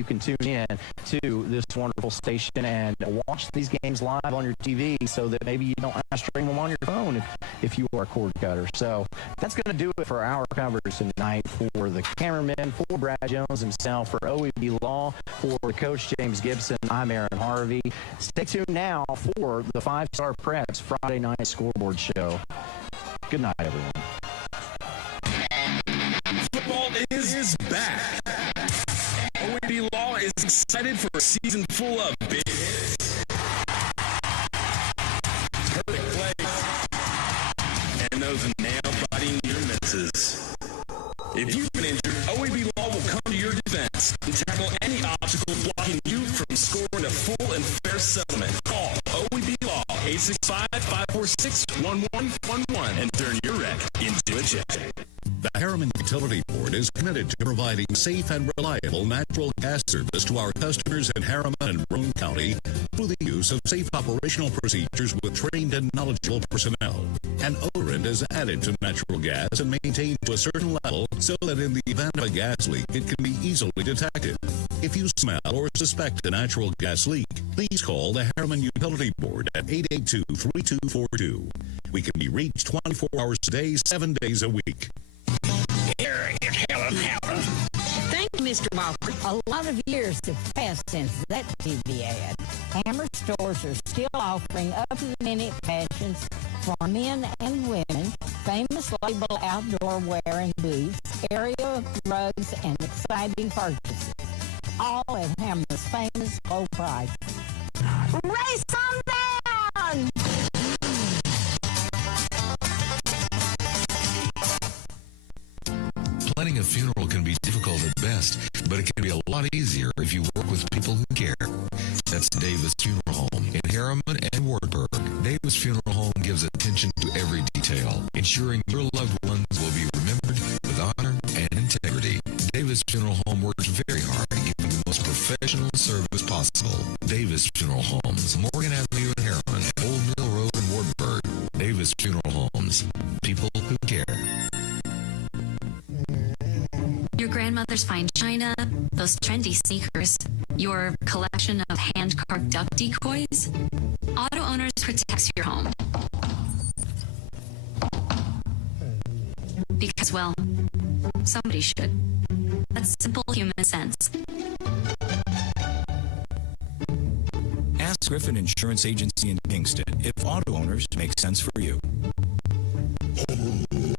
you can tune in to this wonderful station and watch these games live on your TV so that maybe you don't have to stream them on your phone if you are a cord cutter. So that's going to do it for our coverage tonight. For the cameraman, for Brad Jones himself, for OEB Law, for Coach James Gibson, I'm Aaron Harvey. Stay tuned now for the 5-Star Preps Friday Night Scoreboard Show. Good night, everyone. Football is back. OEB Law is excited for a season full of big hits, perfect plays, and those nail-biting near misses. If you've been injured, OEB Law will come to your defense and tackle any obstacle blocking you from scoring a full and fair settlement. Call OEB Law 865-546-1111 and turn your wreck into a check. The Harriman Utility Board is committed to providing safe and reliable natural gas service to our customers in Harriman and Roane County through the use of safe operational procedures with trained and knowledgeable personnel. An odorant is added to natural gas and maintained to a certain level so that in the event of a gas leak, it can be easily detected. If you smell or suspect a natural gas leak, please call the Harriman Utility Board at 882-3242. We can be reached 24 hours a day, 7 days a week. Here is Helen Howard. Thank you, Mr. Walker. A lot of years have passed since that TV ad. Hammer stores are still offering up-to-the-minute fashions for men and women, famous label outdoor wear and booths, area rugs, and exciting purchases. All at Hammer's famous low price. Race on down! Planning a funeral can be difficult at best, but it can be a lot easier if you work with people who care. That's Davis Funeral Home in Harriman and Wartburg. Davis Funeral Home gives attention to every detail, ensuring your loved ones will be remembered with honor and integrity. Davis Funeral Home works very hard to give you the most professional service possible. Davis Funeral Homes, Morgan Avenue in Harriman, Old Mill Road in Wartburg. Davis Funeral Homes, people who care. Your grandmother's fine china, those trendy sneakers, your collection of hand-carved duck decoys. Auto Owners protects your home. Because, well, somebody should. That's simple human sense. Ask Griffin Insurance Agency in Kingston if Auto Owners make sense for you.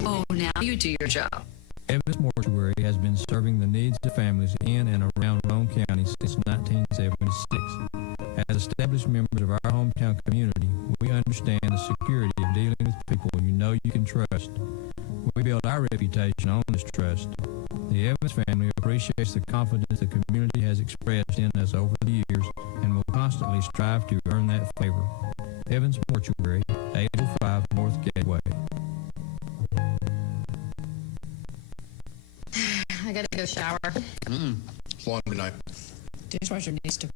Oh, now you do your job. Evans Mortuary has been serving the needs of families in and around Roane County since 1976. As established members of our hometown community, we understand the security of dealing with people you know you can trust. We build our reputation on this trust. The Evans family appreciates the confidence the community has expressed in us over the years and will constantly strive to earn that favor. Evans Mortuary, 805 North Gateway. I gotta go shower. It's long tonight. Dishwasher needs to.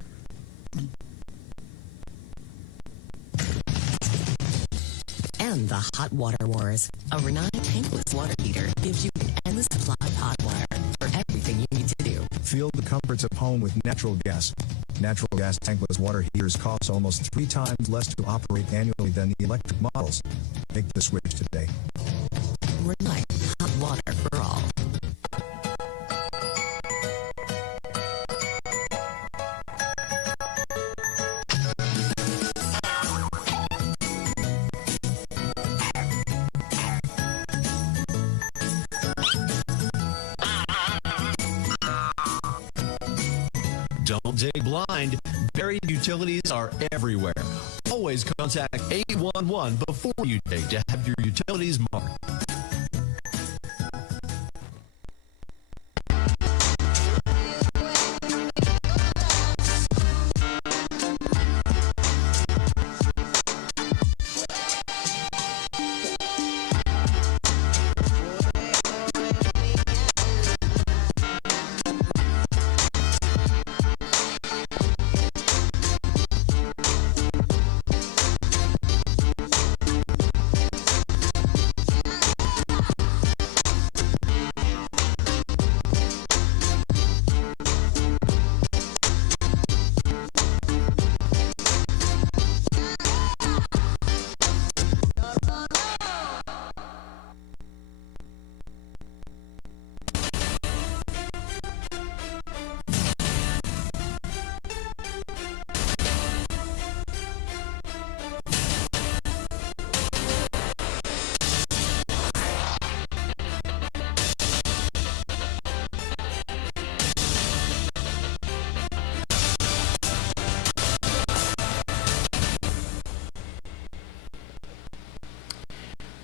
And the hot water wars. A Renai tankless water heater gives you an endless supply of hot water for everything you need to do. Feel the comforts of home with natural gas. Natural gas tankless water heaters cost almost 3 times less to operate annually than the electric models. Make the switch today. Renai, hot water for all. Don't dig blind. Buried utilities are everywhere. Always contact 811 before you dig to have your utilities marked.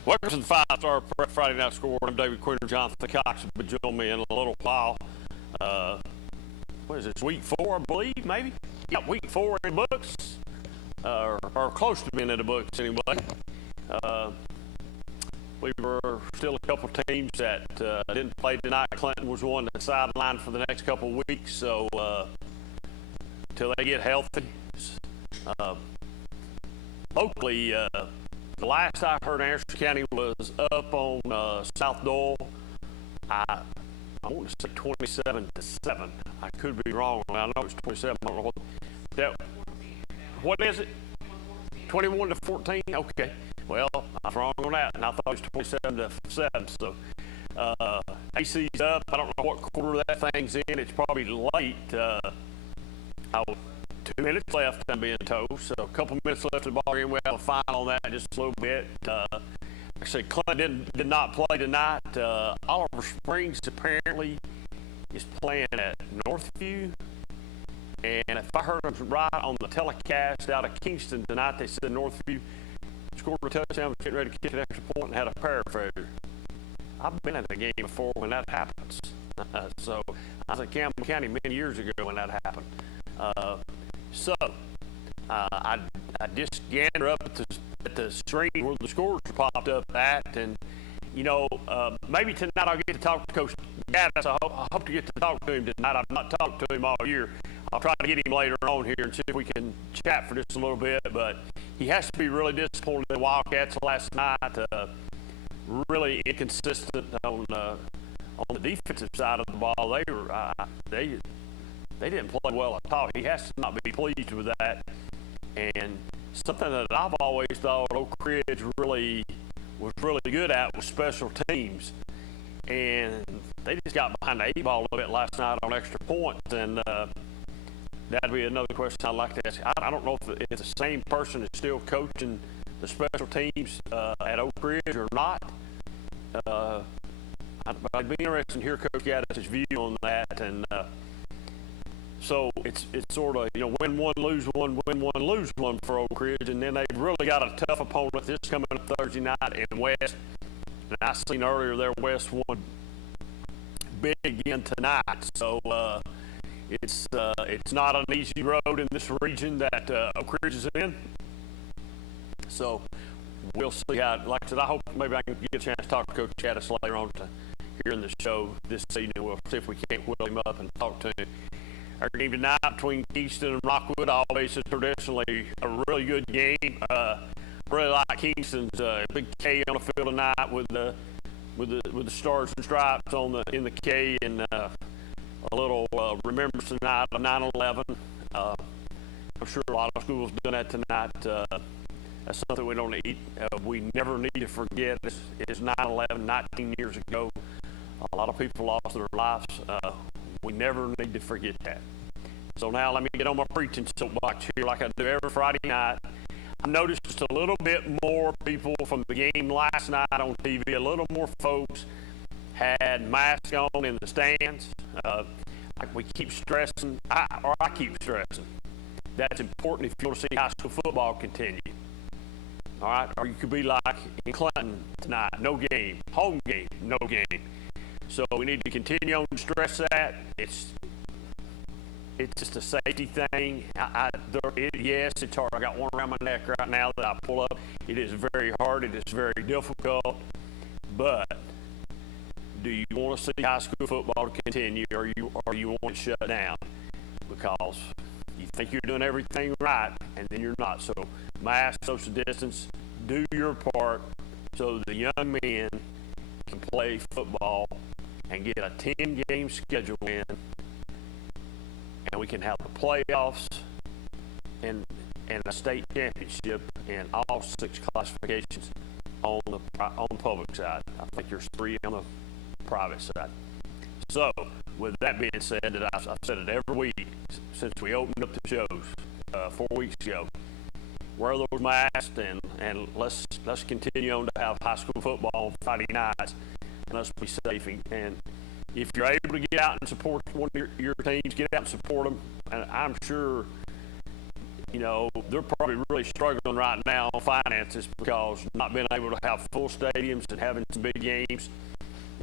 Welcome to the 5-Star Preps Friday Night Scoreboard. I'm David Quinn. Jonathan Cox will join me in a little while. What is this, week 4, I believe, maybe? Yeah, week 4 in the books, or close to being in the books anyway. We were still a couple teams that didn't play tonight. Clinton was one that sidelined for the next couple of weeks, so until they get healthy. Locally, the last I heard, Anderson County was up on South Dole. I want to say 27-7. I could be wrong. I know it's 27. I don't know what is it? 21-14. Okay. Well, I was wrong on that, and I thought it was 27-7. So AC's up. I don't know what quarter that thing's in. It's probably late. 2 minutes left, I'm being told. So a couple minutes left in the ball game. We have a final on that just a little bit. Actually, Clinton did not play tonight. Oliver Springs apparently is playing at Northview. And if I heard them right on the telecast out of Kingston tonight, they said Northview scored a touchdown, was getting ready to kick an extra point and had a paraphrase. I've been at a game before when that happens. So I was at Campbell County many years ago when that happened. I just gander up at the screen where the scores popped up at, and you know, maybe tonight I'll get to talk to Coach Gaddis. I hope to get to talk to him tonight. I've not talked to him all year. I'll try to get him later on here and see if we can chat for just a little bit. But he has to be really disappointed in the Wildcats last night. Really inconsistent on the defensive side of the ball. They didn't play well at all. He has to not be pleased with that. And something that I've always thought Oak Ridge was really good at was special teams. And they just got behind the 8 ball a little bit last night on extra points. And that'd be another question I'd like to ask. I don't know if the same person is still coaching the special teams at Oak Ridge or not. I'd be interested to hear Coach Gaddis' view on that. And so it's sort of, you know, win one, lose one, win one, lose one for Oak Ridge. And then they've really got a tough opponent this coming up Thursday night in West. And I seen earlier their West won big again tonight. So it's not an easy road in this region that Oak Ridge is in. So we'll see how, like I said, I hope maybe I can get a chance to talk to Coach Gaddis later on here in the show this evening. We'll see if we can't wheel him up and talk to him. Our game tonight between Kingston and Rockwood always is traditionally a really good game. Really like Kingston's big K on the field tonight with the stars and stripes in the K, and a little remembrance tonight of 9/11. I'm sure a lot of schools doing that tonight. That's something we don't need. We never need to forget. It's 9/11, 19 years ago. A lot of people lost their lives. We never need to forget that. So now let me get on my preaching soapbox here like I do every Friday night. I noticed just a little bit more people from the game last night on TV. A little more folks had masks on in the stands. We keep stressing, I keep stressing. That's important if you want to see high school football continue. All right? Or you could be like in Clinton tonight, no game. Home game, no game. So we need to continue on to stress that. It's just a safety thing. Yes, it's hard. I got one around my neck right now that I pull up. It is very hard. It is very difficult. But do you want to see high school football continue, or you want it shut down? Because you think you're doing everything right, and then you're not. So mask, social distance, do your part so the young men can play football and get a 10-game schedule in, and we can have the playoffs and a state championship and all 6 classifications on the public side. I think there's 3 on the private side. So with that being said, that I've said it every week since we opened up the shows 4 weeks ago. Wear those masks and let's continue on to have high school football on Friday nights. And let's be safe. And if you're able to get out and support one of your teams, get out and support them. And I'm sure you know, they're probably really struggling right now on finances because not being able to have full stadiums and having some big games.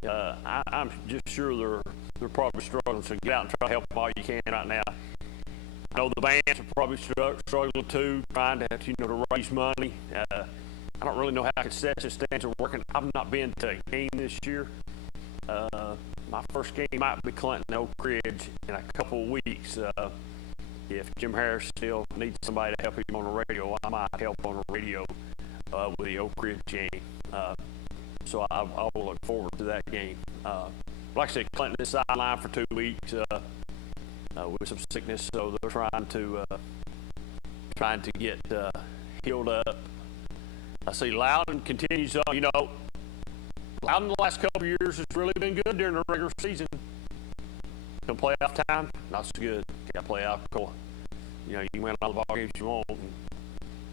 I'm just sure they're probably struggling. So get out and try to help them all you can right now. I know the bands are probably struggling too, trying to raise money. I don't really know how concession stands are working. I've not been to a game this year. My first game might be Clinton Oak Ridge in a couple of weeks. If Jim Harris still needs somebody to help him on the radio, I might help on the radio with the Oak Ridge game. So I will look forward to that game. Like I said, Clinton is sidelined for 2 weeks with some sickness, so they're trying to get healed up. I see Loudon continues on. You know, Loudon the last couple of years has really been good during the regular season. Come playoff time, not so good. Got to play Alcoa. You know, you can win all the ball games you want, and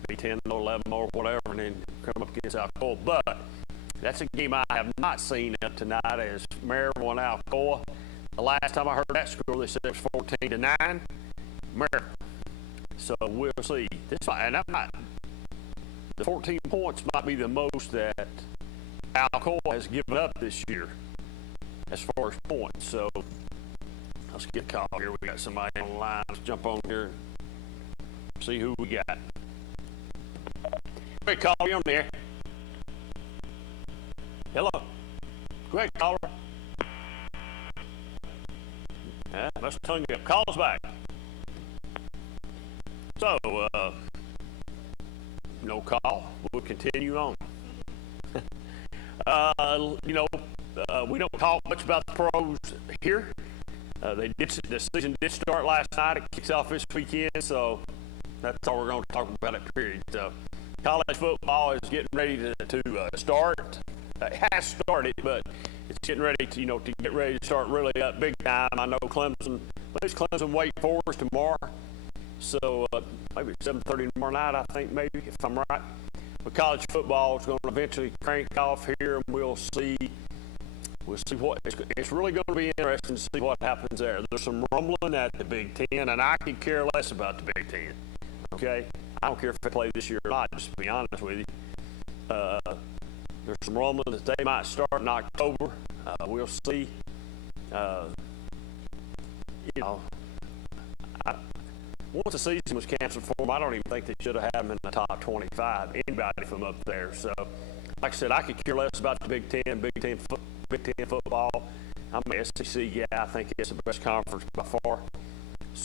be 10 or 11 or whatever, and then come up against Alcoa. But that's a game I have not seen up tonight as Maryville and Alcoa. The last time I heard that score, they said it was 14-9, Maryville. So we'll see. The 14 points might be the most that Alcoa has given up this year as far as points. So let's get a call here. We got somebody on the line. Let's jump on here and see who we got. Quick call, you on there. Hello. Go ahead, caller. Let's tongue you up. Call us back. So, no call. We'll continue on. We don't talk much about the pros here. The season did start last night. It kicks off this weekend, so that's all we're going to talk about at period. So, college football is getting ready to start. It has started, but it's getting ready to get ready to start really up big time. I know Clemson Wake Forest tomorrow. So maybe 7:30 tomorrow night, I think, maybe, if I'm right. But college football is going to eventually crank off here, and we'll see what it's really going to be interesting to see what happens there. There's some rumbling at the Big Ten, and I could care less about the Big Ten. Okay, I don't care if they play this year or not. Just to be honest with you, there's some rumbling that they might start in October. We'll see. Once the season was canceled for them, I don't even think they should have had them in the top 25, anybody from up there. So, like I said, I could care less about the Big Ten, Big Ten football. I'm an SEC guy. I think it's the best conference by far.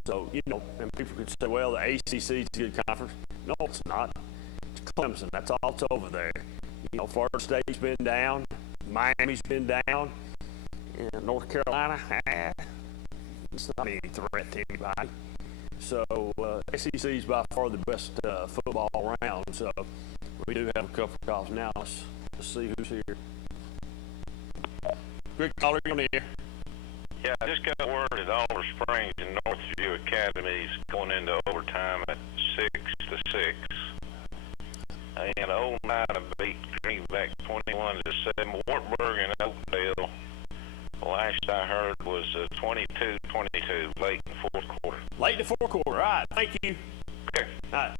So, and people could say, well, the ACC is a good conference. No, it's not. It's Clemson. That's all it's over there. Florida State's been down. Miami's been down. And North Carolina, it's not any threat to anybody. So, SEC is by far the best football around. So, we do have a couple of calls now. Let's see who's here. Good caller, you're on the air. Yeah, I just got word that Oliver Springs and Northview Academy is going into overtime at 6-6. And Old Nine beat Greenback 21-7. Wartburg and Oakdale, last I heard, was 22-22 late in the fourth quarter. Late in the fourth quarter. All right. Thank you. Okay. All right.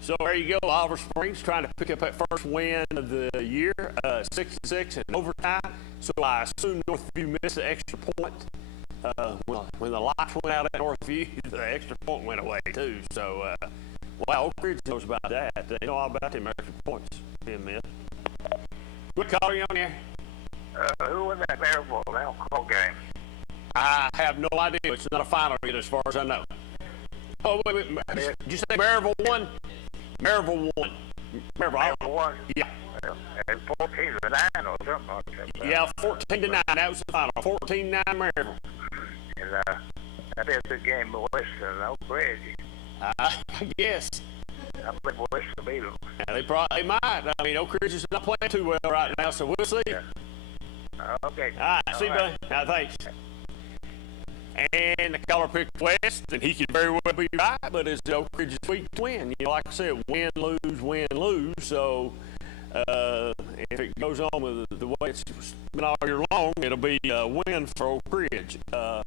So there you go. Oliver Springs trying to pick up that first win of the year, 6-6 in overtime. So I assume Northview missed the extra point. When the lights went out at Northview, the extra point went away too. So, Oak Ridge knows about that. They know all about them extra points being missed. What call are you on there? Who won that Maryville Alcoa game? I have no idea. It's not a final yet, as far as I know. Oh, wait. Did you say Maryville won? Maryville won. Maryville won? Yeah. And 14-9 or something like that. Yeah, 14-9. That was the final. 14-9 Maryville. And that'd be a good game, West and Oak Ridge. I guess. I believe West will beat them. Yeah, they might. I mean, Oak Ridge is not playing too well right now, so we'll see. Yeah. Okay. All right. See you, buddy. Thanks. And the caller picked West, and he could very well be right, but it's Oak Ridge's week to win. Like I said, win, lose. So if it goes on with the way it's been all year long, it'll be a win for Oak Ridge. I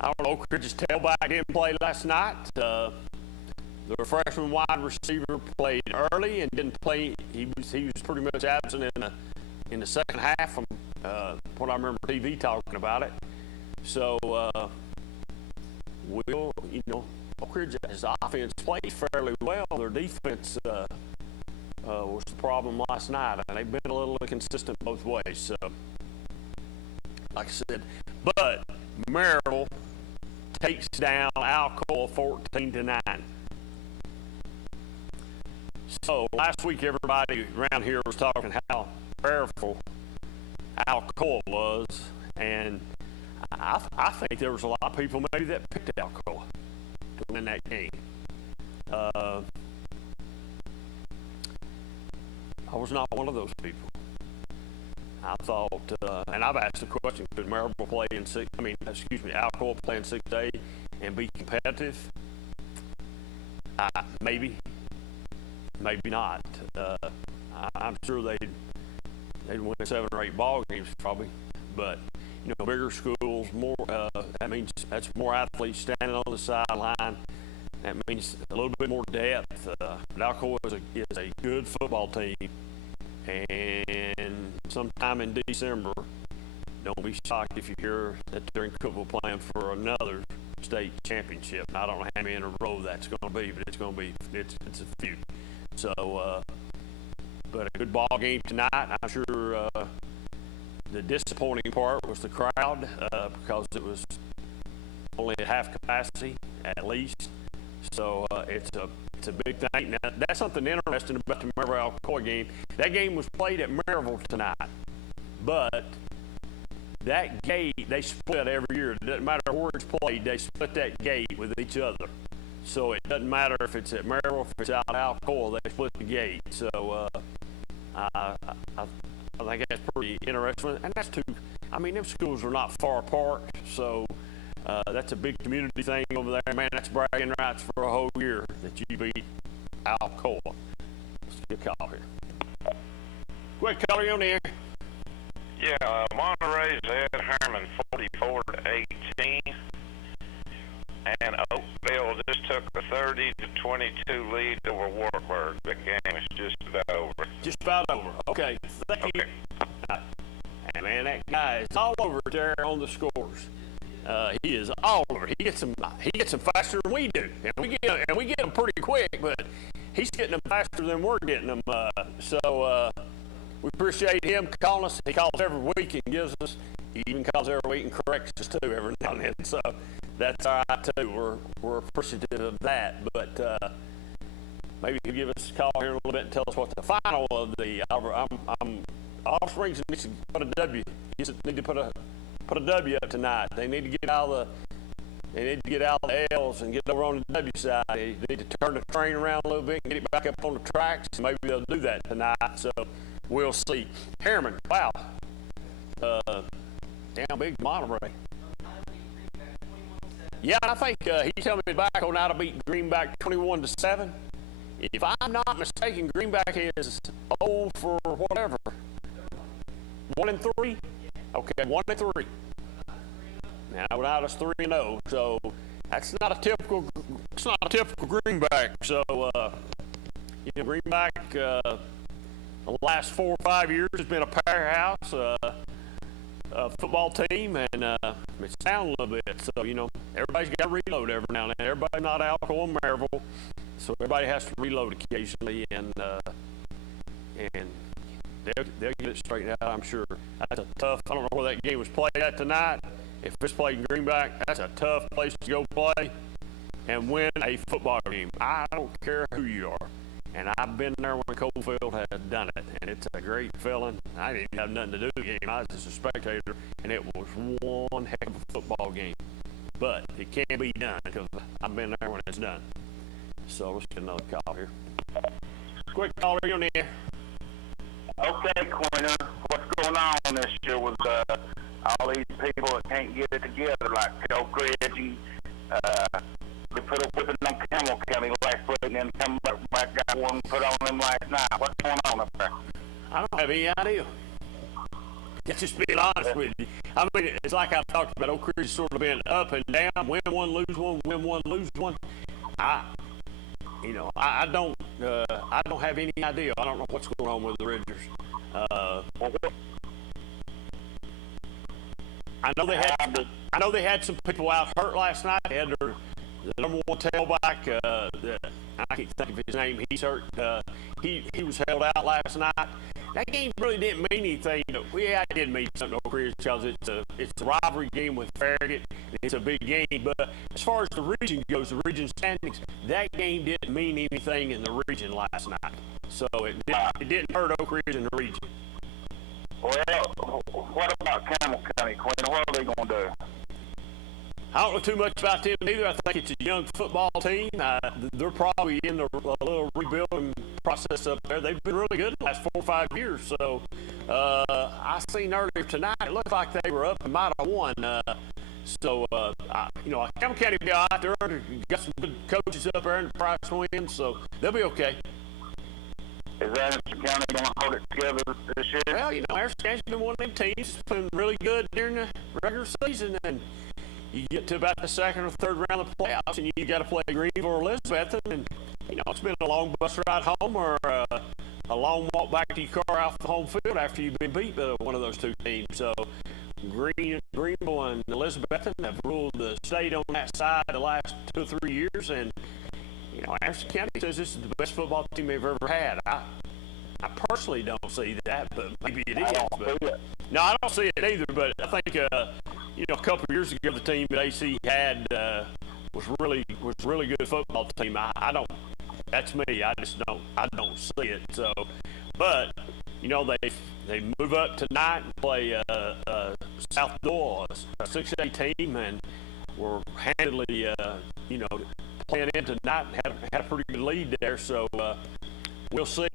don't know, Oak Ridge's tailback didn't play last night. their freshman wide receiver played early and didn't play. He was pretty much absent in the second half from what I remember TV talking about it. So Oak Ridge's offense played fairly well. Their defense was the problem last night, and they've been a little inconsistent both ways. So, like I said, but Maryville takes down Alcoa 14-9. So last week, everybody around here was talking how powerful Alcoa was, and I think there was a lot of people maybe that picked Alcoa to win that game. I was not one of those people. I thought, and I've asked the question: could Maryville play in Alcoa play in 6A and be competitive? Maybe, maybe not. I'm sure they'd win 7 or 8 ball games probably, but bigger schools, more. That means that's more athletes standing on the sideline. That means a little bit more depth. Alcoa is a good football team, and sometime in December, don't be shocked if you hear that they're in Cookeville playing for another state championship. And I don't know how many in a row that's going to be, but it's going to be it's a few. So, but a good ball game tonight. I'm sure the disappointing part was the crowd because it was only at half capacity at least. So it's a big thing. Now, that's something interesting about the Maryville-Alcoa game. That game was played at Maryville tonight, but that gate they split every year. It doesn't matter where it's played; they split that gate with each other. So it doesn't matter if it's at Maryville, if it's out at Alcoa, they split the gate. So I think that's pretty interesting, and that's them schools are not far apart, so that's a big community thing over there. Man, that's bragging rights for a whole year that you beat Alcoa. Let's get a call here. Quick caller, you on the air. Yeah, Monterey's at Herman 44-18, and Oakville just took a 30-22 lead over Wartburg. The game is just about over. Just about over. Okay. Thank you. And man, that guy is all over there on the scores. He is all over. He gets them faster than we do, and we get them pretty quick. But he's getting them faster than we're getting them. So we appreciate him calling us. He calls every week and gives us. He even calls every week and corrects us too every now and then. So that's all right too. We're appreciative of that. But maybe he'll give us a call here in a little bit and tell us what the final of the Olive Springs needs to put a W. He need to put a W up tonight. They need to get out the L's and get over on the W side. They need to turn the train around a little bit and get it back up on the tracks. Maybe they'll do that tonight. So we'll see. Harriman, wow. Damn big Monterey. Yeah, I think he told me back on how to beat Greenback 21-7. If I'm not mistaken, Greenback is 0 for whatever. 1-3. Okay, 1-3. Now without us 3-0, so that's not a typical. It's not a typical Greenback. So Greenback the last 4 or 5 years has been a powerhouse football team, and it's down a little bit. So everybody's got to reload every now and then. Everybody's not Alcoa and Maryville, so everybody has to reload occasionally, and they'll get it straightened out, I'm sure. That's a tough. I don't know where that game was played at tonight. If it's played in Greenback, that's a tough place to go play and win a football game. I don't care who you are. And I've been there when Coalfield has done it, and it's a great feeling. I didn't have nothing to do with the game. I was just a spectator, and it was one heck of a football game. But it can be done because I've been there when it's done. So let's get another call here. Quick call, are you on the air? Okay, Quinn, what's going on this year with all these people that can't get it together, like Oak Ridge and they put a whipping on Camel County last week and then come back got one put on them last night. What's going on up there? I don't have any idea. Just being honest with you. I mean, it's like I've talked about. Oak Ridge sort of been up and down, win one, lose one, win one, lose one. I don't have any idea. I don't know what's going on with the Ridgers. I know they had some people out hurt last night. They had the number one tailback. I can't think of his name. He's hurt. He was held out last night. That game really didn't mean anything. It did mean something to Oak Ridge because it's a rivalry game with Farragut. It's a big game. But as far as the region goes, the region standings, that game didn't mean anything in the region last night. So it didn't hurt Oak Ridge in the region. Well, what about Camel County, Quinn? What are they going to do? I don't know too much about them either. I think it's a young football team. They're probably in a little rebuilding process up there. They've been really good the last 4 or 5 years. So I seen earlier tonight, it looked like they were up and might have won. Camel County will be out there. Got some good coaches up there in the Price wins, so they'll be okay. Is Anderson County going to hold it together this year? Well, Anderson County's been one of them teams that's been really good during the regular season, and you get to about the second or third round of the playoffs, and you got to play Greenville or Elizabeth, and it's been a long bus ride home or a long walk back to your car off the home field after you've been beat by one of those two teams. So Greenville and Elizabeth have ruled the state on that side the last 2 or 3 years, and Anderson County says this is the best football team they've ever had. I personally don't see that, but maybe it is. No, I don't see it either. But I think a couple of years ago the team that AC had was really good football team. I don't. That's me. I don't see it. So, but they move up tonight and play South Doyle, a 6A team, and we're handily playing in tonight and had a pretty good lead there. So we'll see.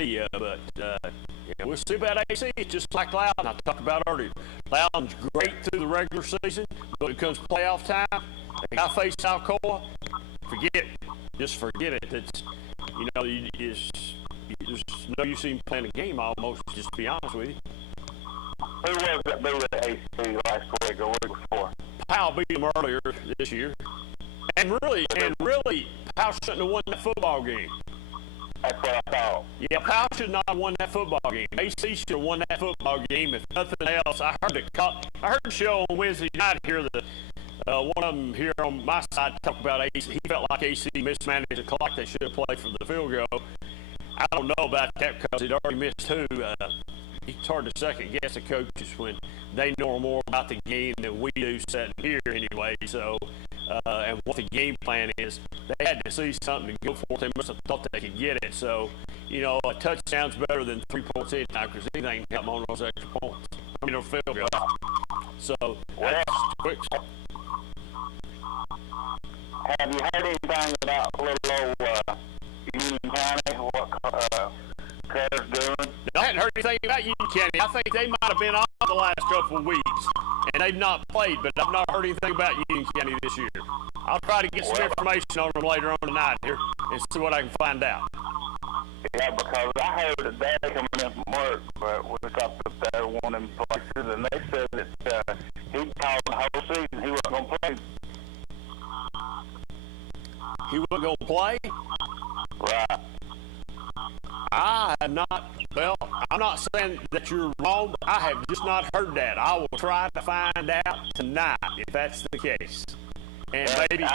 We'll see about AC. It's just like Loudon I talked about earlier. Loudon's great through the regular season, but when it comes playoff time, they got to face Alcoa. Forget it. Just forget it. It's there's no use in playing a game almost. Just to be honest with you. Who was that beat at AC last week or week before? Powell beat them earlier this year. And really, Powell shouldn't have won that football game. That's what I thought. Yeah, Powell should not have won that football game. AC should have won that football game. If nothing else, I heard the show on Wednesday night here. One of them here on my side talk about AC. He felt like AC mismanaged the clock. They should have played for the field goal. I don't know about that because he'd already missed 2. It's hard to second guess the coaches when they know more about the game than we do sitting here anyway. So. And what the game plan is, they had to see something to go for it. They must have thought they could get it. So, a touchdown's better than 3 points anytime because anything can help on those extra points. Or field goal. So, that's quick. Have you heard anything about little old Union County? What Carter's doing? I hadn't heard anything about Union County. I think they might have been off the last couple of weeks, and they've not played, but I've not heard anything about Union County this year. I'll try to get some information on them later on tonight here and see what I can find out. Yeah, because I heard today coming in from work, but we talked up there one of them places, and they said that he called the whole season. He wasn't going to play. He wasn't going to play? Right. I have not, I'm not saying that you're wrong. I have just not heard that. I will try to find out tonight if that's the case. And maybe,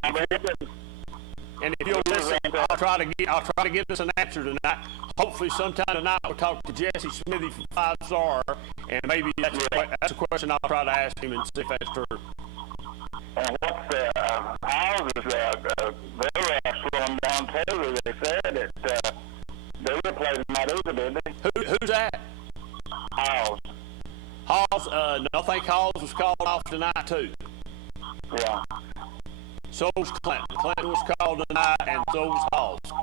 if you'll listen, I'll try to get us an answer tonight. Hopefully sometime tonight we'll talk to Jesse Smithey from 5 Star, and maybe that's a question I'll try to ask him and see if that's true. And what's houses, they were slowing down too. They said that they were playing not either, didn't they? Who's that? Halls. No, I think Halls was called off tonight too. Yeah. So was Clinton. Clinton was called tonight, and so was Halls. All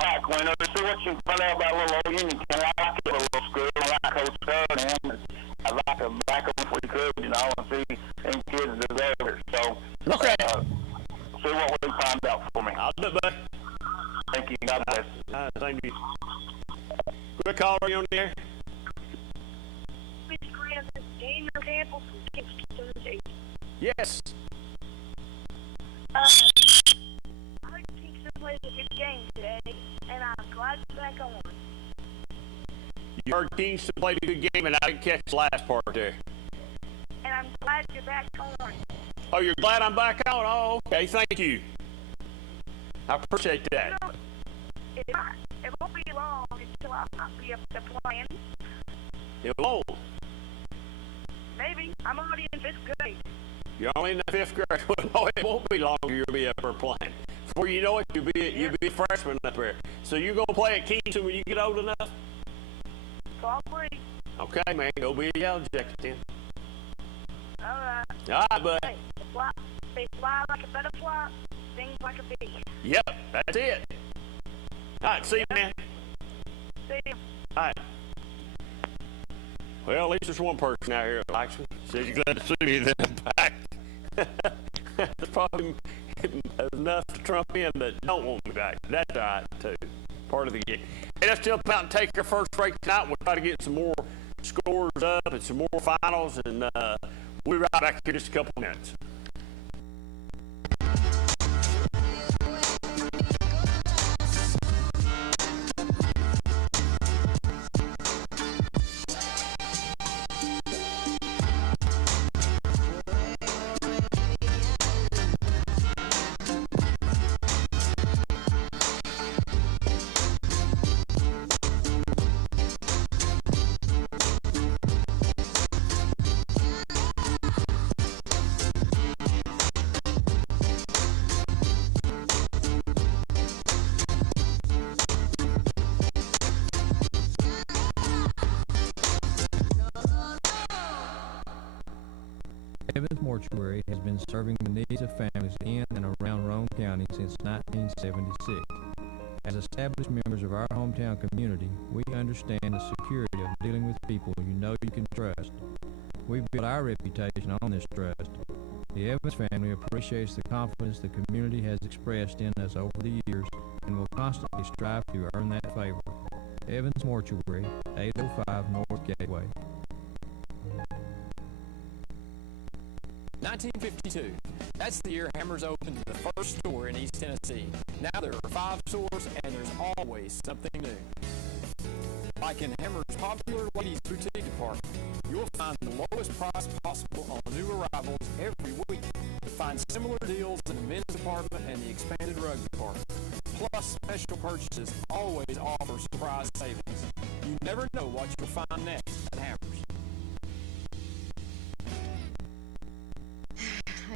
right, Quinn, let's see what you can find out about little old Union. I like it a little school. I like Coach Carter, and I'd like to back them if we could, and see them kids deserve it. So, okay. See what we can find out for me. I'll do it, buddy. Thank you. God bless. Thank you. Quick call, are you on the air? Yes. I think Kingston plays a good game back on. You heard Kingston played a good game, and I didn't catch the last part there. And I'm glad you're back on. Oh, you're glad I'm back on? Oh, okay. Thank you. I appreciate that. You know, it won't be long until I'll be up to playing. It won't. Maybe. I'm already in 5th grade. You're only in the 5th grade. No, it won't be long you'll be up there playing. Before you know it, you'll be a freshman up there. So you're going to play at Kingston when you get old enough? Probably. Okay, man. Go be a Yellow Jacket then. All right. All right, bud. Hey, they fly like a butterfly, sing like a bee. Yep, that's it. All right, see you, man. See you. All right. Well, at least there's one person out here that likes me. Says you're glad to see me, then I'm back. That's probably enough to trump in that don't want me back. That's all right, too. Part of the game. Hey, let's jump out and take our first break tonight. We'll try to get some more scores up and some more finals, and we'll be right back here in just a couple of minutes. Evans Mortuary has been serving the needs of families in and around Roane County since 1976. As established members of our hometown community, we understand the security of dealing with people you know you can trust. We built our reputation on this trust. The Evans family appreciates the confidence the community has expressed in us over the years and will constantly strive to earn that favor. Evans Mortuary, 805 North Gateway. 1952. That's the year Hammers opened the first store in East Tennessee. Now there are 5 stores, and there's always something new. Like in Hammers' popular ladies' boutique department, you'll find the lowest price possible on new arrivals every week. You'll find similar deals in the men's department and the expanded rug department. Plus, special purchases always offer surprise savings. You never know what you'll find next at Hammers.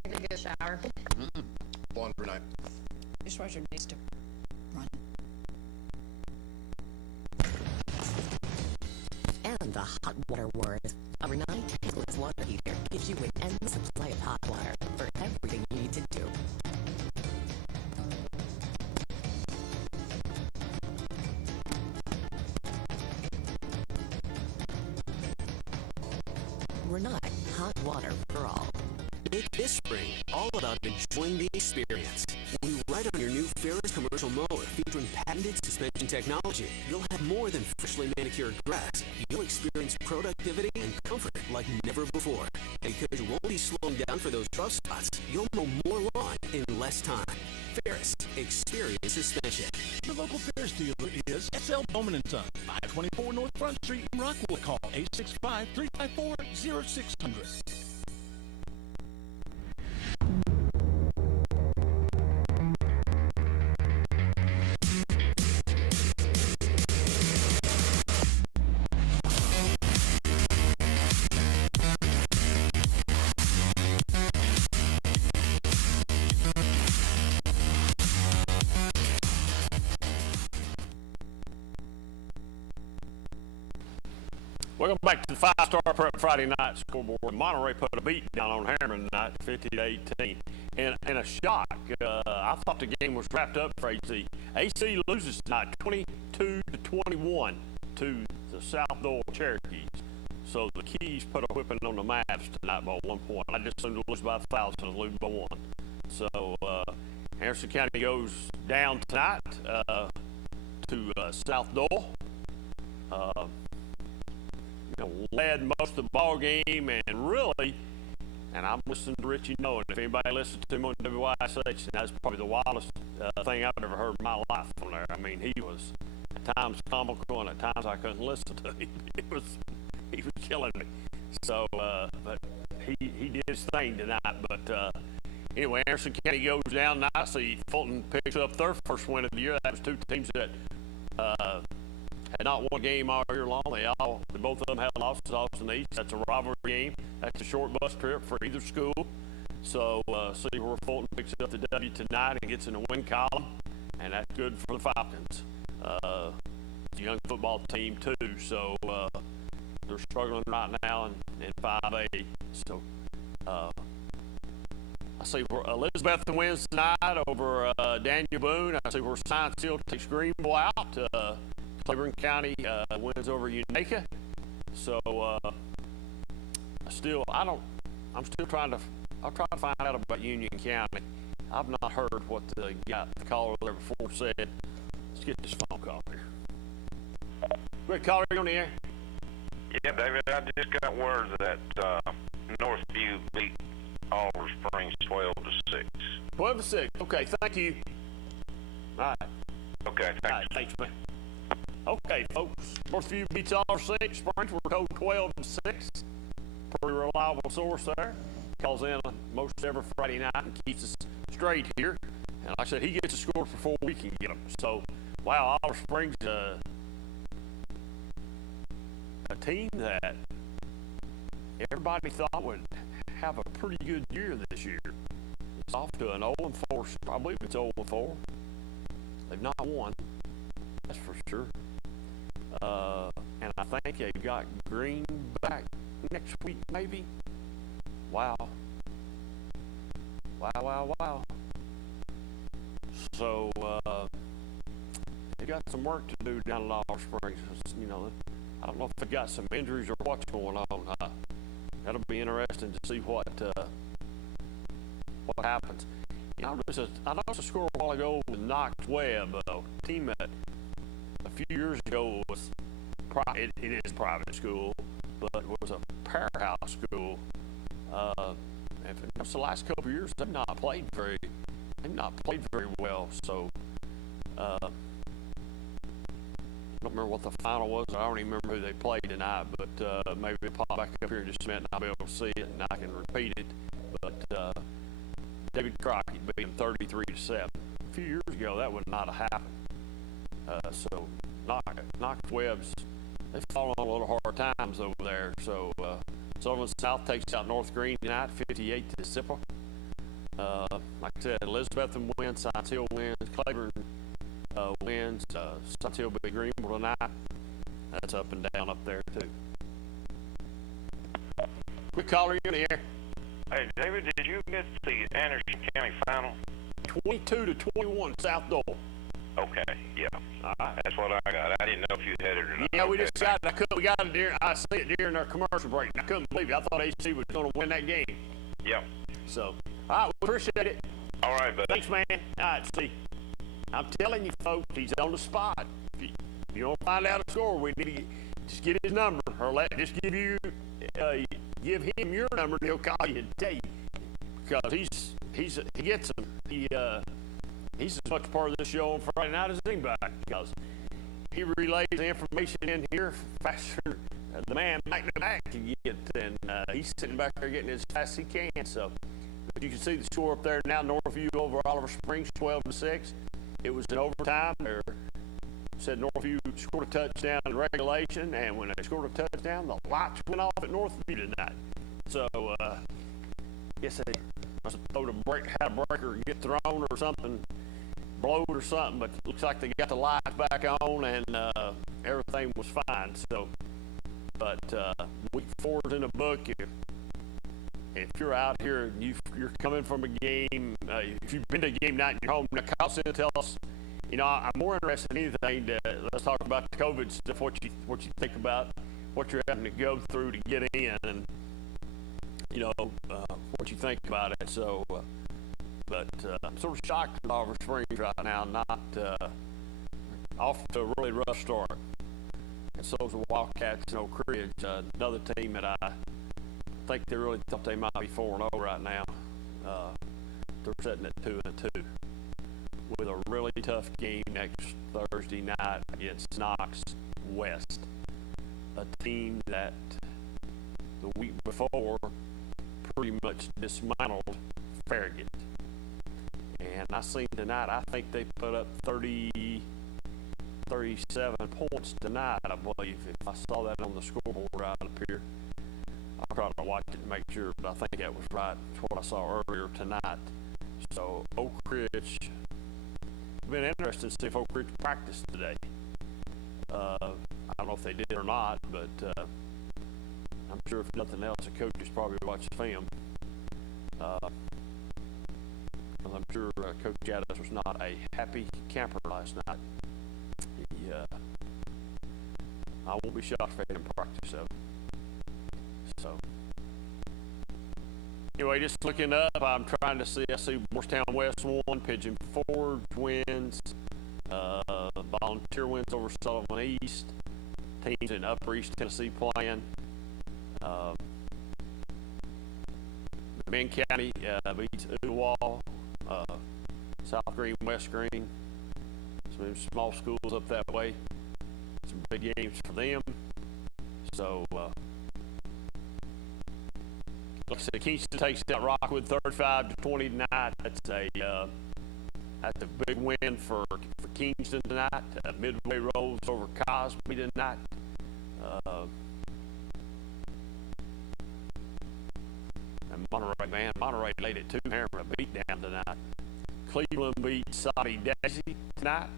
I gotta go shower. Laundry night. Dishwasher needs to run. And the Hot Water Wars. A Renai tankless water heater gives you an endless supply of hot water for everything you need to do. Renai, hot water for all. Make this spring all about enjoying the experience. When you ride on your new Ferris commercial mower featuring patented suspension technology, you'll have more than freshly manicured grass. You'll experience productivity and comfort like never before. And because you won't be slowing down for those rough spots, you'll mow more lawn in less time. Ferris, experience suspension. The local Ferris dealer is SL Bowman & Son, 524 North Front Street in Rockville. Call 865-354-0600. Welcome back to the 5-star Prep Friday Night Scoreboard. Monterey put a beat down on Hammer tonight, 50-18. And a shock. I thought the game was wrapped up for AC. AC loses tonight, 22-21 to the South Doyle Cherokees. So the Keys put a whipping on the Mavs tonight by 1 point. I just assumed to lose by 1,000 and lose by 1. So Harrison County goes down tonight to South Doyle. Led most of the ball game, and really, and I'm listening to Richie Nolan. If anybody listens to him on WYSH, that's probably the wildest thing I've ever heard in my life on there. I mean, he was at times comical, and at times I couldn't listen to him. He was killing me. So, but he did his thing tonight. But anyway, Anderson County goes down nicely. Fulton picks up their first win of the year. That was two teams that had not won a game all year long. Both of them had losses, Austin East. That's a rivalry game. That's a short bus trip for either school. So see where Fulton picks up the W tonight and gets in the win column, and that's good for the Falcons. It's a young football team too, so they're struggling right now in 5A. So I see where Elizabeth wins tonight over Daniel Boone. I see where Science Hill takes Greenville out. Claiborne County wins over Unaka. So I'm still trying to. I'll try to find out about Union County. I've not heard what the caller there before said. Let's get this phone call here. Quick caller, you on the air? Yeah, David, I just got word that Northview beat Oliver Springs 12-6. 12-6. Okay, thank you. All right. Okay, thanks. All right, thanks, man. Okay, folks. Northview beats Oliver Springs. We're told 12-6. Pretty reliable source there. Calls in most every Friday night and keeps us straight here. And like I said, he gets a score before we can get him. So, wow, Oliver Springs, a team that everybody thought would have a pretty good year this year. It's off to an 0-4. I believe it's 0-4. They've not won. That's for sure. And I think they've got Green back next week, maybe. Wow. Wow. So, they got some work to do down at Oliver Springs. You know, I don't know if they got some injuries or what's going on. That'll be interesting to see what happens. You know, I noticed a score a while ago with Knox Webb, a team that a few years ago was it is a private school, but it was a powerhouse school. And for the last couple of years, they've not played very well. So I don't remember what the final was. I don't even remember who they played tonight. But maybe pop back up here in just a minute, and I'll be able to see it, and I can repeat it. But David Crockett beat him 33-7. A few years ago, that would not have happened. So Knox Webb's, they've fallen on a little hard times over there. So Sutherland South takes out North Green tonight, 58-0. Like I said, Elizabeth wins, Science Hill wins, Claiborne wins, Science Hill beat Greenville tonight. That's up and down up there too. Quick caller, you in the air. Hey, David, did you get the Anderson County final? 22-21 South Dole. Okay, yeah. That's what I got. I didn't know if you had it or not. Yeah, we just got it. We got it I see it during our commercial break. I couldn't believe it. I thought AC was going to win that game. Yep. So, all right, we appreciate it. All right, buddy. Thanks, man. All right, see. I'm telling you, folks, he's on the spot. If you don't find out a score, we need to just get his number, or just give him your number, and he'll call you and tell you. Because he gets them. He's as much part of this show on Friday night as anybody, because he relays the information in here faster than the man back to back can get, and he's sitting back there getting as fast as he can. So, but you can see the score up there now. Northview over Oliver Springs, 12-6. It was in overtime. They said Northview scored a touchdown in regulation, and when they scored a touchdown, the lights went off at Northview tonight. So, I guess they must have had a breaker get thrown or something, blowed or something, but it looks like they got the lights back on, and everything was fine. So, but week 4 is in the book. If you're out here and you're coming from a game, if you've been to a game night in your home, call us in and tell us. You know, I'm more interested in anything. Let's talk about the COVID stuff. What you think about what you're having to go through to get in, and you know what you think about it. So, but I'm sort of shocked at Oliver Springs right now, not off to a really rough start. And so is the Wildcats in Oak Ridge, another team that I think they really thought they might be 4-0 right now. They're sitting at 2-2 with a really tough game next Thursday night against Knox West, a team that the week before pretty much dismantled Farragut. And I seen tonight, I think they put up 37 points tonight, I believe. If I saw that on the scoreboard right up here, I'll try to watch it to make sure, but I think that was right. That's what I saw earlier tonight. So Oak Ridge, it's been interesting to see if Oak Ridge practiced today. I don't know if they did or not, but I'm sure if nothing else, the coaches probably watched the film. I'm sure Coach Addis was not a happy camper last night. I won't be shocked if they didn't practice though. So anyway, just looking up, I'm trying to see. I see Morristown West won, Pigeon Forge wins, Volunteer wins over Sullivan East. Teams in Upper East Tennessee playing. Benton County beats Ooltewah, South Green, West Green. Some small schools up that way. Some big games for them. So, like I said, Kingston takes out Rockwood 35-20 tonight. That's a big win for Kingston tonight. Midway rolls over Cosby tonight. And Monterey laid it 2 hammer a beat down tonight. Cleveland beat Saudi Daisy tonight.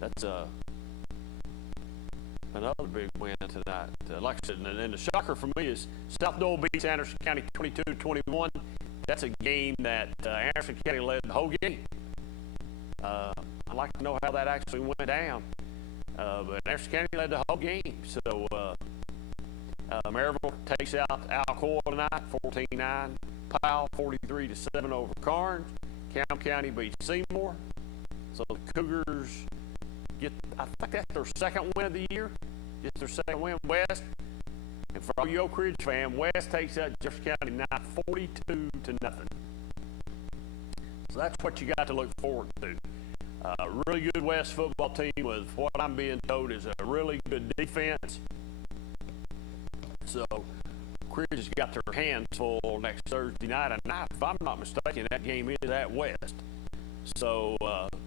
That's another big win tonight. Like I said, and the shocker for me is South Dole beats Anderson County 22-21. That's a game that Anderson County led the whole game. I'd like to know how that actually went down. But Anderson County led the whole game. So Maryville takes out Alcoa tonight, 14-9. Powell 43-7 over Carnes. Cam County beats Seymour. So the Cougars get, I think that's their second win of the year. Just their second win. West, and for all you Oak Ridge fan, West takes out Jefferson County tonight, 42-0. So that's what you got to look forward to. Really good West football team with what I'm being told is a really good defense. So Ridge has got their hands full next Thursday night, and if I'm not mistaken, that game is at West. So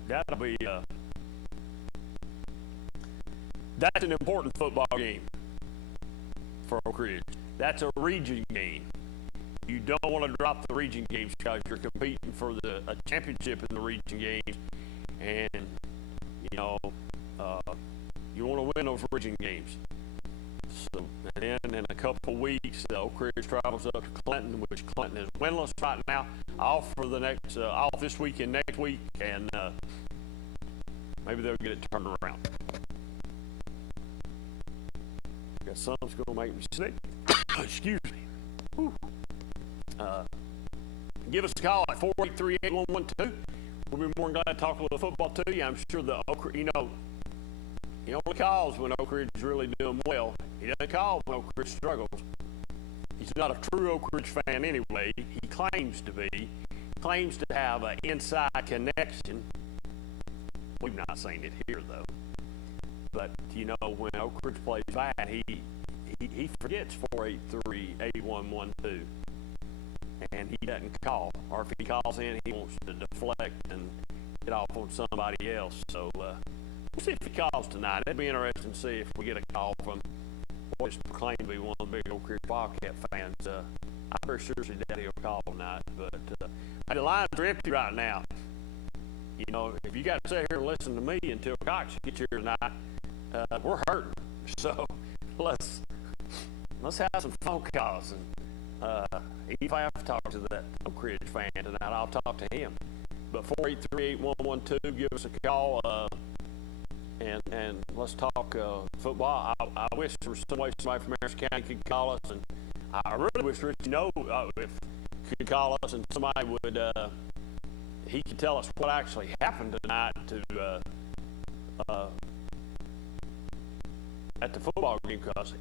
that'll be that's an important football game for Oak Ridge. That's a region game. You don't want to drop the region games because you're competing for a championship in the region games, and you want to win those region games. So, and then in a couple of weeks, Oak Ridge travels up to Clinton, which Clinton is winless right now. Off for the next, off this week and next week, and maybe they'll get it turned around. Got something's going to make me sick. Excuse me. Whew. Give us a call at 483-8112. We'll be more than glad to talk a little football to you. I'm sure the Oak, he only calls when Oak Ridge is really doing well. He doesn't call when Oak Ridge struggles. He's not a true Oak Ridge fan anyway. He claims to be. Claims to have an inside connection. We've not seen it here though. But when Oak Ridge plays bad, he forgets 483-8112. And he doesn't call, or if he calls in, he wants to deflect and get off on somebody else. So we'll see if he calls tonight. It'd be interesting to see if we get a call from what is proclaimed to be one of the big Oak Ridge Wildcat fans. I'm pretty sure his daddy will call tonight. But the lines are empty right now. If you got to sit here and listen to me until Cox gets here tonight, we're hurting. So let's have some phone calls. And if I have to talk to that Oak Ridge fan tonight, I'll talk to him. But 483-8112, give us a call, and let's talk football. I wish there was some way somebody from Harrison County could call us, and I really wish Richie if he could call us and somebody would he could tell us what actually happened tonight at the football game, because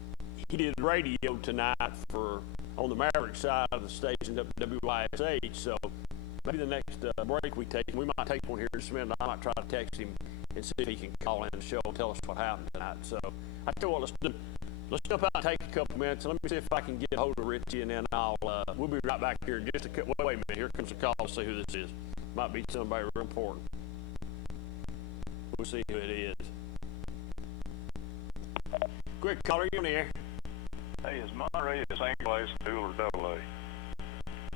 he did radio tonight for on the Maverick side of the station up at WYSH. So maybe the next break we might take one here in just a minute. I might try to text him and see if he can call in the show and tell us what happened tonight. So I tell you what, let's jump out and take a couple minutes. Let me see if I can get a hold of Richie, and then we'll be right back here in just a couple. Wait a minute, here comes a call. Let's see who this is. Might be somebody real important. We'll see who it is. Quick caller, you in the air. Hey, is Monterey a single A school or double A?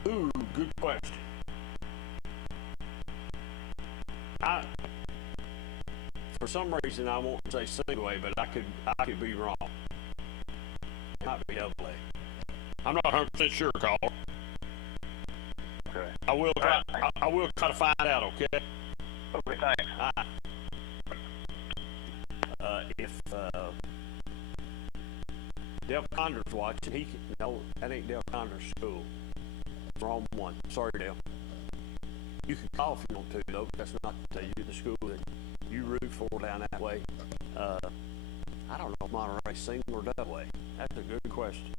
Ooh, good question. For some reason, I won't say single A, but I could be wrong. It might be double A. I'm not 100% sure, caller. Okay. I will try to find out. Okay. Okay, thanks. If Del Condor's watching, no, that ain't Del Condor's school. Wrong one. Sorry, Del. You can call if you want to, though. That's not the school that you root for down that way. I don't know if Monterey's single or double A. That's a good question.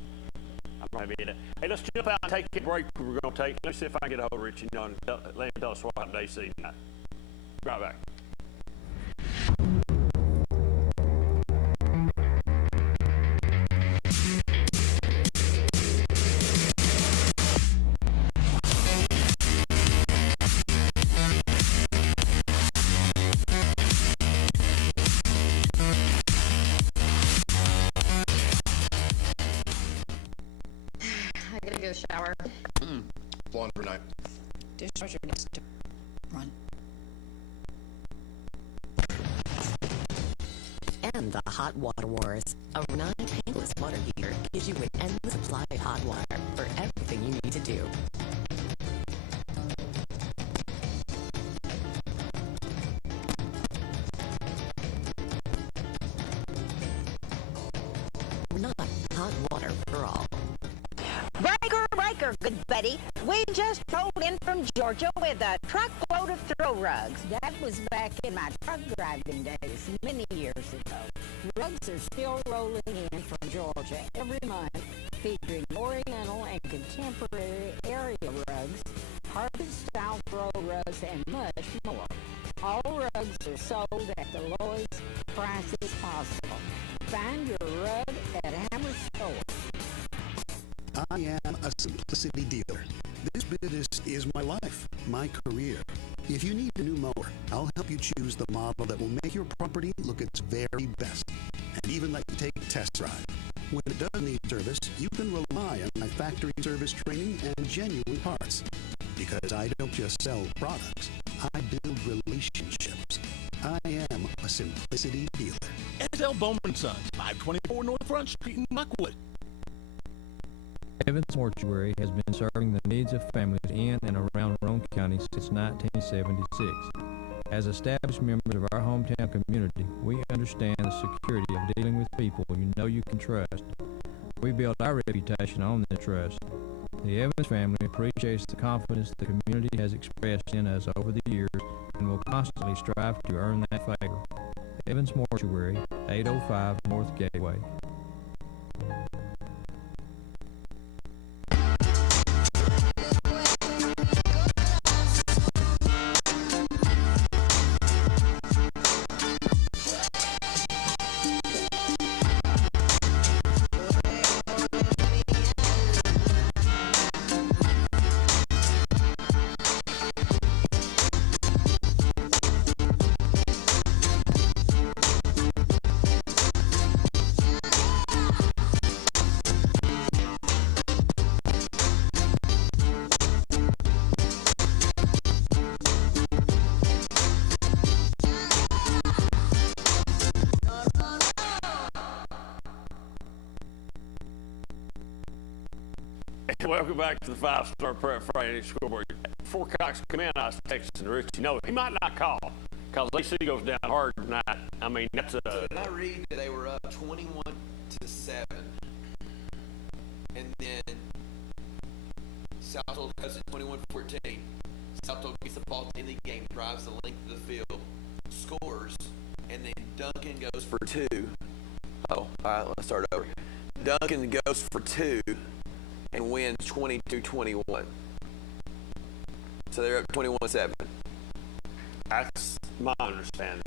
Hey, let's jump out and take a break we're going to take. Let's see if I can get a hold of Richie and let him tell us what happened AC tonight. Right back. Shower. Laundry night. Dishwasher needs to run. And the Hot Water Wars. A Renai tankless water heater gives you an endless supply of hot water for everything you need to do. Renai, hot water for all. Breaker, good buddy. We just rolled in from Georgia with a truckload of throw rugs. That was back in my truck driving days, many years ago. Rugs are still rolling in from Georgia every month, featuring oriental and contemporary area rugs, carpet-style throw rugs, and much more. All rugs are sold at the lowest prices possible. Find your rug at Hammer Store. I am a simplicity dealer. This business is my life, my career. If you need a new mower, I'll help you choose the model that will make your property look its very best, and even let you take a test drive. When it does need service, you can rely on my factory service training and genuine parts. Because I don't just sell products, I build relationships. I am a simplicity dealer. SL Bowman & Sons, 524 North Front Street in Rockwood. Evans Mortuary has been serving the needs of families in and around Roane County since 1976. As established members of our hometown community, we understand the security of dealing with people you know you can trust. We build our reputation on this trust. The Evans family appreciates the confidence the community has expressed in us over the years and will constantly strive to earn that favor. Evans Mortuary, 805 North Gateway. Welcome back to the 5-Star Preps Friday Night Scoreboard. Before Cox come in, I was texting Richie. No, he might not call because AC goes down hard tonight. I mean, that's a. So did I read that they were up 21-7, and then South told us at 21-14. South told gets the ball at the end of the game, drives the length of the field, scores, and then Duncan goes for 2. Oh, all right, let's start over. Duncan goes for 2. and wins 22-21. So they're up 21-7. That's my understanding.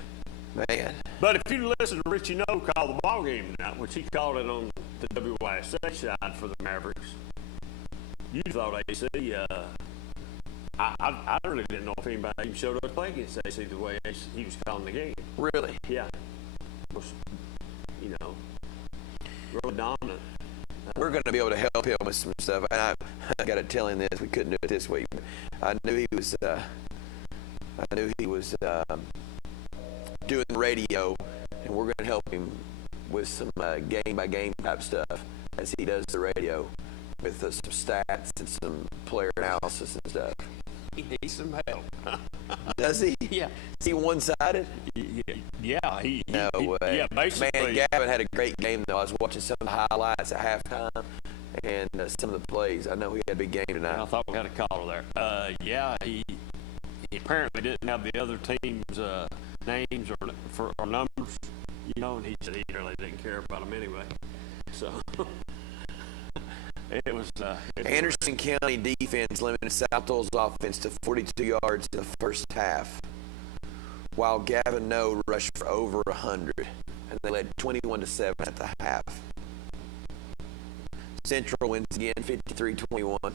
Man. But if you listen to Richie No call the ball game tonight, which he called it on the WYSA side for the Mavericks, you thought AC. I really didn't know if anybody even showed up to play against AC the way he was calling the game. Really? Yeah. Was, really dominant. We're going to be able to help him with some stuff. And I got to tell him this. We couldn't do it this week. I knew he was. Doing radio, and we're going to help him with some game-by-game type stuff as he does the radio with some stats and some player analysis and stuff. He needs some help. Does he? Yeah. Is he one-sided? Yeah. No way. Yeah, basically. Man, Gavin had a great game, though. I was watching some of the highlights at halftime and some of the plays. I know he had a big game tonight. I thought we had a caller there. He apparently didn't have the other team's names or numbers, and he said he really didn't care about them anyway. So it was. Anderson County defense limited South Dole's offense to 42 yards in the first half, while Gavin No rushed for over 100, and they led 21-7 at the half. Central wins again, 53-21.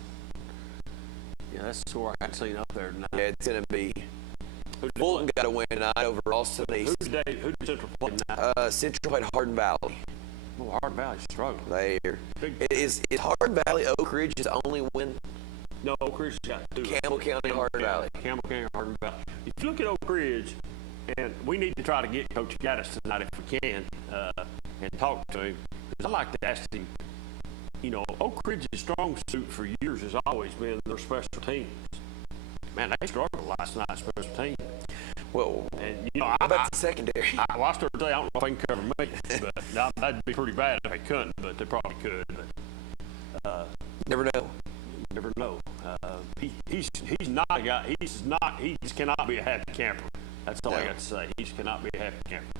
Yeah, that's the score I hadn't seen up there tonight. Yeah, it's going to be. Fulton got a win tonight over Austin East. Who did Central play tonight? Central played Hardin Valley. Oh, Hardin Valley struggled. Is Hardin Valley Oak Ridge's only win? No, Oak Ridge got two. Campbell County, Hardin Valley. Campbell County, Hardin Valley. If you look at Oak Ridge, and we need to try to get Coach Gaddis tonight if we can, and talk to him, because I like to ask him. Oak Ridge's strong suit for years has always been their special teams. Man, they struggled last night, special teams. Well, and how about the secondary? I started to say, I don't know if they can cover me, but that'd be pretty bad if they couldn't, but they probably could. But, never know. Never know. He's not a guy. He just cannot be a happy camper. That's all I got to say. He just cannot be a happy camper.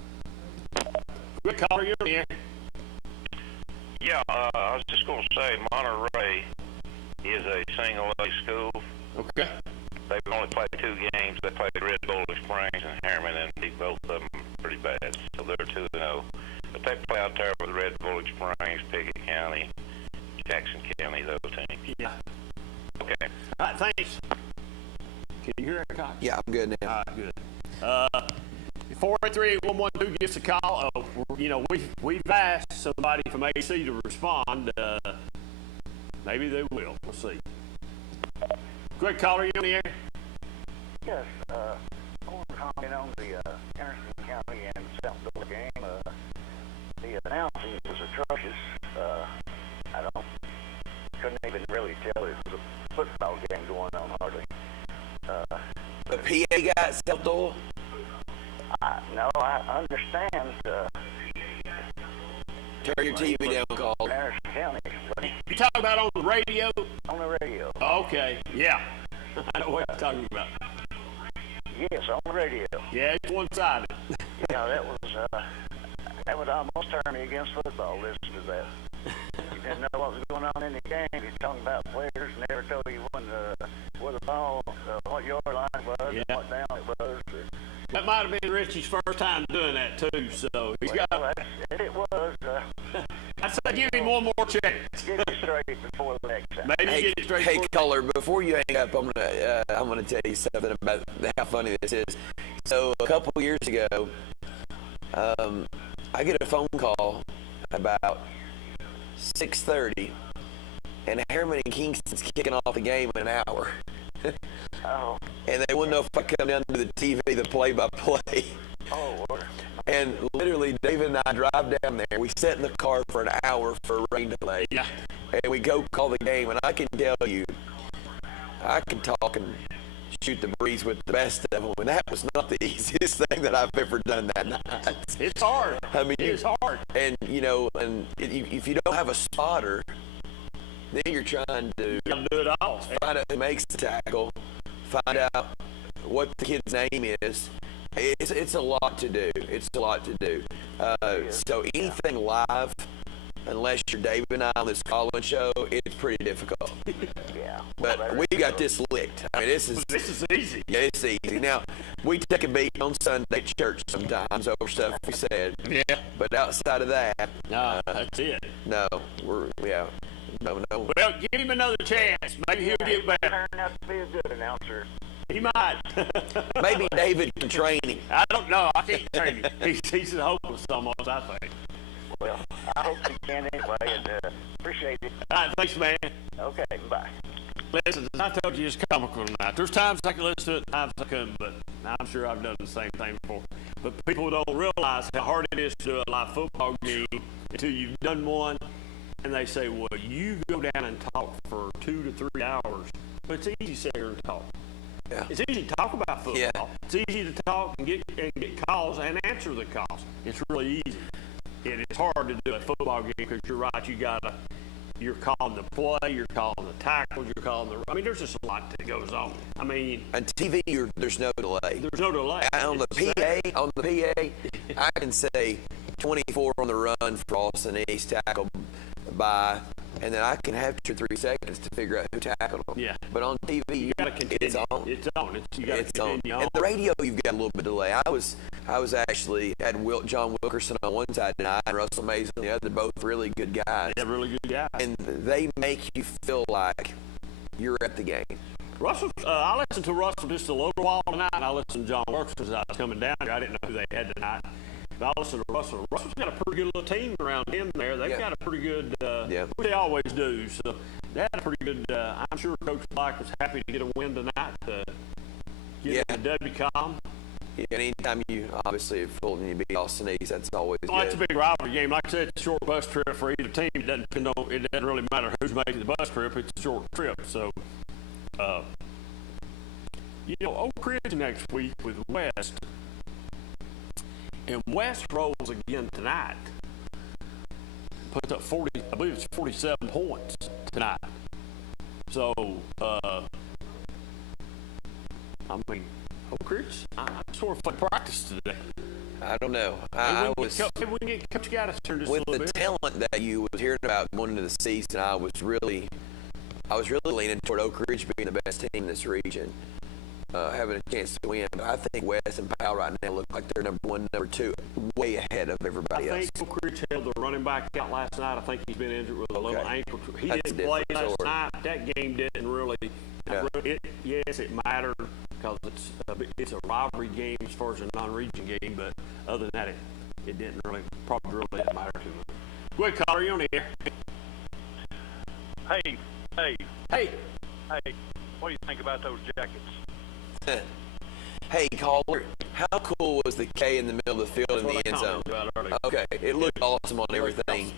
Good caller, you're in here. Yeah, I was just going to say Monterey is a single-A school. Okay. They've only played 2 games. They played Red Bull Springs and Harriman, and beat both of them pretty bad. So they're 2-0. But they play out there with Red Bull Springs, Pickett County, Jackson County, those teams. Yeah. Okay. All right, thanks. Can you hear it, Cox? Yeah, I'm good now. All right, good. 483-8112 gives a call. We've asked somebody from AC to respond. Maybe they will. We'll see. Quick caller, you on the air? Yes. I want to comment on the Anderson County and South Dole game. The announcing was atrocious. Couldn't even really tell it was a football game going on hardly. The PA guy at South Dole? No, I understand. Turn your TV down, call. Anderson County. You talking about on the radio? On the radio. Okay, yeah. I know what you're talking about. Yes, on the radio. Yeah, it's one-sided. That would almost turn me against football, listen to that. You didn't know what was going on in the game. You're talking about players, never told you where the ball, what yard line was, and what down it was. That might have been Richie's first time doing that, too, so he's got... It was. I said give him one more chance. Get it straight before the next time. Maybe get it straight Hey, caller, before you hang up, I'm gonna tell you something about how funny this is. So, a couple years ago, I get a phone call about 6:30, and Harriman and Kingston's kicking off the game in an hour. And they wouldn't know if I come down to the TV, the play-by-play. And literally, David and I drive down there. We sit in the car for an hour for a rain delay. Yeah. And we go call the game, and I can tell you, I can talk and shoot the breeze with the best of them, and that was not the easiest thing that I've ever done that night. It's hard. I mean, it's hard. And, if you don't have a spotter, then you're trying to do it all. Find out who makes the tackle, find out what the kid's name is. It's a lot to do. It's a lot to do. So anything live, unless you're David and I on this call-in show, it's pretty difficult. Yeah. But we got this licked. I mean, this is easy. Yeah, it's easy. Now, we take a beat on Sunday at church sometimes over stuff we said. Yeah. But outside of that, that's it. No, no. Well, give him another chance. Maybe he'll get better. Turn out to be a good announcer. He might. Maybe David can train him. I don't know. I can't train him. He's hopeless almost, I think. Well, I hope you can anyway, and appreciate it. All right, thanks, man. Okay, bye. Listen, as I told you, it's comical tonight. There's times I can listen to it, times I couldn't, but I'm sure I've done the same thing before. But people don't realize how hard it is to do a live football game until you've done one, and they say, well, you go down and talk for 2 to 3 hours. But it's easy to sit here and talk. Yeah. It's easy to talk about football. Yeah. It's easy to talk and get calls and answer the calls. It's really easy. It is hard to do a football game because you're right. You're calling the play, you're calling the tackles, you're calling the. I mean, there's just a lot that goes on. I mean, on TV, there's no delay. There's no delay. On the PA, I can say 24 on the run for Austin East tackle by. And then I can have 2 or 3 seconds to figure out who tackled them. Yeah. But on TV, it's on. It's on. You got to continue on. And the radio, you've got a little bit of delay. I was actually had John Wilkerson on one side tonight and Russell Mays on the other, both really good guys. Yeah, really good guys. And they make you feel like you're at the game. Russell, I listened to Russell just a little while tonight, and I listened to John Wilkerson as I was coming down here. I didn't know who they had tonight. I listened to Russell. Russell's got a pretty good little team around him there. They've got a pretty good, which they always do. So they had a pretty good, I'm sure Coach Black was happy to get a win tonight to get the WCOM. Yeah, anytime you, obviously, if Fulton, you beat Austin East, that's always good. It's a big rivalry game. Like I said, it's a short bus trip for either team. It doesn't really matter who's making the bus trip. It's a short trip. So, Oak Ridge next week with West. And West rolls again tonight. Puts up 47 points tonight. So, I mean, Oak Ridge, I sort of practice today. I don't know. We can get Coach Gaddis turned just a little bit. With the talent that you was hearing about going into the season, I was really leaning toward Oak Ridge being the best team in this region. Having a chance to win. But I think West and Powell right now look like they're number 1, number 2, way ahead of everybody else. I think Oak Ridge held the running back out last night. I think he's been injured with a little ankle. He didn't play last night. That game didn't really. Yes, it mattered because it's a rivalry game as far as a non-region game. But other than that, it didn't really didn't matter to him. Go ahead, caller. You on the air? Hey. What do you think about those jackets? Hey, caller, how cool was the K in the middle of the field in the end zone? Okay, it looked awesome on everything.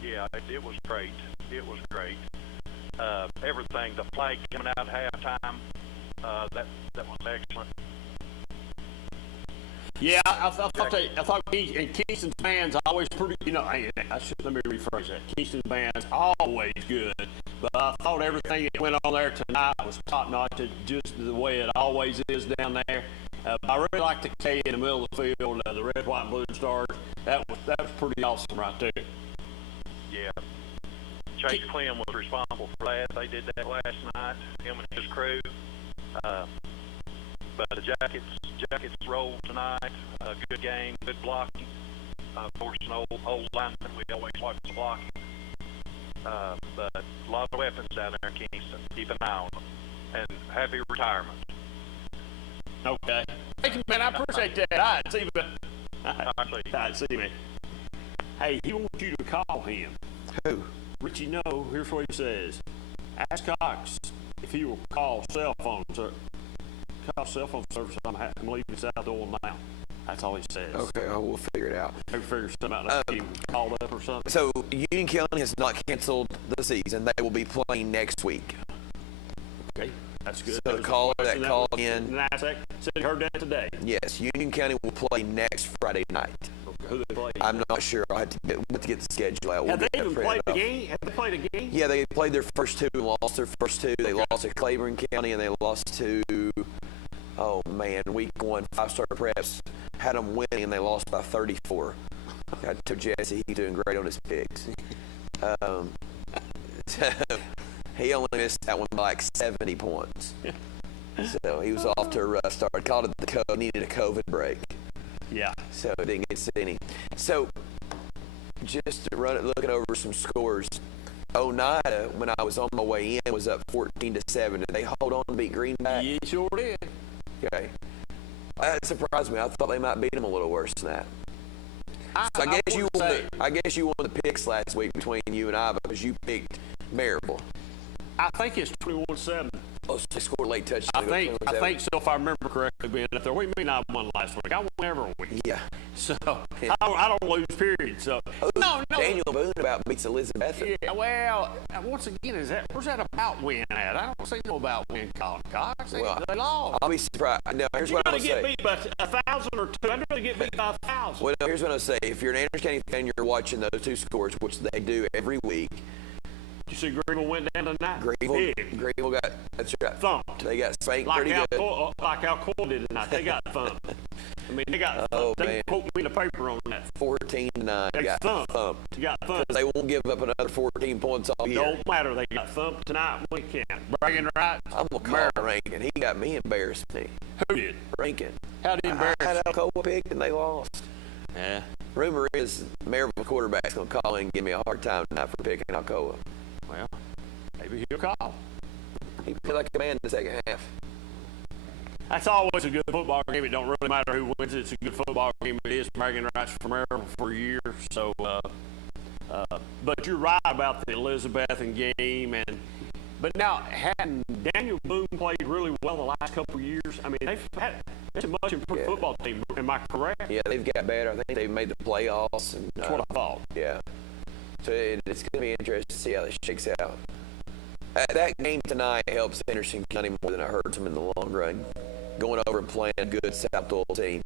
Yeah, it was great. It was great. Everything, the flag coming out at halftime, that was excellent. Yeah, I thought Kingston's band's always pretty, let me rephrase that. Kingston's band's always good, but I thought everything that went on there tonight was top-notch, just the way it always is down there. I really like the K in the middle of the field, the red, white, and blue stars. That was pretty awesome right there. Yeah. Chase Clem was responsible for that. They did that last night, him and his crew. But the Jackets rolled tonight. Good game, good blocking. Of course, an old lineman. We always watch the blocking. But a lot of weapons down there in Kingston. Keep an eye on them. And happy retirement. Okay. Thank you, man. I appreciate that. All right, see you, man. All right, see you, man. Hey, he wants you to call him. Who? Richie, no. Here's what he says. Ask Cox if he will call cell phone service. I'm leaving South Doyle now. That's all he says. Okay, we'll figure it out. Maybe figure something out. Get him called up or something. So Union County has not canceled the season. They will be playing next week. Okay, that's good. So the caller that called in. Said he heard that today. Yes, Union County will play next Friday night. Okay, who they play? I'm not sure. I'll have to get the schedule out. Have they even played the game? Have they played a game? Yeah, they played their first 2 and lost their first 2. They lost to Claiborne County and they lost to. Oh, man, week 1, 5-star Preps had them winning, and they lost by 34. I told Jesse he's doing great on his picks. He only missed that one by like 70 points. So he was off to a rough start. Called it needed a COVID break. Yeah. So didn't get to see any. So just looking over some scores. Oneida, when I was on my way in, was up 14-7. Did they hold on to beat Greenback? Yeah, sure did. Okay. That surprised me. I thought they might beat them a little worse than that. So I guess you won the picks last week between you and I because you picked Maryville. I think it's 21-7. Oh, so they scored a late touchdown. I think so, if I remember correctly, being up there. We may not have won last week. I won every week. Yeah. So I don't lose, period. So no. Daniel Boone about beats Elizabeth. Yeah, well, once again, where's that about win at? I don't see no about win, Colin Cox. They lost. I'll be surprised. No, here's what I'm going to say. You're going to get beat by 1,000 or 2. I'd rather get beat by 1,000. Well, no, here's what I'll say. If you're an Andrews County fan, you're watching those two scores, which they do every week. You see Greenville went down tonight? Greenville got, that's right. Thumped. They got spanked pretty good. Like Alcoa did tonight. They got thumped. I mean, they got thumped. They quote me in the paper on that. 14-9. They got thumped. You got thumped. They won't give up another 14 points all year. Don't matter. They got thumped tonight. We can't. Bragging rights. I'm going to call Rankin. He got me embarrassed. Who did? Rankin. How did he embarrass? I had Alcoa picked and they lost. Yeah. Rumor is Maryville quarterback's going to call in and give me a hard time tonight for picking Alcoa. Well, maybe he'll call. He played like a man in the second half. That's always a good football game. It don't really matter who wins it. It's a good football game. It is bragging rights for Maryville for years. So, but you're right about the Elizabethan game. But now, hadn't Daniel Boone played really well the last couple of years? I mean, it's a much improved football team. Am I correct? Yeah, they've got better. I think they've made the playoffs. And, that's what I thought. Yeah. So it's going to be interesting to see how this shakes out. That game tonight helps Henderson County more than it hurts them in the long run. Going over and playing a good South Doyle team,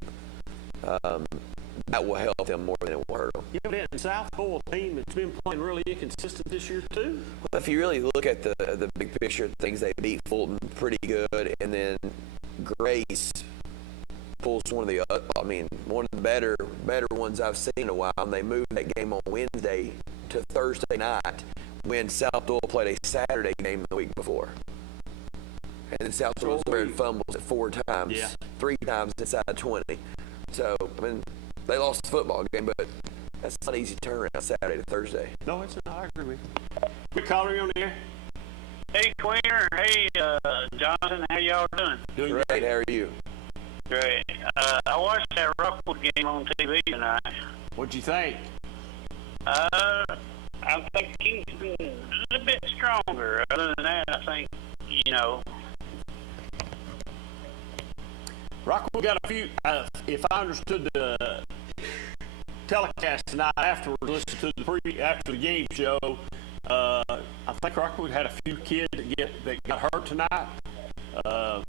that will help them more than it will hurt them. Yeah, but that South Doyle team that's been playing really inconsistent this year too. Well, if you really look at the big picture of things, they beat Fulton pretty good, and then Grace pulls one of the better ones I've seen in a while, and they moved that game on Wednesday to Thursday night when South Doyle played a Saturday game the week before. And then South Doyle scored fumbles at 4 times, 3 times inside 20. So, I mean, they lost the football game, but that's not an easy turnaround Saturday to Thursday. No, it's not. I agree with you. Quick caller on the air. Hey, Queener. Hey, Jonathan. How y'all doing? Doing great. How are you? Great. I watched that Rockwood game on TV tonight. What'd you think? I think Kingston is a bit stronger. Other than that, I think, Rockwood got a few, if I understood the telecast tonight afterwards, listened to after the game show, I think Rockwood had a few kids that got hurt tonight. I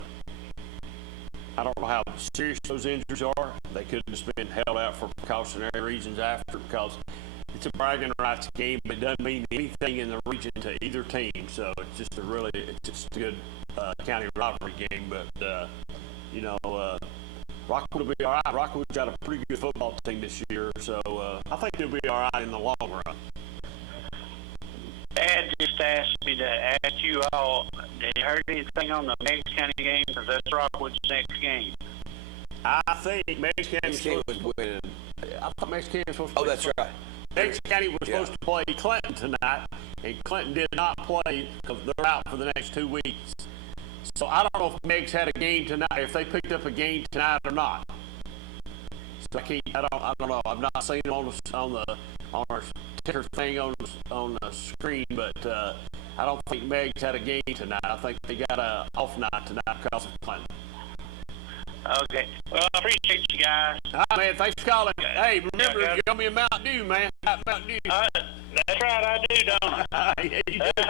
don't know how serious those injuries are. They could have just been held out for precautionary reasons after, because it's a bragging rights game, but it doesn't mean anything in the region to either team. So it's just a good county rivalry game. But Rockwood will be all right. Rockwood's got a pretty good football team this year, so I think they'll be all right in the long run. Dad just asked me to ask you all, did you heard anything on the Meigs County game? Because that's Rockwood's next game. I think Meigs County was winning. I thought Meigs County was supposed to play. Oh, that's right. Meigs County was supposed to play Clinton tonight, and Clinton did not play because they're out for the next 2 weeks. So I don't know if Meigs had a game tonight, if they picked up a game tonight or not. So I don't know. I've not seen them on our ticker thing on the screen, but I don't think Meigs had a game tonight. I think they got a off night tonight because of Clinton. Okay. Well, I appreciate you guys. All right, man. Thanks for calling. Hey, remember, you got me a Mountain Dew, man. Mountain Dew. That's right, I do, don't I? Yeah, you do. All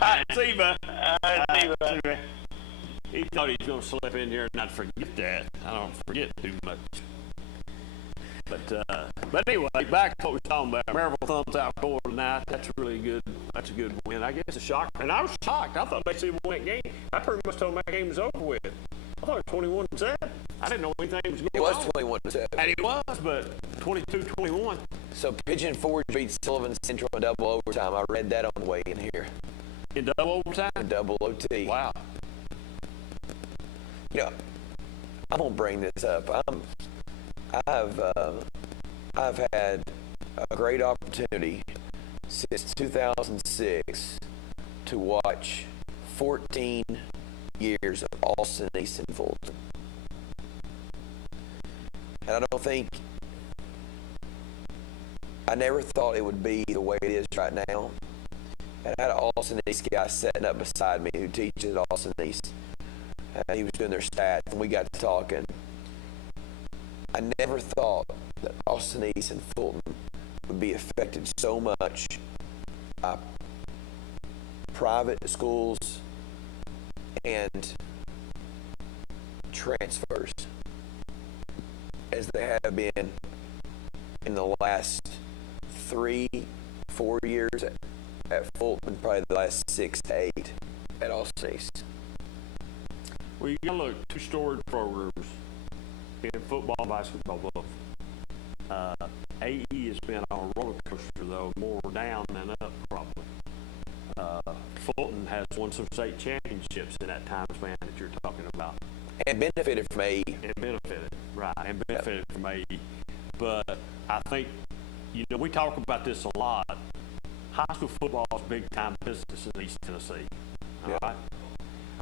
right, see you, bud. See you, bud. He thought he was going to slip in here and not forget that. I don't forget too much. But anyway, back to what we were talking about. Maryville thumbs out for tonight. That's really good. That's a good win. I guess a shock. And I was shocked. I thought they should win that game. I pretty much told them that game was over with. I thought it was 21-7. I didn't know anything was going on. It was 21-7. And it was, but 22-21. So Pigeon Forge beat Sullivan Central in double overtime. I read that on the way in here. In double overtime? In double OT. Wow. You know, I'm gonna bring this up. I've had a great opportunity since 2006 to watch 14 years of Austin East and Fulton. And I never thought it would be the way it is right now. And I had an Austin East guy sitting up beside me who teaches at Austin East. And he was doing their stats, and we got to talking. I never thought that Austin East and Fulton would be affected so much by private schools and transfers as they have been in the last 3-4 years at Fulton, probably the last 6 to 8 at Austin East. Well, you got to look, 2 storied programs in football and basketball both. AE has been on a roller coaster, though, more down than up, probably. Fulton has won some state championships in that time span that you're talking about. And benefited from AE. And benefited from AE. But I think, you know, we talk about this a lot. High school football is big-time business in East Tennessee. All right?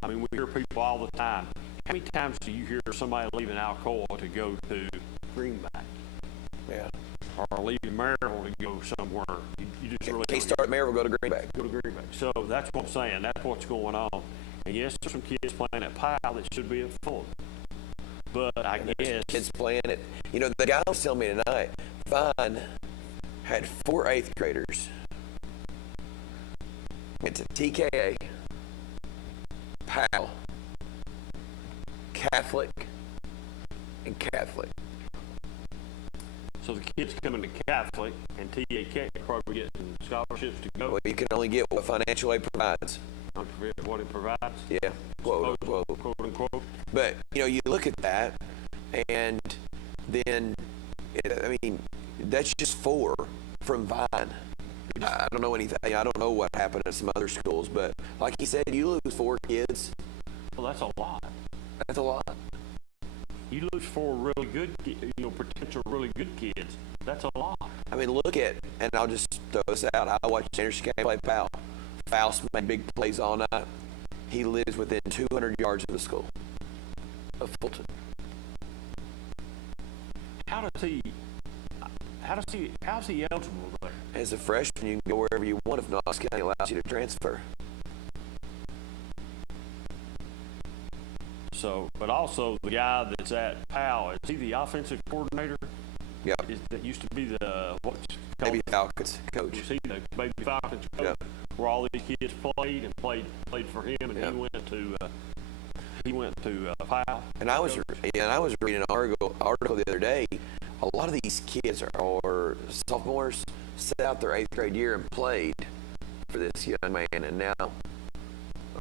I mean, we hear people all the time. How many times do you hear somebody leaving Alcoa to go to Greenback? Yeah. Or leaving Maryville to go somewhere? You just really they start at Maryville, go to Greenback. So that's what I'm saying. That's what's going on. And yes, there's some kids playing at Powell that should be at Fulton. But I guess kids playing it. You know, the guy was telling me tonight, Vine had 4 8th graders. Went to TKA, Powell, Catholic, and Catholic. So the kids coming to Catholic and TAK are probably getting scholarships to go. Well, you can only get what financial aid provides. What it provides? Yeah, quote unquote. But, you know, you look at that, and then, I mean, that's just 4 from Vine. I don't know anything. I don't know what happened at some other schools, but like he said, you lose 4 kids. Well, that's a lot. That's a lot. You lose 4 really good, potential really good kids. That's a lot. I mean, look at, and I'll just throw this out. I watched Anderson County play Powell. Faust made big plays all night. He lives within 200 yards of the school of Fulton. How's he eligible there? As a freshman, you can go wherever you want if Knox County allows you to transfer. So, but also the guy that's at Powell, is he the offensive coordinator? Yeah. That used to be the Baby Falcons coach. Was he the Baby Falcons coach? Yep. Where all these kids played and played for him, and yep. he went to Powell. And I was reading an article the other day. A lot of these kids are sophomores, set out their 8th grade year and played for this young man, and now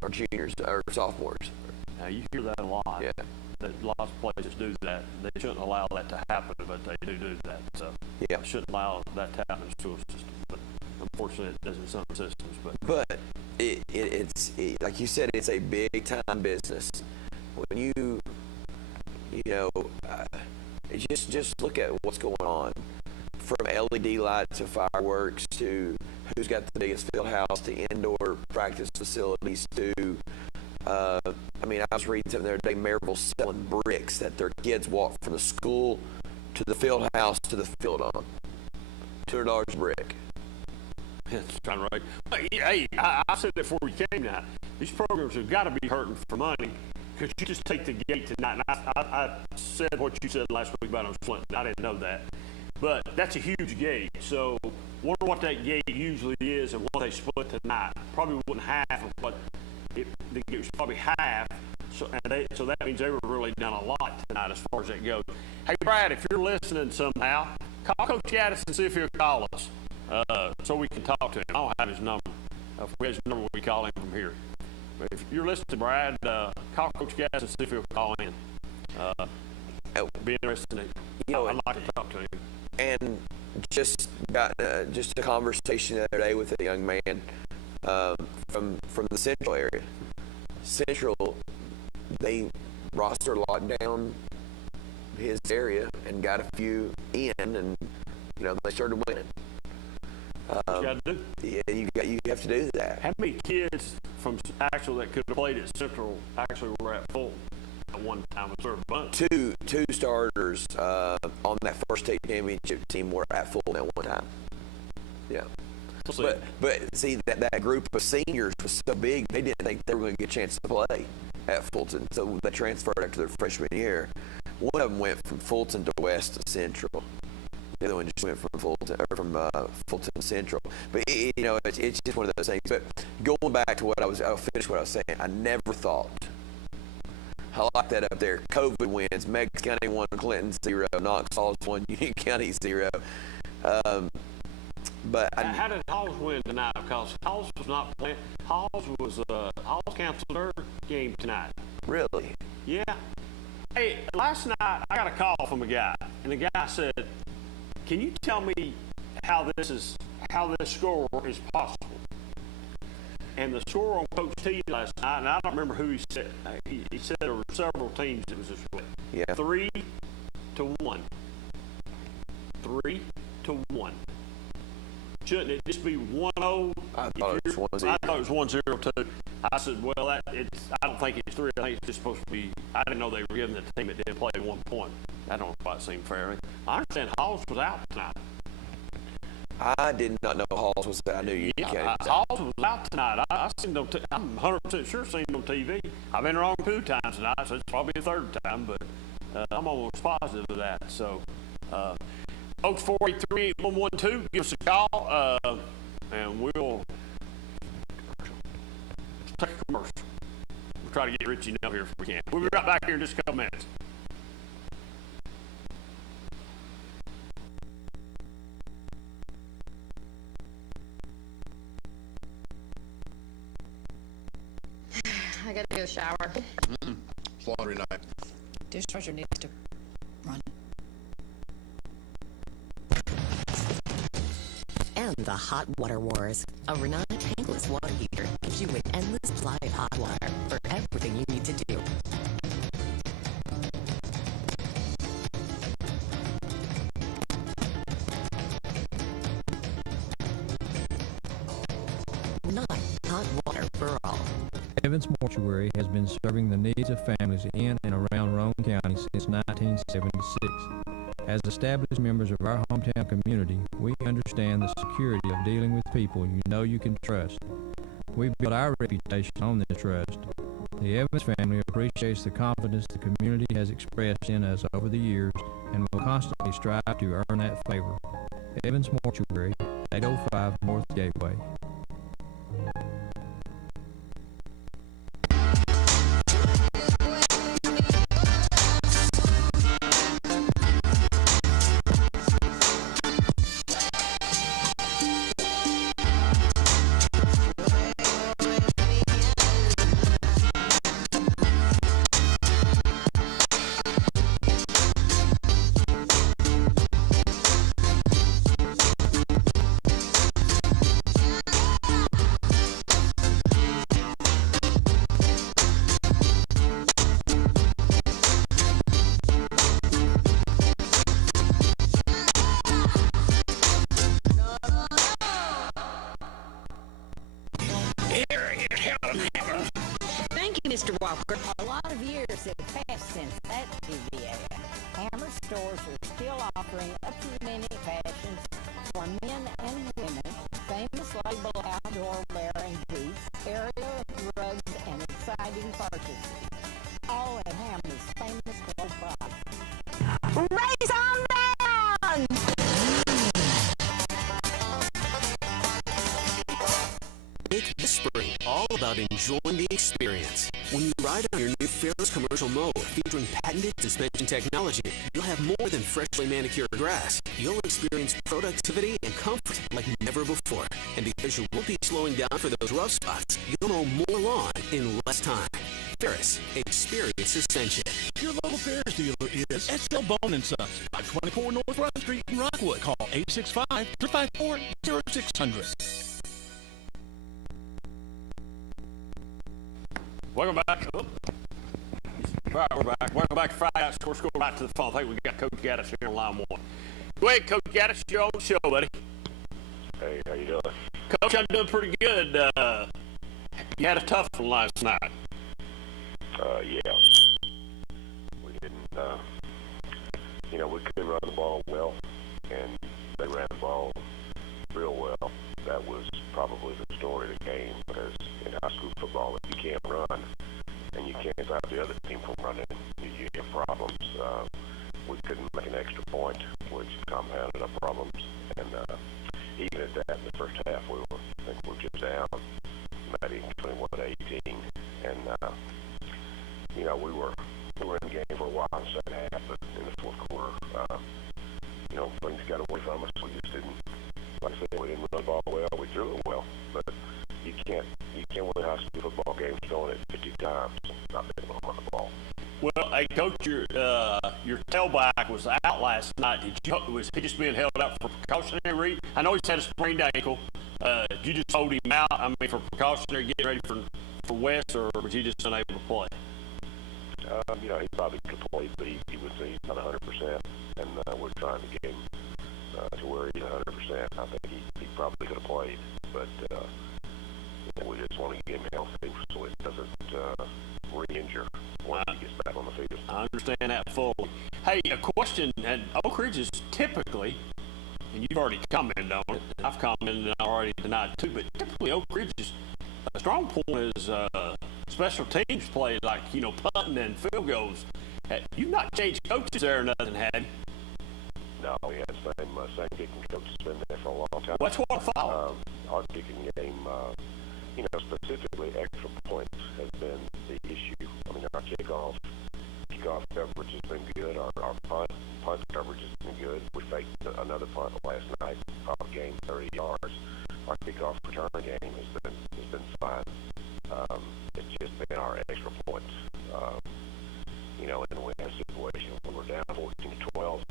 are juniors or sophomores. Now you hear that a lot. Yeah. That lots of places do that. They shouldn't allow that to happen, but they do that. So yeah, shouldn't allow that to happen in the school system. But unfortunately, it does in some systems. But it's like you said, it's a big time business. When you just look at what's going on, from LED lights to fireworks to who's got the biggest field house to indoor practice facilities to. I mean, I was reading something the other day, Maryville selling bricks that their kids walk from the school to the field house to the field on. $200 a brick. That's kind of right. Hey, I said that before we came now. These programs have got to be hurting for money because you just take the gate tonight. And I said what you said last week about Clinton. I didn't know that. But that's a huge gate. So wonder what that gate usually is and what they split tonight. Probably wasn't half of what it was, probably half. So that means they were really done a lot tonight as far as that goes. Hey, Brad, if you're listening somehow, call Coach Gaddis and see if he'll call us so we can talk to him. I don't have his number. If we have his number, we call him from here. But if you're listening, Brad, call Coach Gaddis and see if he'll call in. Be interested in it. I'd like to talk to him. And just got just a conversation the other day with a young man from the Central area. Central, they roster locked down his area and got a few in, and they started winning. You got to do. Yeah, you have to do that. How many kids from actually that could have played at Central actually were at full at one time? Was there a bunch? Two starters on that first state championship team were at full at one time. Yeah. But see, that group of seniors was so big, they didn't think they were going to get a chance to play at Fulton. So they transferred after their freshman year. One of them went from Fulton to West to Central. The other one just went from Fulton to Central. But it's just one of those things. But going back to I'll finish what I was saying. I never thought. I like that up there. COVID wins. Meigs County 1, Clinton 0. Knox Falls 1, Union County 0. But how did Halls win tonight? Because Halls was not playing. Halls canceled their game tonight. Really? Yeah. Hey, last night I got a call from a guy, and the guy said, "Can you tell me how this score is possible?" And the score on Coach T last night, and I don't remember who he said. He said there were several teams that was this way. Yeah. 3-1. 3-1. Shouldn't it just be 1-0? I thought it was 1-0. I thought it was 1-0 too. I said, well, I don't think it's 3. I think it's just supposed to be. I didn't know they were giving the team that didn't play 1 point. That don't quite seem fair. I understand Halls was out tonight. I did not know Halls was out. I knew you. Yeah, Halls was out tonight. I seen them. I'm 100% sure seen them on TV. I've been wrong 2 times tonight, so it's probably the 3rd time, but I'm almost positive of that. So, folks, 483-8112, give us a call, and we'll take a commercial. We'll try to get Richie now here if we can. We'll be right back here in just a couple minutes. I gotta go shower. It's laundry night. Dishwasher needs to run. And the Hot Water Wars. A Renai tankless water heater gives you an endless supply of hot water for everything you need to do. Not hot water for all. Evans Mortuary has been serving the needs of families in and around Roane County since 1976. As established members of our hometown community, we understand the security of dealing with people you can trust. We've built our reputation on this trust. The Evans family appreciates the confidence the community has expressed in us over the years and will constantly strive to earn that favor. Evans Mortuary, 805 North Gateway. Mr. Walker. A lot of years have passed since that TV ad. Hammer stores are still offering up-to-the-minute fashions for men and women, famous label outdoor wearing boots, area rugs, and exciting purchases. All at Hammer's famous low price. Race on down! Make this spring all about enjoying the experience. When you ride on your new Ferris commercial mower featuring patented suspension technology, you'll have more than freshly manicured grass. You'll experience productivity and comfort like never before. And because you won't be slowing down for those rough spots, you'll mow more lawn in less time. Ferris, experience suspension. Your local Ferris dealer is SL Bone & Sons, 524 North Front Street in Rockwood. Call 865-354-0600. Welcome back. All right, we're back. Welcome back to Friday Night Scoreboard. Right to the phone. I think we got Coach Gaddis here on line one. Go ahead, Coach Gaddis. You're on the show, buddy. Hey, how you doing? Coach, I'm doing pretty good. You had a tough one last night. Yeah. We didn't, we couldn't run the ball well, and they ran the ball real well. That was probably the story of the game, because in high school football, if you can't run and you can't stop the other team from running, you have problems. We couldn't make an extra point, which compounded our problems. And even at that, in the first half, I think we were just down, maybe 21-18. And we were in the game for a while in the second half, but in the fourth quarter, things got away from us. We just didn't, like I said, we didn't run the ball well. We threw it well, but you can't win a high school football game throwing it 50 times and not being able to run the ball. Well, hey, Coach, your tailback was out last night. Was he just being held out for precautionary reason? I know he's had a sprained ankle. Did you just hold him out? I mean, for precautionary, getting ready for West, or was he just unable to play? He probably could have played, but he's not 100%, and we're trying to get him to where he's 100%. I think he probably could have played, but we just want to get him healthy so it doesn't re-injure when he gets back on the field. I understand that fully. Hey, a question, and Oak Ridge is typically, and you've already commented on it, I've commented already tonight too, but typically Oak Ridge's strong point is special teams play, like, punting and field goals. You've not changed coaches there or nothing, had you? No, we had the same kicking coach has been there for a long time. What's what I thought? Our kicking game, specifically extra points has been the issue. I mean, our kickoff coverage has been good. Our punt coverage has been good. We faked another punt last night, gained 30 yards. Our kickoff return game has been fine. It's just been our extra points. And we had a situation when we're down 14-12.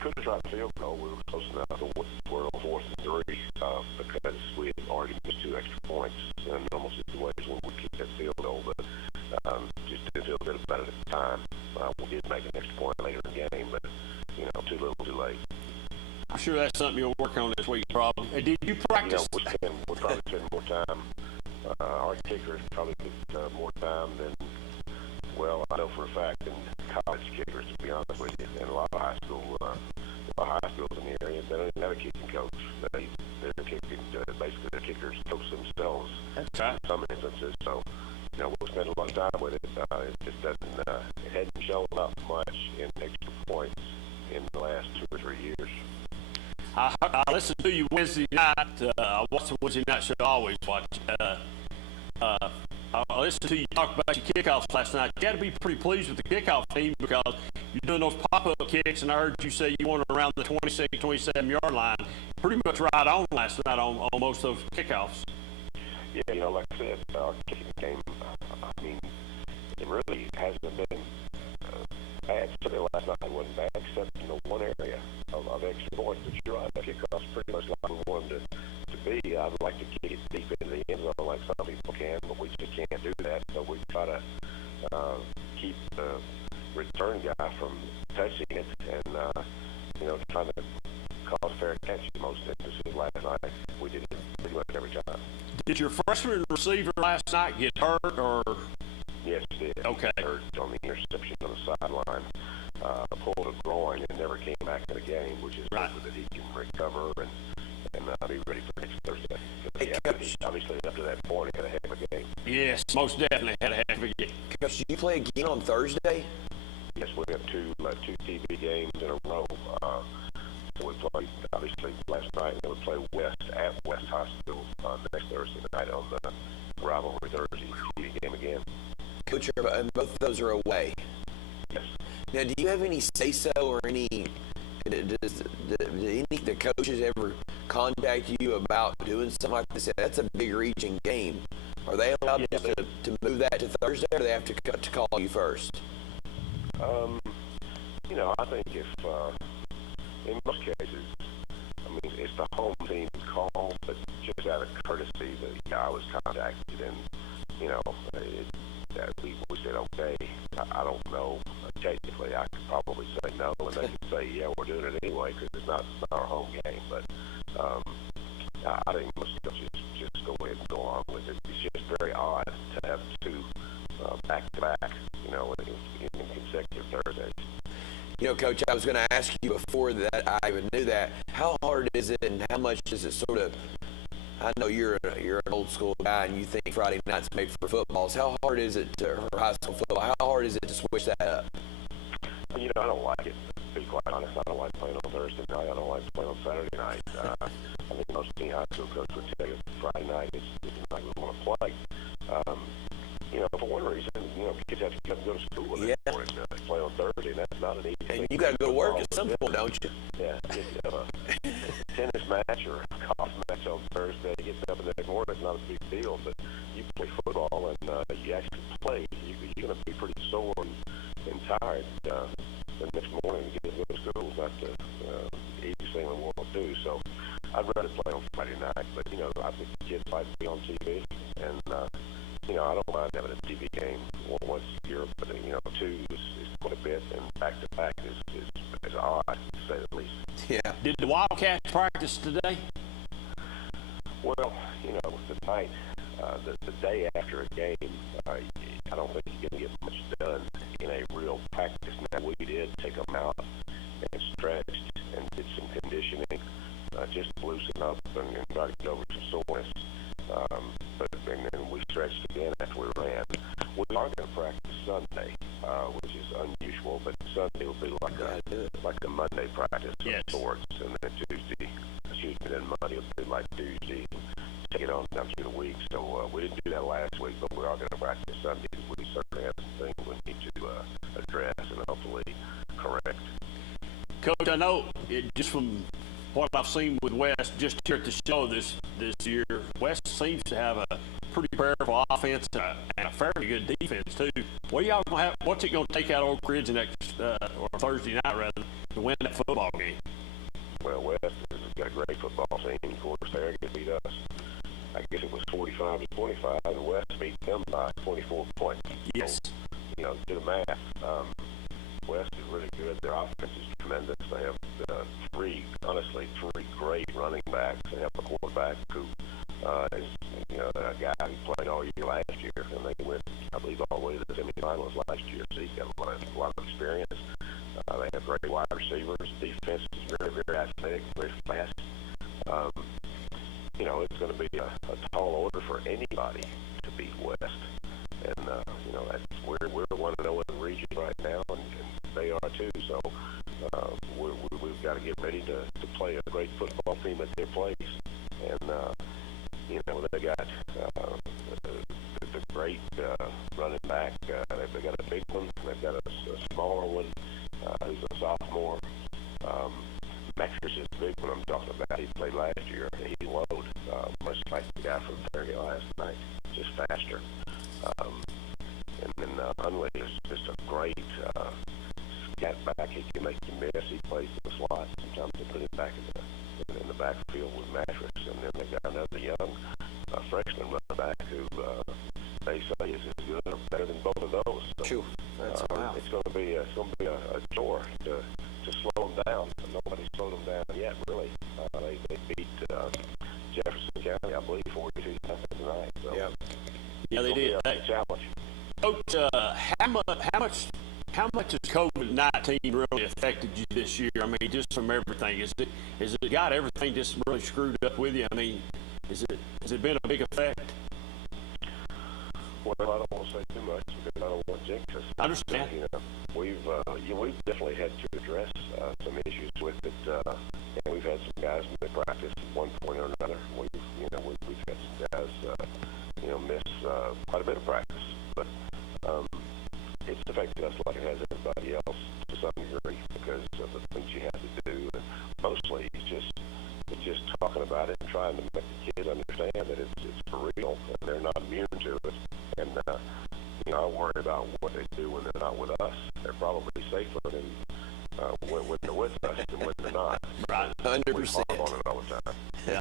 Could have tried the field goal. We were close enough to we're on 4th and 3 because we had already missed 2 extra points in a normal situation when we kick that field goal. But just didn't feel good about it at the time. We did make an extra point later in the game, but too little, too late. I'm sure that's something you'll work on this week, probably. Did you practice? We'll probably spend more time. Our kickers probably get more time than. Well, I know for a fact in college kickers, to be honest with you, and a lot of high schools in the area, they don't even have a kicking coach. They're kicking, basically their kickers coach themselves in some instances. So, we'll spend a lot of time with it. It just doesn't, it hadn't shown up much in extra points in the last 2 or 3 years. I listened to you Wednesday night. I watched the Wednesday night show I always watch. I listened to you talk about your kickoffs last night. You got to be pretty pleased with the kickoff team because you're doing those pop-up kicks, and I heard you say you wanted around the 26, 27-yard line. Pretty much right on last night on most of those kickoffs. Yeah, like I said, our kicking game, I mean, it really hasn't been bad. Certainly last night wasn't bad, except in the one area of extra points. But you're right, the kickoff's pretty much like we want them to be. I'd like to kick it deep into the end zone like some people can, but we just can't do that. So we try to keep the return guy from touching it and, trying to cause fair catch in most instances. Last night, we did it pretty much every time. Did your freshman receiver last night get hurt, or? Yes, he did. Okay. Hurt on the interception on the sideline. Pulled a groin and never came back in the game, which is right that he can recover and be ready for next Thursday. Obviously, up to that point, he had a heck of a game. Yes, most definitely had a heck of a game. Coach, did you play again on Thursday? Yes, we have two TV games in a row. We played, obviously, last night, and then we play West at West Hospital next Thursday night on the rivalry Thursday TV game again. Coach, both of those are away. Yes. Now, do you have any say-so or any the coaches ever contact you about doing something like this? That's a big reaching game. Are they allowed to move that to Thursday, or do they have to call you first? I think if in most cases, I mean, it's the home team's call, but just out of courtesy, the guy was contacted, and we said, okay. I don't know. Technically, I could probably say no, and they could say, yeah, we're doing it anyway because it's not our home game. But I think most coaches just go ahead and go along with it. It's just very odd to have two back-to-back, in consecutive Thursdays. Coach, I was going to ask you before that I even knew that. How hard is it, and how much is it sort of? I know you're an old school guy, and you think Friday night's made for footballs. How hard is it for high school football? How hard is it to switch that up? I don't like it. To be quite honest, I don't like playing on Thursday night. I don't like playing on Saturday night. I think most senior high school coaches would tell you Friday night is the night we want to play. For one reason, kids have to get up and go to school in the morning. Play on Thursday, and that's not an easy thing. And you got to go to work at some point, don't you? Yeah. You have a tennis match or a golf match on Thursday, get up in the next morning, it's not a big deal. But you play football and you actually play, you're going to be pretty sore and tired the next morning. To get to go to school is not the easiest thing in the world to do. So I'd rather play on Friday night. But, I think the kids like to be on TV. And, I don't mind having a TV game once a year, but, two is quite a bit, and back-to-back is odd, to say the least. Yeah. Did the Wildcats practice today? Well, the night, the day after a game, I don't think you can get much done in a real practice. Now, we did take them out and stretched and did some conditioning, just to loosen up and try to get over some soreness. And then we stretched again after we ran. We are going to practice Sunday, which is unusual, but Sunday will be like a Monday practice of sorts, and then then Monday will be like Tuesday, take it on down through the week. So we didn't do that last week, but we are going to practice Sunday. We certainly have some things we need to address and hopefully correct. Coach, I know just from what I've seen with West, just here at the show this year, West seems to have a pretty powerful offense and a fairly good defense too. What are y'all gonna have? What's it gonna take out of Oak Ridge next or Thursday night rather to win that football game? Well, West has got a great football team. Of course, they're going to beat us. I guess it was 45-25, and West beat them by 24 points. Yes. So, do the math. West is really good. Their offense is tremendous. They have three great running backs. They have a quarterback who is a guy who played all year last year, and they went, I believe, all the way to the semifinals last year. So he's got a lot of experience. They have great wide receivers. Defense is very, very athletic, very fast. It's going to be a tall order for anybody to beat West. And, we're 1-0 in the region right now, and they are too. So we've got to get ready to play a great football team at their place. And, they got the great running back. They've got a big one. They've got a smaller one who's a sophomore. Mattress is the big one I'm talking about. He played last year. He load, much like the guy from Perry last night, just faster. And then Hunley is just a great scat back. He can make you miss. He plays in the slot. Sometimes they put him back in the backfield with Mattress. And then they got another young freshman running back who they say is as good or better than both of those. So, True. That's wow. It's going to be a chore to slow them down. Nobody's slowed them down yet, really. They beat Jefferson County, I believe, 42-0 tonight. So yeah, they did. Challenge. Coach, how much has COVID-19 really affected you this year? I mean, just from everything, has it got everything just really screwed up with you? I mean, has it been a big effect? Well, I don't want to say too much because I don't want to jinx us. I understand. We've definitely had to address some issues with it, and we've had some guys miss practice at one point or another. We've had some guys, miss quite a bit of practice, but it's affected us like it has everybody else to some degree because of the things you have to do. And mostly, it's just it's just talking about it and trying to make the kids understand that it's for real and they're not immune to it. And, I worry about what they do when they're not with us. They're probably safer than when they're with us than when they're not. Right, 100%. We harp on it all the time. Yeah,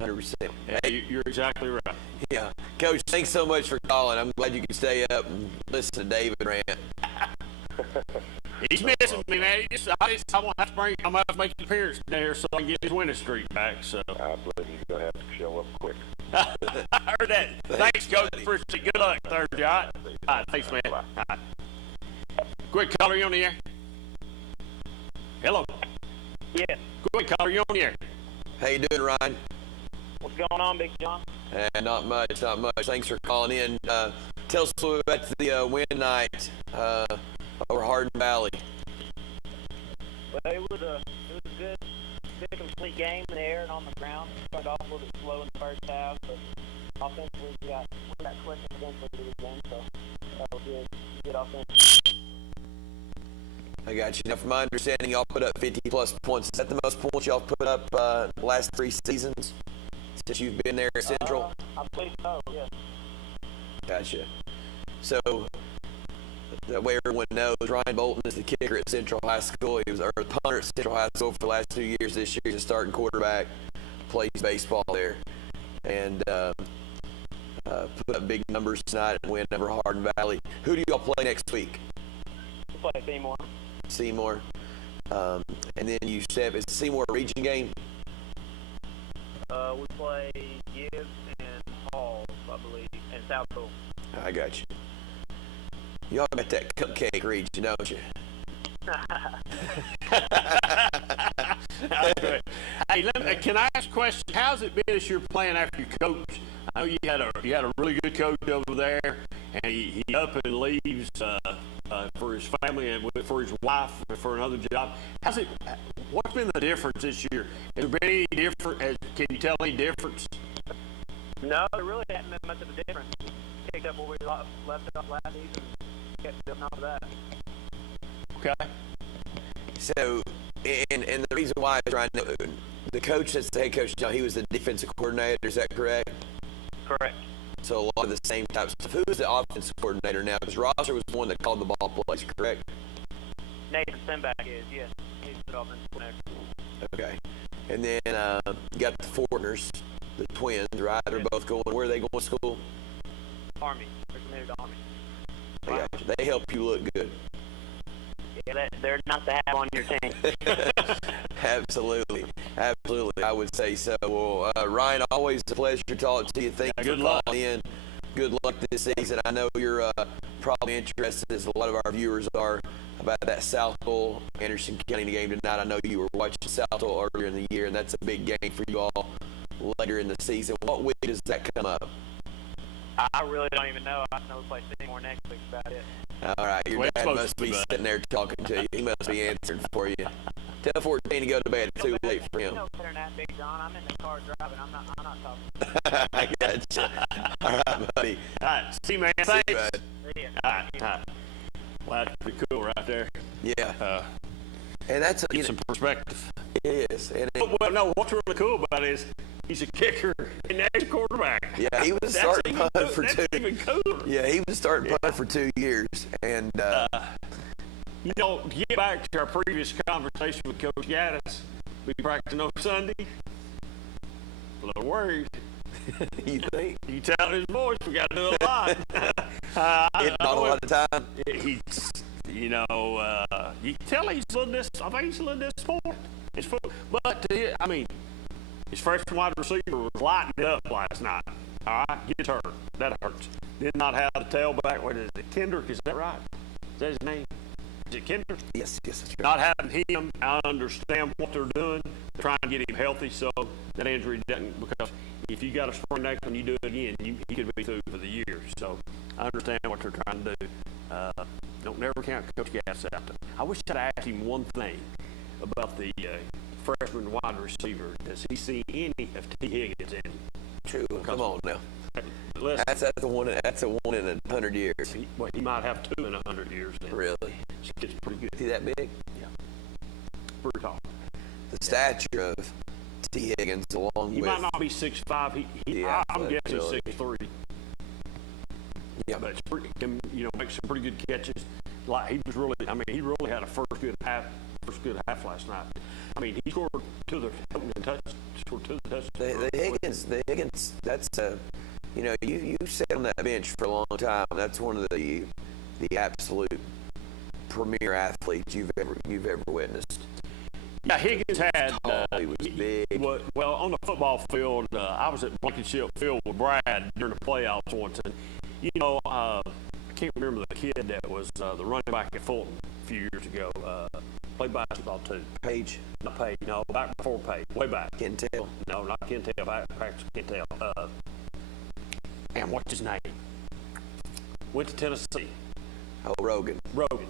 100%. Yeah, you're exactly right. Yeah. Coach, thanks so much for calling. I'm glad you could stay up and listen to David rant. He's missing me, man. I'm going to have to make an appearance there so I can get his winning streak back. So I believe he's going to have to show up quick. I heard that. Thanks, Coach. Appreciate it. Good luck Thursday, all right? All right, thanks, man. All right. Quick caller, you on the air? Hello. Yes. Quick caller, you on the air? How you doing, Ryan? What's going on, Big John? Not much. Thanks for calling in. Tell us a little bit about the win night over Hardin Valley. Well, it was a good complete game in the air and on the ground. Started off a little bit slow in the first half, but offensively we got quick eventually to the game, so that was good offense. I got you. Now, from my understanding, y'all put up 50-plus points. Is that the most points y'all put up the last 3 seasons since you've been there at Central? I believe so, yes. Gotcha. So, that way everyone knows, Ryan Bolton is the kicker at Central High School. He was the punter at Central High School for the last 2 years. This year he's a starting quarterback, plays baseball there. And put up big numbers tonight and win over Hardin Valley. Who do y'all play next week? We play Seymour. Seymour. And then you said, is Seymour a region game? We play Gibbs and Hall, I believe, and South Pool. I got you. Y'all got that cupcake region, don't you? Hey, can I ask a question? How's it been this year playing after your coach? I know you had a really good coach over there, and he up and leaves for his family and for his wife for another job. What's been the difference this year? Has there been any difference? Can you tell any difference? No, there really hasn't been much of a difference. Picked up where we left off last season. Kept building off of that. Okay. So, and the reason why I was trying to know, the coach that's the head coach, he was the defensive coordinator, is that correct? Correct. So a lot of the same type of stuff. Who is the offensive coordinator now? Because Rosser was the one that called the ball plays, correct? Nathan Stenback is, yes. He's the offensive coordinator. Okay. And then you got the Fortners, the twins, right? They're both going, where are they going to school? Army. They're committed to Army. I got you. They help you look good. Yeah, they're not to have on your team. Absolutely. I would say so. Well, Ryan, always a pleasure talking to you. Thank you for calling in. Good luck this season. I know you're probably interested, as a lot of our viewers are, about that South Bowl Anderson County game tonight. I know you were watching South Bowl earlier in the year, and that's a big game for you all later in the season. What week does that come up? I really don't even know. I know we play Seymour next week. About it. All right, your dad must be sitting there talking to you. He must be answering for you. Tell 14 to go to bed. It's too late for him. No better than that, Big John. I'm in the car driving. I'm not talking. I got you. All right, buddy. All right, see you, man. See Thanks. you, bud. See ya. All right. Well, that's pretty cool right there. Yeah. And that's some perspective. It is. And well, no, what's really cool about it is he's a kicker and now he's a quarterback. Yeah, he was starting punt for that's 2. Even cooler. Yeah, he was starting punt for 2 years, and to get back to our previous conversation with Coach Gaddis, we practicing on Sunday. A little worried. You think? You tell his voice, we got to do a lot. Not a lot of time. He's, you can tell he's a little I think he's a little disappointed. But I mean, his freshman wide receiver was lighting it up last night. All right, gets hurt. That hurts. Did not have the tailback. What is it? Kendrick, is that right? Is that his name? Is it Kendrick? Yes, that's right. Not having him, I understand what they're doing, trying to get him healthy so that injury doesn't, because if you got a sprained ankle and you do it again, he could be through for the year. So I understand what they're trying to do. Don't never count Coach Gass out. I wish I'd asked him one thing about the freshman wide receiver. Does he see any of T. Higgins in him? True. Come on now. Listen, that's a one in 100 years. He might have 2 in 100 years. Then. Really? It's pretty good. Is he that big? Yeah. Pretty tall. The stature of T. Higgins along he with. might not be 6'5". I'm guessing 6'3". Yeah, but can make some pretty good catches. Like he really had a first good half last night. I mean, he scored two touchdowns. The Higgins. That's you sat on that bench for a long time. That's one of the absolute premier athletes you've ever witnessed. Yeah, Higgins had. He was big. Well, on the football field, I was at Blankenship Field with Brad during the playoffs once, and I can't remember the kid that was the running back at Fulton a few years ago. Played basketball too. Page. Not Page. No, back before Page. Way back. Kentel. No, not Kentel. Back Kentel. And what's his name? Went to Tennessee. Oh, Rogan. Rogan.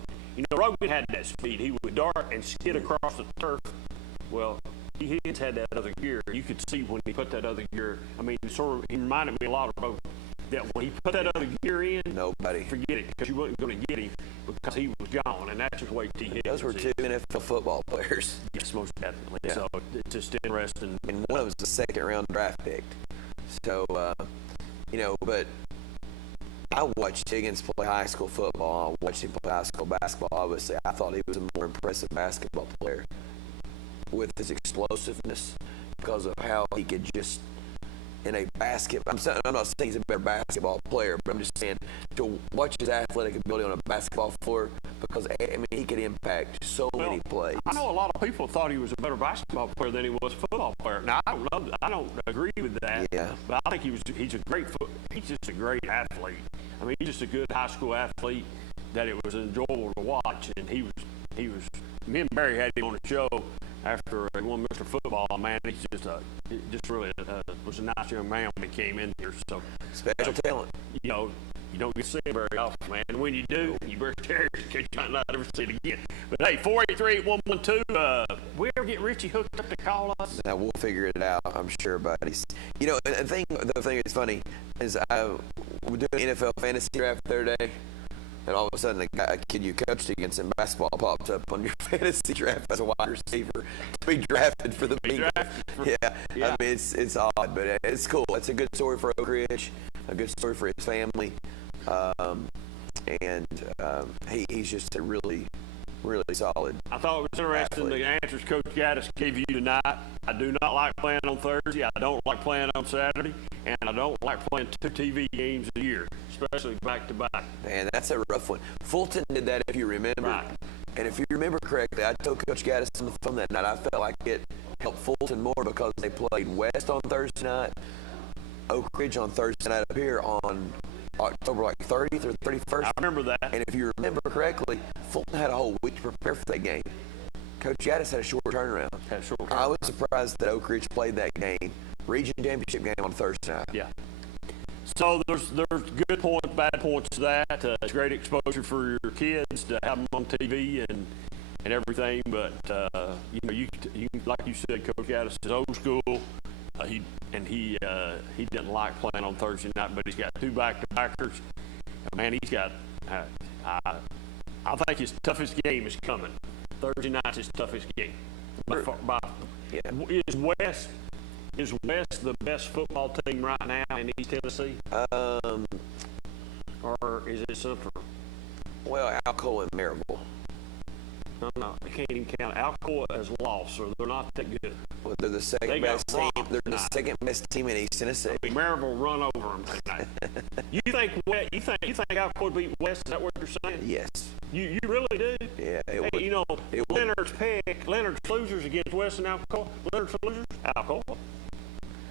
Rogan had that speed. He would dart and skid across the turf. Well, Higgins had that other gear. You could see when he put that other gear. I mean, he reminded me a lot of Rogan. That when he put that other gear in, nobody forget it, because you weren't going to get him because he was gone, and that's just the way T. Higgins Those were two NFL football players. Yes, most definitely. Yeah. So it's just interesting. And one of them was a second-round draft pick. So, but I watched Higgins play high school football. I watched him play high school basketball. Obviously, I thought he was a more impressive basketball player with his explosiveness because of how he could just, in a basketball, I'm not saying he's a better basketball player, but I'm just saying to watch his athletic ability on a basketball floor because, he could impact so many plays. I know a lot of people thought he was a better basketball player than he was a football player. Now, I don't agree with that. Yeah. But I think he's just a great athlete. I mean, he's just a good high school athlete that it was enjoyable to watch. And he was, me and Barry had him on the show after he won Mr. Football. Man, he's just really was a nice young man when he came in here. So special talent. You don't get to see it very often, man. And when you do, you better cherish it because you might not ever see it again. But hey, 483-8112, we ever get Richie hooked up to call us? Now, we'll figure it out, I'm sure, buddies. The thing that's funny is we're doing NFL fantasy draft the other day, and all of a sudden a kid you coached against in basketball pops up on your fantasy draft as a wide receiver to be drafted for the Bengals. Yeah. I mean, it's odd, but it's cool. It's a good story for Oak Ridge, a good story for his family, and he's just a really, really solid. I thought it was interesting the answers Coach Gaddis gave you tonight. I do not like playing on Thursday. I don't like playing on Saturday. And I don't like playing 2 TV games a year, especially back-to-back. Man, that's a rough one. Fulton did that, if you remember. Right. And if you remember correctly, I told Coach Gaddis on the phone that night, I felt like it helped Fulton more because they played West on Thursday night, Oak Ridge on Thursday night up here on October 30th or 31st. I remember that. And if you remember correctly, Fulton had a whole week to prepare for that game. Coach Gaddis had a short turnaround. I was surprised that Oak Ridge played that game, region championship game, on Thursday night. Yeah. So there's good points, bad points to that. It's great exposure for your kids to have them on TV and everything. But you like you said, Coach Gaddis is old school. He didn't like playing on Thursday night, but he's got 2 back-to-backers. Man, he's got. I think his toughest game is coming. Thursday night's his toughest game. Is West the best football team right now in East Tennessee? Or is it Central? Well, Alcoa and Maryville. No, you can't even count. Alcoa has lost, so they're not that good. Well, they're the second best team. They're the second best team in East Tennessee. I mean, Maryville run over them tonight. You think Alcoa beat West? Is that what you're saying? Yes. You really do? Yeah. Leonard's losers against West and Alcoa. Leonard's losers, Alcoa.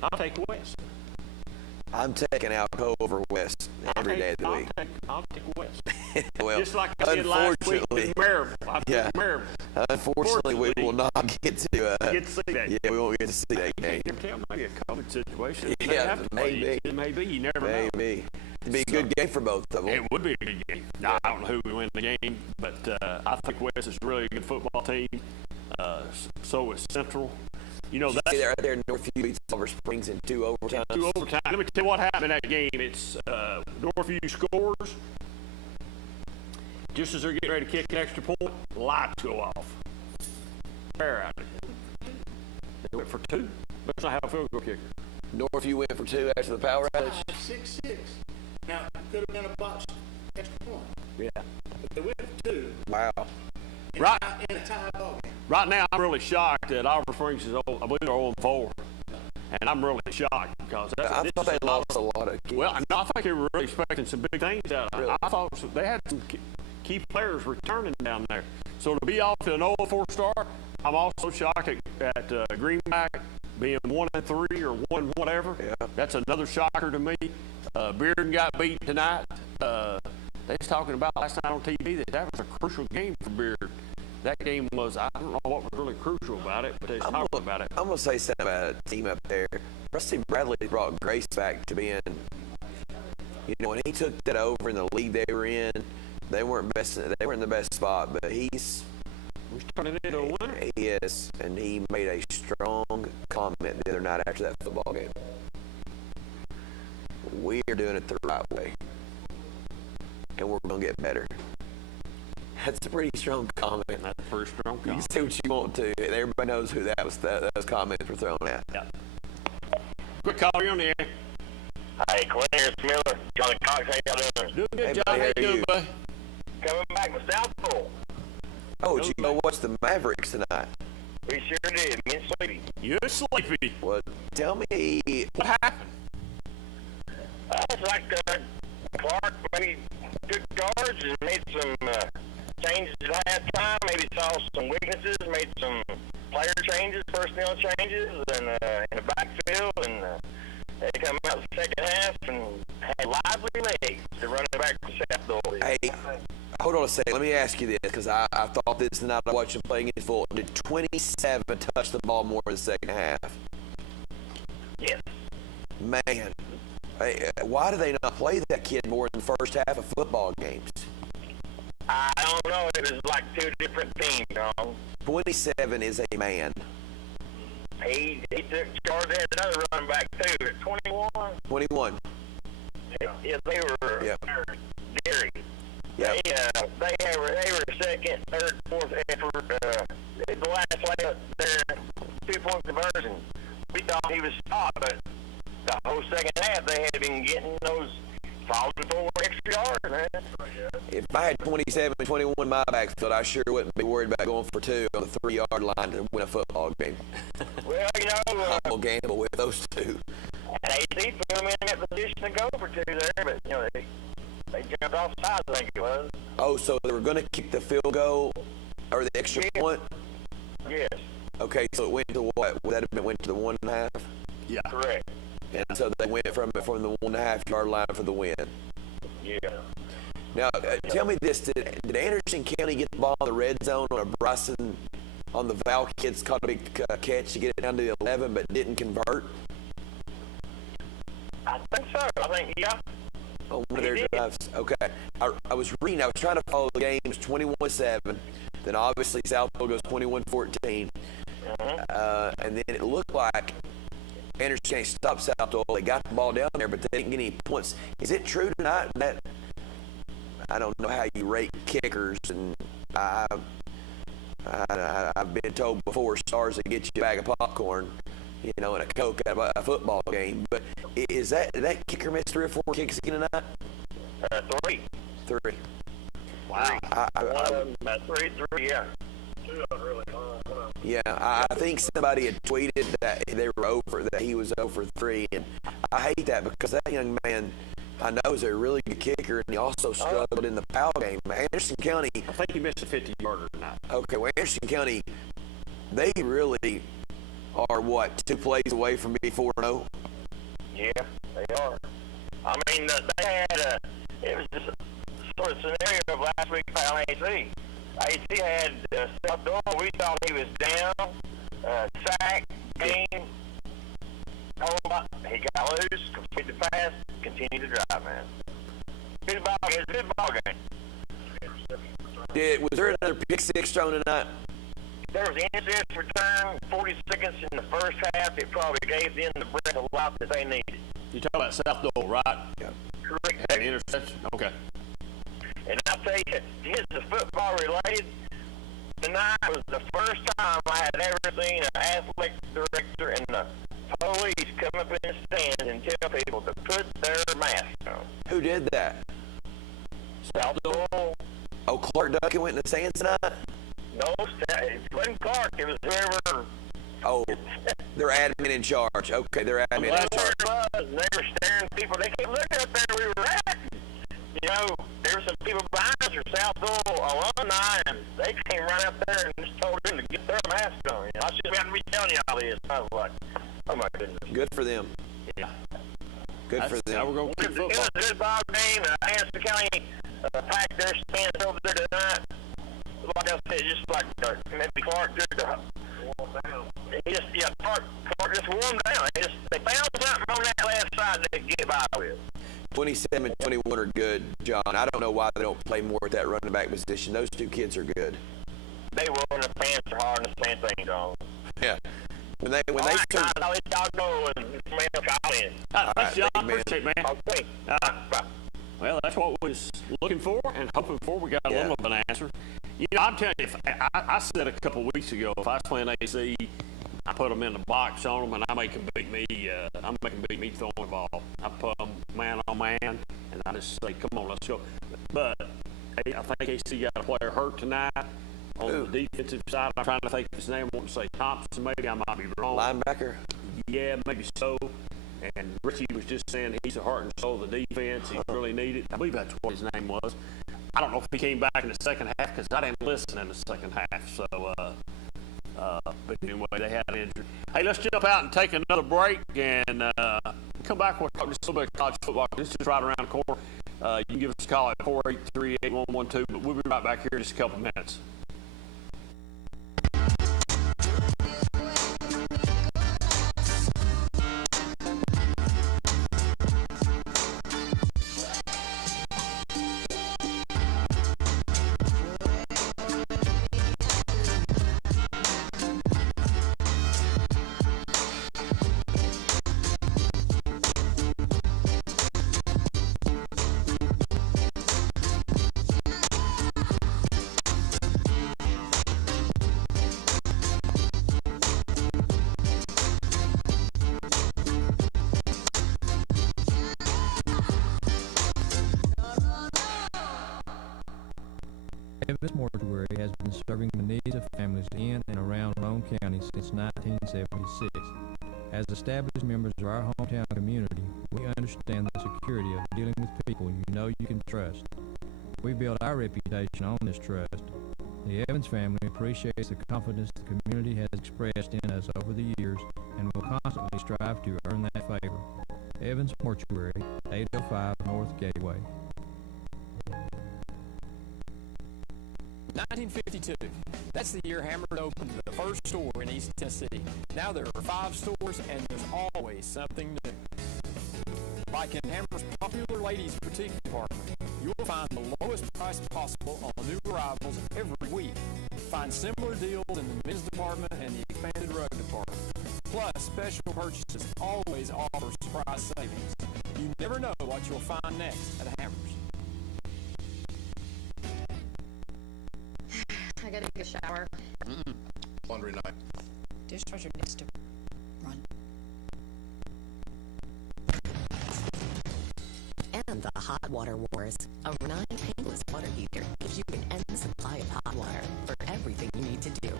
I'll take West. I'm taking Alcoa over West every day of the week. I'll take West. Well, just like I did last week with Maryville. Unfortunately, we will not get to see that. Yeah, we won't get to see that game. You can tell maybe a COVID situation. Yeah, maybe. Maybe. You never know. Maybe. It'd be a good game for both of them. It would be a good game. I don't know who would win the game, but I think West is really a good football team. So is Central. That's right there. Northview beats Silver Springs in 2 overtimes. 2 overtimes. Let me tell you what happened in that game. It's Northview scores. Just as they're getting ready to kick an extra point, lights go off. Fair out. They went for 2. Let's not have a field goal kicker. North, you went for 2 after the power outage. 6-6. Now, it could have been a botched extra point. Yeah. But they went for 2. Wow. In a tie ball game. Right now, I'm really shocked that Oliver Springs is, I believe, they're 0-4. And I'm really shocked because I thought they lost a lot of kids. Well, I think they were really expecting some big things out of it. I thought they had some key players returning down there. So to be off to an 0-4 start, I'm also shocked at Greenback being 1-3 or 1 whatever. Yeah. That's another shocker to me. Bearden got beat tonight. They was talking about last night on TV that was a crucial game for Bearden. That game was, I don't know what was really crucial about it, but they was talking about it. I'm going to say something about a team up there. Rusty Bradley brought Grace back to being, when he took that over in the league they were in, they weren't in the best spot, but he's turning into a winner. He is, and he made a strong comment the other night after that football game. We're doing it the right way, and we're going to get better. That's a pretty strong comment. That's a pretty strong comment. You can say what you want to. Everybody knows who those comments were thrown at. Yeah. Good call. You're on the air. Hey, Clarence Miller, Johnny Cox, how y'all doing? Doing good, John. How you doing, bud? Coming back from South Pole. Oh, did you go watch the Mavericks tonight? We sure did. Me and Sleepy. You're sleepy. Well, tell me what happened. It's like Clark maybe took charge and made some changes at halftime. Maybe saw some weaknesses, made some player changes, personnel changes, and in the backfield, and they come out in the second half and had lively legs to run it back from South Pole. Hey, hold on a second. Let me ask you this, because I thought this tonight. I watched him playing against Fulton. Did 27 touch the ball more in the second half? Yes. Man, hey, why do they not play that kid more in the first half of football games? I don't know. It was like 2 different teams, 27 is a man. He took charge. They had another running back, too, at 21. 21. Yeah, they were Derry. Yeah. They were second, third, fourth effort. The last play there, 2-point conversion. We thought he was stopped, but the whole second half they had been getting those 4 extra yards, man. If I had 27-21 in my backfield, I sure wouldn't be worried about going for 2 on the 3-yard line to win a football game. Well, I'm gonna gamble with those 2. And AT put them in that position to go for 2 there, but they jumped off sides, I think it was. Oh, so they were going to kick the field goal or the extra point? Yes. Okay, so it went to what? Would that have been went to the 1.5? Yeah. Correct. And so they went from the 1.5-yard line for the win. Yeah. Now, tell me this: did Anderson County get the ball in the red zone on a Bryson on the Val kids caught a big catch to get it down to the 11, but didn't convert? I think so. I think On one of their drives. Okay. I was reading. I was trying to follow the games 21-7. Then obviously South Pole goes 21-14. And then it looked like Anderson County stopped South Pole. They got the ball down there, but they didn't get any points. Is it true tonight that I don't know how you rate kickers, and I've been told before stars that get you a bag of popcorn, and a Coke at a football game. But did that kicker miss 3 or 4 kicks again tonight? 3. 3. Wow. 3, yeah. 2 of them really hard. Yeah, I think somebody had tweeted that that he was 0 for 3, and I hate that because that young man, I know, is a really good kicker, and he also struggled in the PAL game. Anderson County, I think he missed a 50-yarder tonight. Okay, well, Anderson County, they really are 2 plays away from being 4-0? Yeah, they are. I mean, they had it was just a sort of scenario of last week by AC. AC had South Door. We thought he was down, sack, game. He got loose, completed the pass, continued to drive, man. Good ball game. Was there another pick 6 thrown tonight? There was intercept return, 40 seconds in the first half. It probably gave them the breath of life that they needed. You're talking about South Dole, right? Yeah. Correct. Had an interception? Okay. And I'll tell you, this is football related. Tonight was the first time I had ever seen an athletic director in the police come up in the stands and tell people to put their mask on. Who did that? South Dole. Oh, Clark Duncan went in the stands tonight? No, it wasn't Clark. It was whoever. Oh, they're admin in charge. Okay, they're admin in charge. They were staring people. They kept looking up there where we were at. You know, there were some people behind us or South Dole alumni, and they came right up there and just told them to get their mask on. You know, I should have been telling you all this. I was like, oh my goodness. Good for them. Yeah. Good for them. We're going to keep football. It was a good ball game. Anderson County packed their stands over there tonight. Like I said, just like maybe Clark did Clark just wore them down. They found something on that last side they could get by with. 27 and 21 are good, John. I don't know why they don't play more at that running back position. Those two kids are good. They will, and the pants are hard, and the same thing, on. Yeah. When they start. I'll let y'all go and man call in. Thanks, John. Appreciate it, man. Okay. Bye. Well, that's what we was looking for and hoping for. We got a little of an answer. You know, I'm telling you, I said a couple of weeks ago, if I was playing AC, I put them in the box on them, and I make them beat me. I'm making beat me throwing the ball. I put them man on man, and I just say, "Come on, let's go." But I think AC got a player hurt tonight on the defensive side. I'm trying to think of his name. I want to say Thompson. Maybe I might be wrong. Linebacker. Yeah, maybe so. And Richie was just saying he's the heart and soul of the defense. He's really needed. I believe that's what his name was. I don't know if he came back in the second half because I didn't listen in the second half. So, but anyway, they had an injury. Hey, let's jump out and take another break and come back. We'll talk just a little bit of college football. This is right around the corner. You can give us a call at 483-8112, but we'll be right back here in just a couple minutes. Evans Mortuary has been serving the needs of families in and around Roane County since 1976. As established members of our hometown community, we understand the security of dealing with people you know you can trust. We build our reputation on this trust. The Evans family appreciates the confidence the community has expressed in us over the years and will constantly strive to earn that favor. Evans Mortuary, 805 North Gateway. 1952. That's the year Hammer opened the first store in East Tennessee. Now there are 5 stores, and there's always something new. Like in Hammer's popular ladies' boutique department, you'll find the lowest price possible on new arrivals every week. Find similar deals in the men's department and the expanded rug department. Plus, special purchases always offer surprise savings. You never know what you'll find next at Hammer's. I gotta take a shower. Laundry night. Dishwasher needs to run. And the Hot Water Wars. A Renai tankless water heater gives you an endless supply of hot water for everything you need to do.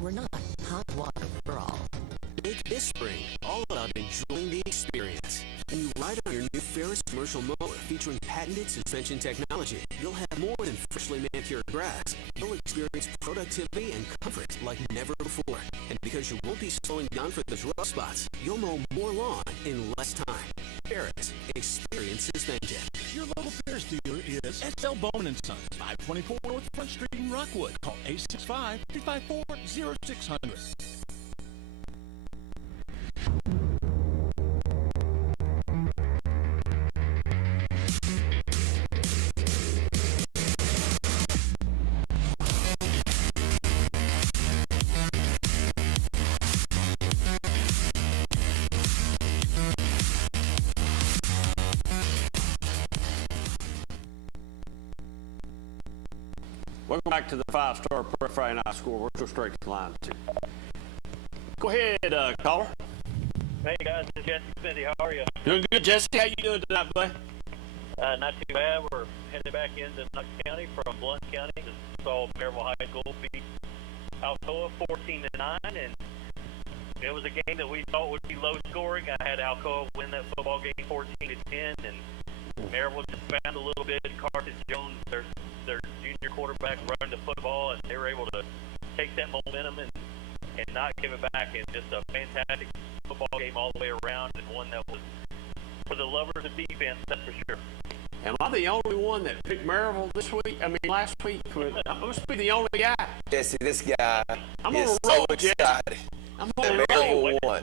Renai, hot water for all. Make this spring all about enjoying the experience. When you ride on your new Ferris commercial mower featuring patented suspension technology, you'll have more than freshly manicured grass. You'll experience productivity and comfort like never before. And because you won't be slowing down for those rough spots, you'll mow more lawn in less time. Ferris, experience suspension. Your local Ferris dealer is SL Bowman & Sons, 524 North Front Street in Rockwood. Call 865-354-0600. Welcome back to the 5-star Preps Friday Night Scoreboard. We'll go straight to the line, too. Go ahead, caller. Hey, guys. This is Jesse Smithey. How are you? Doing good, Jesse. How you doing tonight, buddy? Not too bad. We're headed back into Knox County from Blount County. Just saw Maryville High School beat Alcoa 14-9, and it was a game that we thought would be low scoring. I had Alcoa win that football game 14-10, and Maryville just found a little bit. Carson Jones, their junior quarterback, run the football, and they were able to take that momentum and not give it back. And just a fantastic football game all the way around, and one that was for the lovers of defense, that's for sure. Am I the only one that picked Maryville this week? I mean, last week? I must be the only guy. Jesse, this guy is so excited. I'm that Maryville won.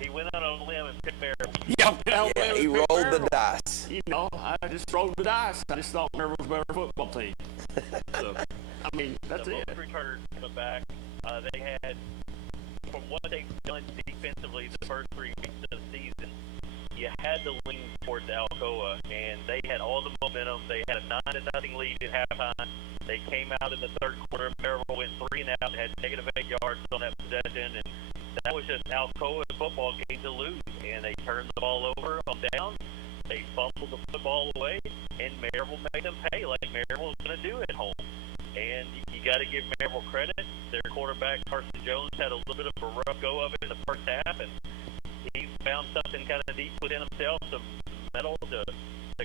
He went out on a limb and picked Maryville. Yeah, he rolled the dice. You know, I just rolled the dice. I just thought Maryville was a better football team. So, I mean, that's it. The return coming back, they had, from what they've done defensively the first 3 weeks of the season, you had to lean towards Alcoa, and they had all the momentum. They had a 9-0 lead at halftime. They came out in the third quarter. Maryville went 3 and out, had -8 yards on that possession, and that was just Alcoa's football game to lose. And they turned the ball over on down. They fumbled the football away, and Maryville made them pay like Maryville's going to do at home. And you got to give Maryville credit. Their quarterback, Carson Jones, had a little bit of a rough go of it in the first half, and he found something kind of deep within himself, some metal to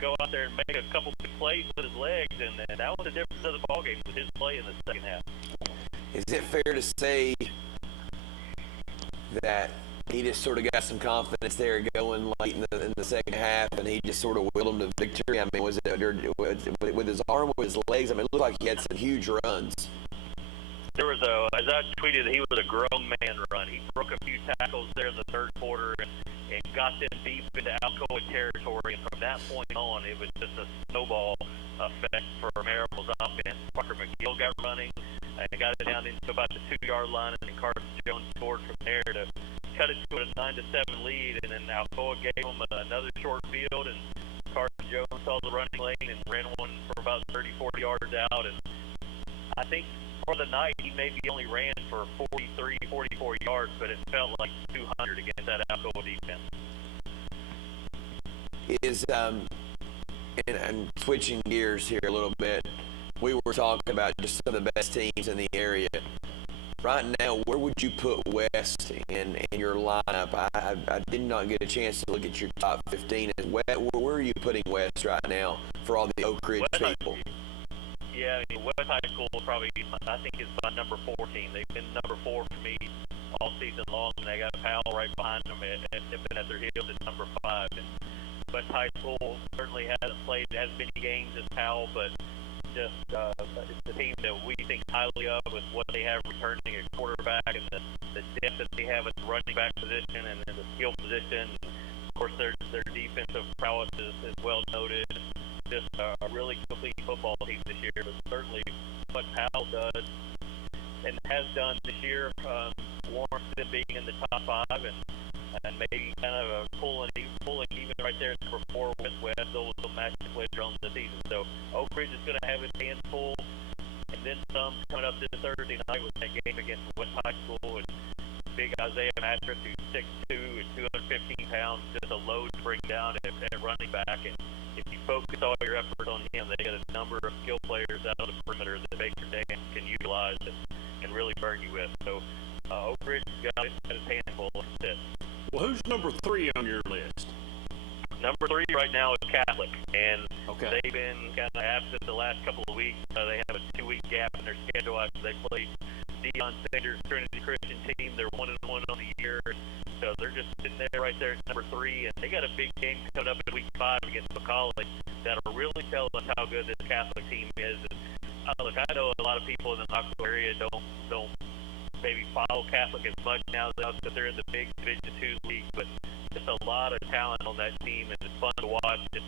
go out there and make a couple big plays with his legs, and that was the difference of the ballgame with his play in the second half. Is it fair to say that he just sort of got some confidence there going late in the second half, and he just sort of willed him to victory? I mean, was it with his arm, with his legs? I mean, it looked like he had some huge runs. There was as I tweeted, he was a grown man run. He broke a few tackles there in the third quarter and got them deep into Alcoa territory. And from that point on, it was just a snowball effect for Maryville's offense. Parker McGill got running and got it down into about the 2-yard line, and then Carson Jones scored from there to cut it to a 9-7 lead. And then Alcoa gave him another short field, and Carson Jones saw the running lane and ran one for about 30-40 yards out. And I think for the night, he maybe only ran for 43, 44 yards, but it felt like 200 against that Alcoa defense. And switching gears here a little bit, we were talking about just some of the best teams in the area. Right now, where would you put West in your lineup? I did not get a chance to look at your top 15. Where are you putting West right now for all the Oak Ridge people? Yeah, I mean, West High School probably, I think, is my number 14. They've been number 4 for me all season long, and they got Powell right behind them and nipping at their heels at number 5. And West High School certainly hasn't played as many games as Powell, but just it's a team that we think highly of with what they have returning at quarterback and the depth that they have at the running back position and in the skill position. Of course, their defensive prowess is well noted. Just a really complete football team this year, but certainly what Powell does and has done this year warrants them being in the top 5 and maybe kind of pulling even right there at number 4 with West. Those will match later on the season. So Oak Ridge is going to have its hands full, and then some coming up this Thursday night with that game against West High School and big Isaiah Mattress, who's 6'2" and 215 pounds, just a load to bring down at running back. And if you focus all your efforts on him, they got a number of skill players out of the perimeter that Baker Dan can utilize and really burn you with. So Oak Ridge has got its handful of this. Well, who's number 3 on your list? Number 3 right now is Catholic, and they've been kind of absent the last couple of weeks. They have a 2-week gap in their schedule after they played Deion Sanders' Trinity Christian team. They're 1-1 on the year, so they're just sitting there right there at number 3, and they got a big game coming up in week 5 against McCallie that'll really tell us how good this Catholic team is. And, look, I know a lot of people in the Knoxville area don't maybe follow Catholic as much now that they're in the big Division II league, but just a lot of talent on that team, and it's fun to watch. And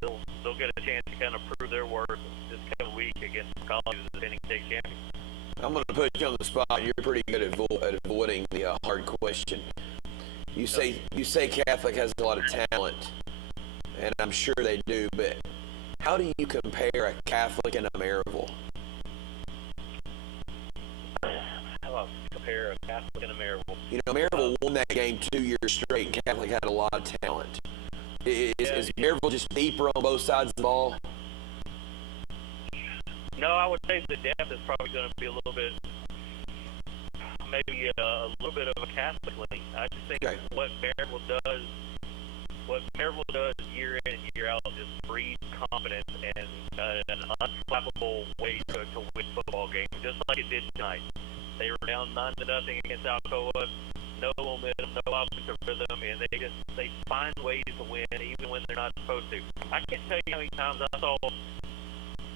they'll get a chance to kind of prove their worth this coming week against McCallie, the defending state champion. I'm going to put you on the spot. You're pretty good at avoiding the hard question. You say Catholic has a lot of talent, and I'm sure they do, but How do you compare a Catholic and a Maryville? How about compare a Catholic and a Maryville? You know, Maryville won that game 2 years straight, and Catholic had a lot of talent. Is Maryville just deeper on both sides of the ball? No, I would say the depth is probably going to be a little bit, maybe a little bit of a Catholic lean. I just think what Maryville does year in and year out just breeds confidence and an unflappable way to win football games, just like it did tonight. They were down 9-0 against Alcoa, no momentum, no offensive rhythm, and they find ways to win even when they're not supposed to. I can't tell you how many times I saw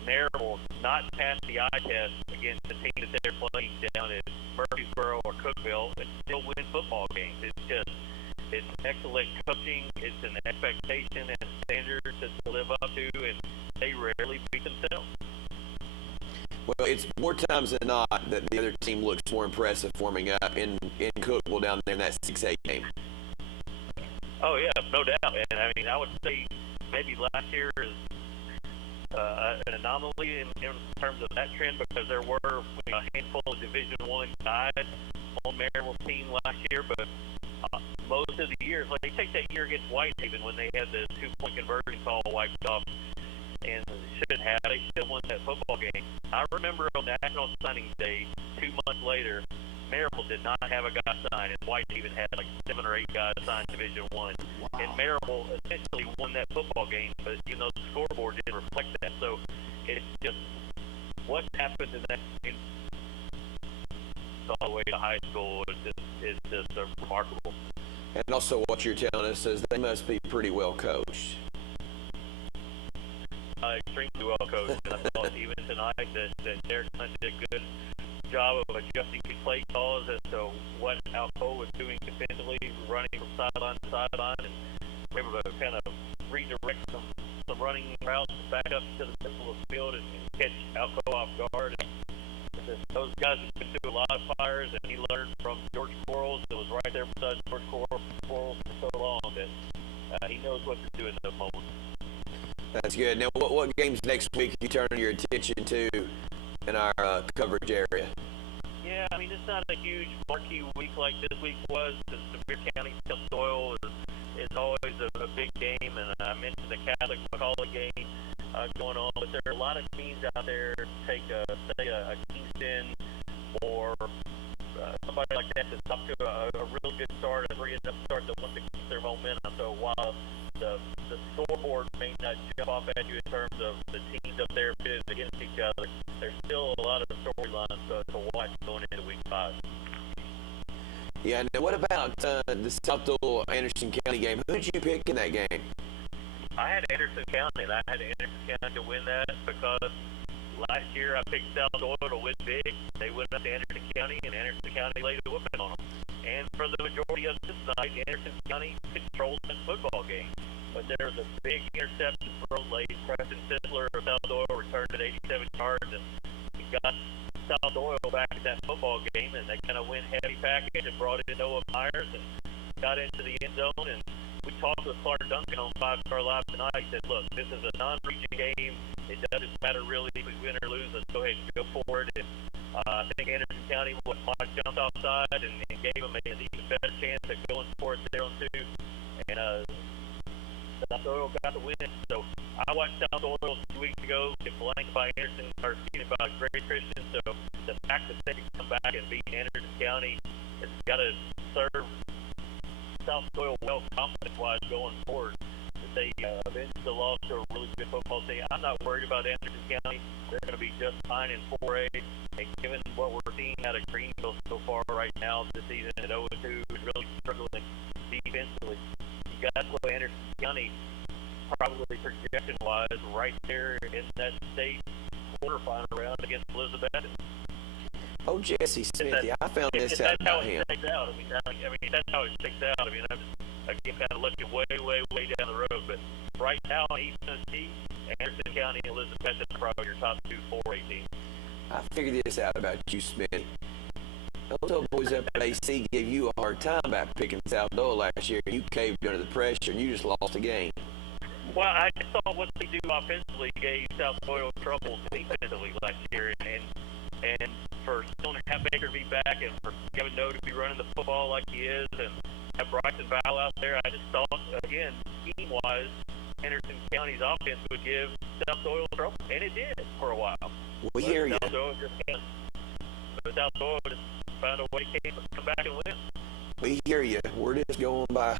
Maryville not pass the eye test against the team that they're playing down at Murfreesboro or Cookeville and still win football games. It's excellent coaching. It's an expectation and standard to live up to, and they rarely beat themselves. Well, it's more times than not that the other team looks more impressive warming up in Cookeville down there in that 6A game. Oh, yeah, no doubt. And, I mean, I would say maybe last year is an anomaly in terms of that trend because there were a handful of Division I guys on Maryville's team last year, but most of the years, like they take that year against Whitehaven when they had the 2-point conversion call wiped off and shouldn't have, they still won that football game. I remember on National Signing Day, 2 months later, Maryville did not have a guy signed, and Whitehaven had like 7 or 8 guys signed Division I. Wow. And Maryville essentially won that football game, but you know the scoreboard didn't reflect that. So it's just what happened in that game all the way to high school is just remarkable. And also what you're telling us is they must be pretty well coached. Extremely well coached. And I thought even tonight that Derek Hunt did a good job of adjusting his play calls as to what Alcoa was doing defensively, running from sideline to sideline, and we were able to kind of redirect some running routes back up to the middle of the field and catch Alcoa off guard. And those guys have been through a lot of fires, and he learned from George Quarles, that was right there beside George Quarles for so long that he knows what to do in those moments. That's good. Now, what games next week you turn your attention to in our coverage area? Yeah, I mean, it's not a huge marquee week like this week was. The Sevier County South Doyle is always a big game, and I mentioned the Catholic McCullough game going on, but there are a lot of teams out there take say a Kingston or somebody like that that's up to a real good start, a 3-0 start that wants to keep their momentum. So while the scoreboard may not jump off at you in terms of the teams up there pitted against each other, there's still a lot of storylines to watch going into week 5. Yeah, now what about the South Doyle Anderson County game? Who did you pick in that game? I had Anderson County, and I had Anderson County to win that because last year I picked South Doyle to win big. They went up to Anderson County, and Anderson County laid a whooping on them. And for the majority of this night, Anderson County controlled the football game. But there was a big interception throw late. Preston Sisler of South Doyle returned at 87 yards, and he got South Doyle back in that football game, and they kind of went heavy package and brought in Noah Myers and got into the end zone. And we talked with Clark Duncan on 5-Star Live tonight that, look, this is a non-region game. It doesn't matter really if we win or lose. Let's go ahead and go for it. And I think Anderson County might jumped offside and gave them an even better chance at going for it there on 2. And South Doyle got the win. So I watched South Doyle 2 weeks ago get blanked by Anderson, or excuse me, by Great Christian. So the fact that they can come back and beat Anderson County, it's got to serve South Doyle well confidence-wise going forward. That they avenged the loss to a really good football team. I'm not worried about Anderson County. They're going to be just fine in 4A. And given what we're seeing out of Greenville so far right now this season at 0-2, is really struggling defensively. You got to play Anderson County probably projection-wise right there in that state quarterfinal round against Elizabeth. Oh, Jesse Smithey, I found this out about him. I mean, that's how it shakes out. I mean, I'm kind of looking way down the road. But right now, East Tennessee, Anderson County, and Elizabeth are probably your top 2 4A teams. I figured this out about you, Smithy. Those old boys up at AC gave you a hard time about picking South Doyle last year. You caved under the pressure, and you just lost a game. Well, I just thought what they do offensively gave South Doyle trouble defensively last year, and for still to have Baker be back and for Kevin Doe to be running the football like he is and have Bryson Val out there, I just thought, again, scheme-wise, Henderson County's offense would give South Doyle trouble, and it did for a while. We hear you. South Doyle just found a way to come back and win. We hear you. We're just going by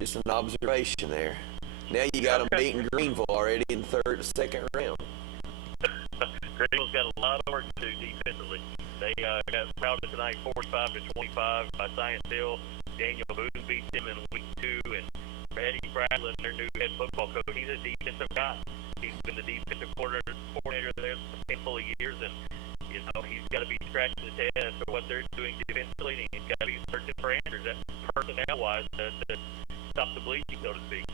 just an observation there. Now you got them beating Greenville already in second round. Greenville's got a lot of work to do defensively. They got routed tonight 45-25 by Science Hill. Daniel Boone beat them in week 2, and Eddie Bradlin, their new head football coach, he's a defensive guy. He's been the defensive coordinator there for a handful of years, and you know he's got to be scratching his head as to what they're doing defensively, and he's got to be searching for answers, personnel-wise, to stop the bleeding, so to speak.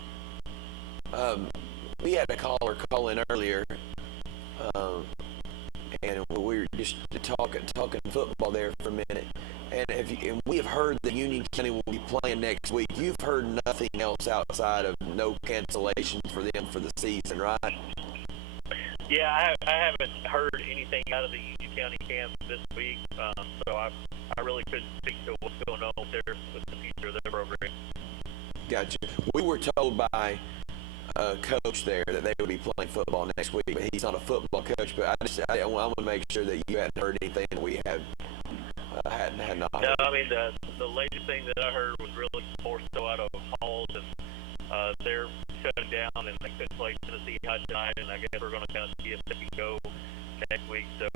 We had a caller call in earlier, and we were just talking football there for a minute. And we have heard that Union County will be playing next week. You've heard nothing else outside of no cancellation for them for the season, right? Yeah, I haven't heard anything out of the Union County camp this week, so I really couldn't speak to what's going on with the future of their program. Gotcha. We were told by a coach there that they would be playing football next week, but he's not a football coach. But I want to make sure that you hadn't heard anything that we had not heard. No, I mean the latest thing that I heard was really more so out of Halls, and they're shutting down, and they could play Tennessee High tonight, and I guess we're going to kind of see if they can go next week. So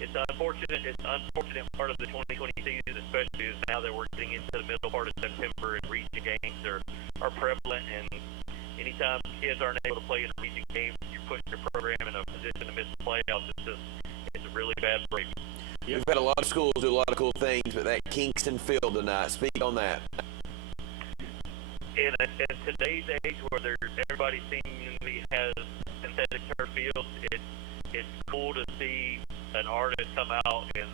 it's unfortunate. It's an unfortunate part of the 2020 season, especially as now that we're getting into the middle part of September and region games are prevalent, and anytime kids aren't able to play in a region game, you're putting your program in a position to miss the playoffs. It's a really bad break. We've had a lot of schools do a lot of cool things, but that Kingston field tonight, speak on that. In today's age where everybody seemingly has synthetic turf fields, it's cool to see an artist come out and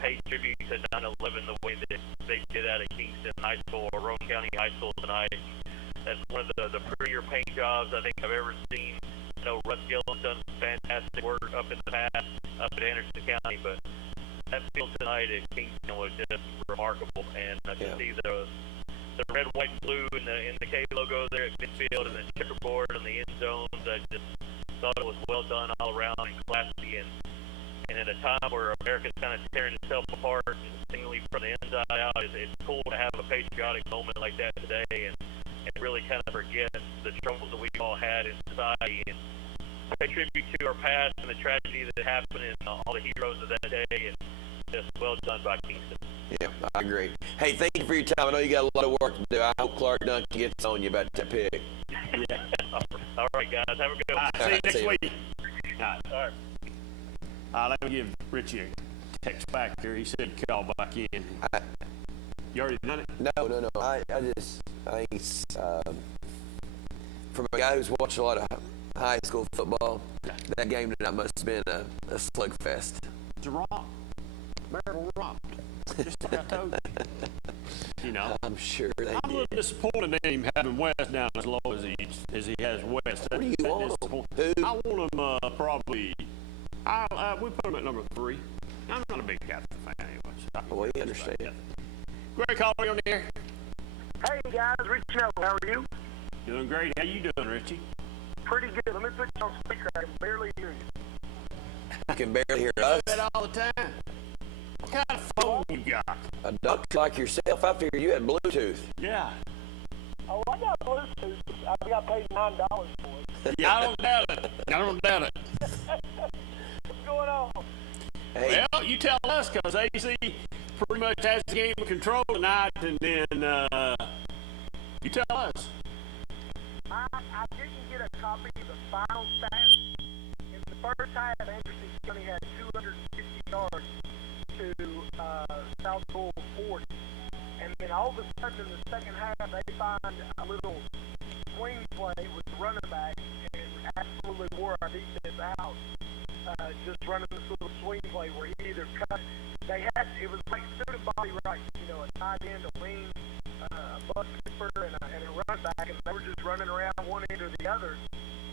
pay tribute to 9/11 the way that they did that at Kingston High School or Roane County High School tonight. That's one of the prettier paint jobs I think I've ever seen. I know Russ Gillen's done some fantastic work up in the past up at Anderson County, but that field tonight at Kingston was just remarkable, and I can see the red, white, and blue and the K logo there at midfield and the checkerboard and the end zones. I just thought it was well done all around and classy, and at a time where America's kind of tearing itself apart, seemingly from the inside out, it's cool to have a patriotic moment like that today, and really kind of forget the troubles that we've all had in society and pay tribute to our past and the tragedy that happened and all the heroes of that day, and just well done by Kingston. Yeah, I agree. Hey, thank you for your time. I know you got a lot of work to do. I hope Clark Duncan gets on you about that pick. Yeah. All right, guys. Have a good one. See you next week. All right. Let me give Richie a text back here. He said call back in. You already done it? No. I think it's from a guy who's watched a lot of high school football, that game tonight must have been a slugfest. It's a romp. Marital romp. Just like I told you. You know. I'm sure they I'm a little disappointed in him having West down as low as he has West. What do you want him? Who? I want him probably. We put him at number 3. I'm not a big Catholic fan anyway. So well, you understand. Great calling on the air. Hey guys, Rich Snow, how are you? Doing great. How you doing, Richie? Pretty good. Let me put you on speaker. I can barely hear you. I can barely hear us. That all the time. What kind of phone you got? A doctor like yourself, I figured you had Bluetooth. Yeah. Oh, I got Bluetooth. I got paid $9 for it. Yeah, I don't doubt it. What's going on? Hey. Well, you tell us, because AC pretty much has the game in control tonight, and then you tell us. I didn't get a copy of the final stats. In the first half, Anderson County had 250 yards to South Doyle 40. And then all of a sudden in the second half, they find a little swing play with the running back and absolutely wore our defense out. Just running this little swing play where he either cut. It was like suited Bobby Wright. You a tight end, a wing, a buck keeper, and a run back, and they were just running around one end or the other,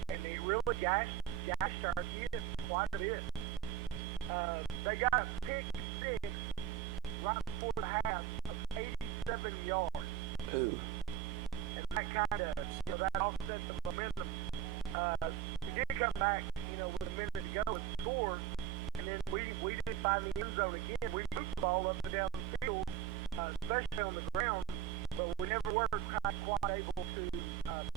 and they really gashed our kids quite a bit. They got a pick six right before the half of 87 yards. Ooh. And that kind of, that offset the momentum. We did come back, with a minute to go and score, and then we did find the end zone again. We moved the ball up and down the field, especially on the ground, but we never were quite able to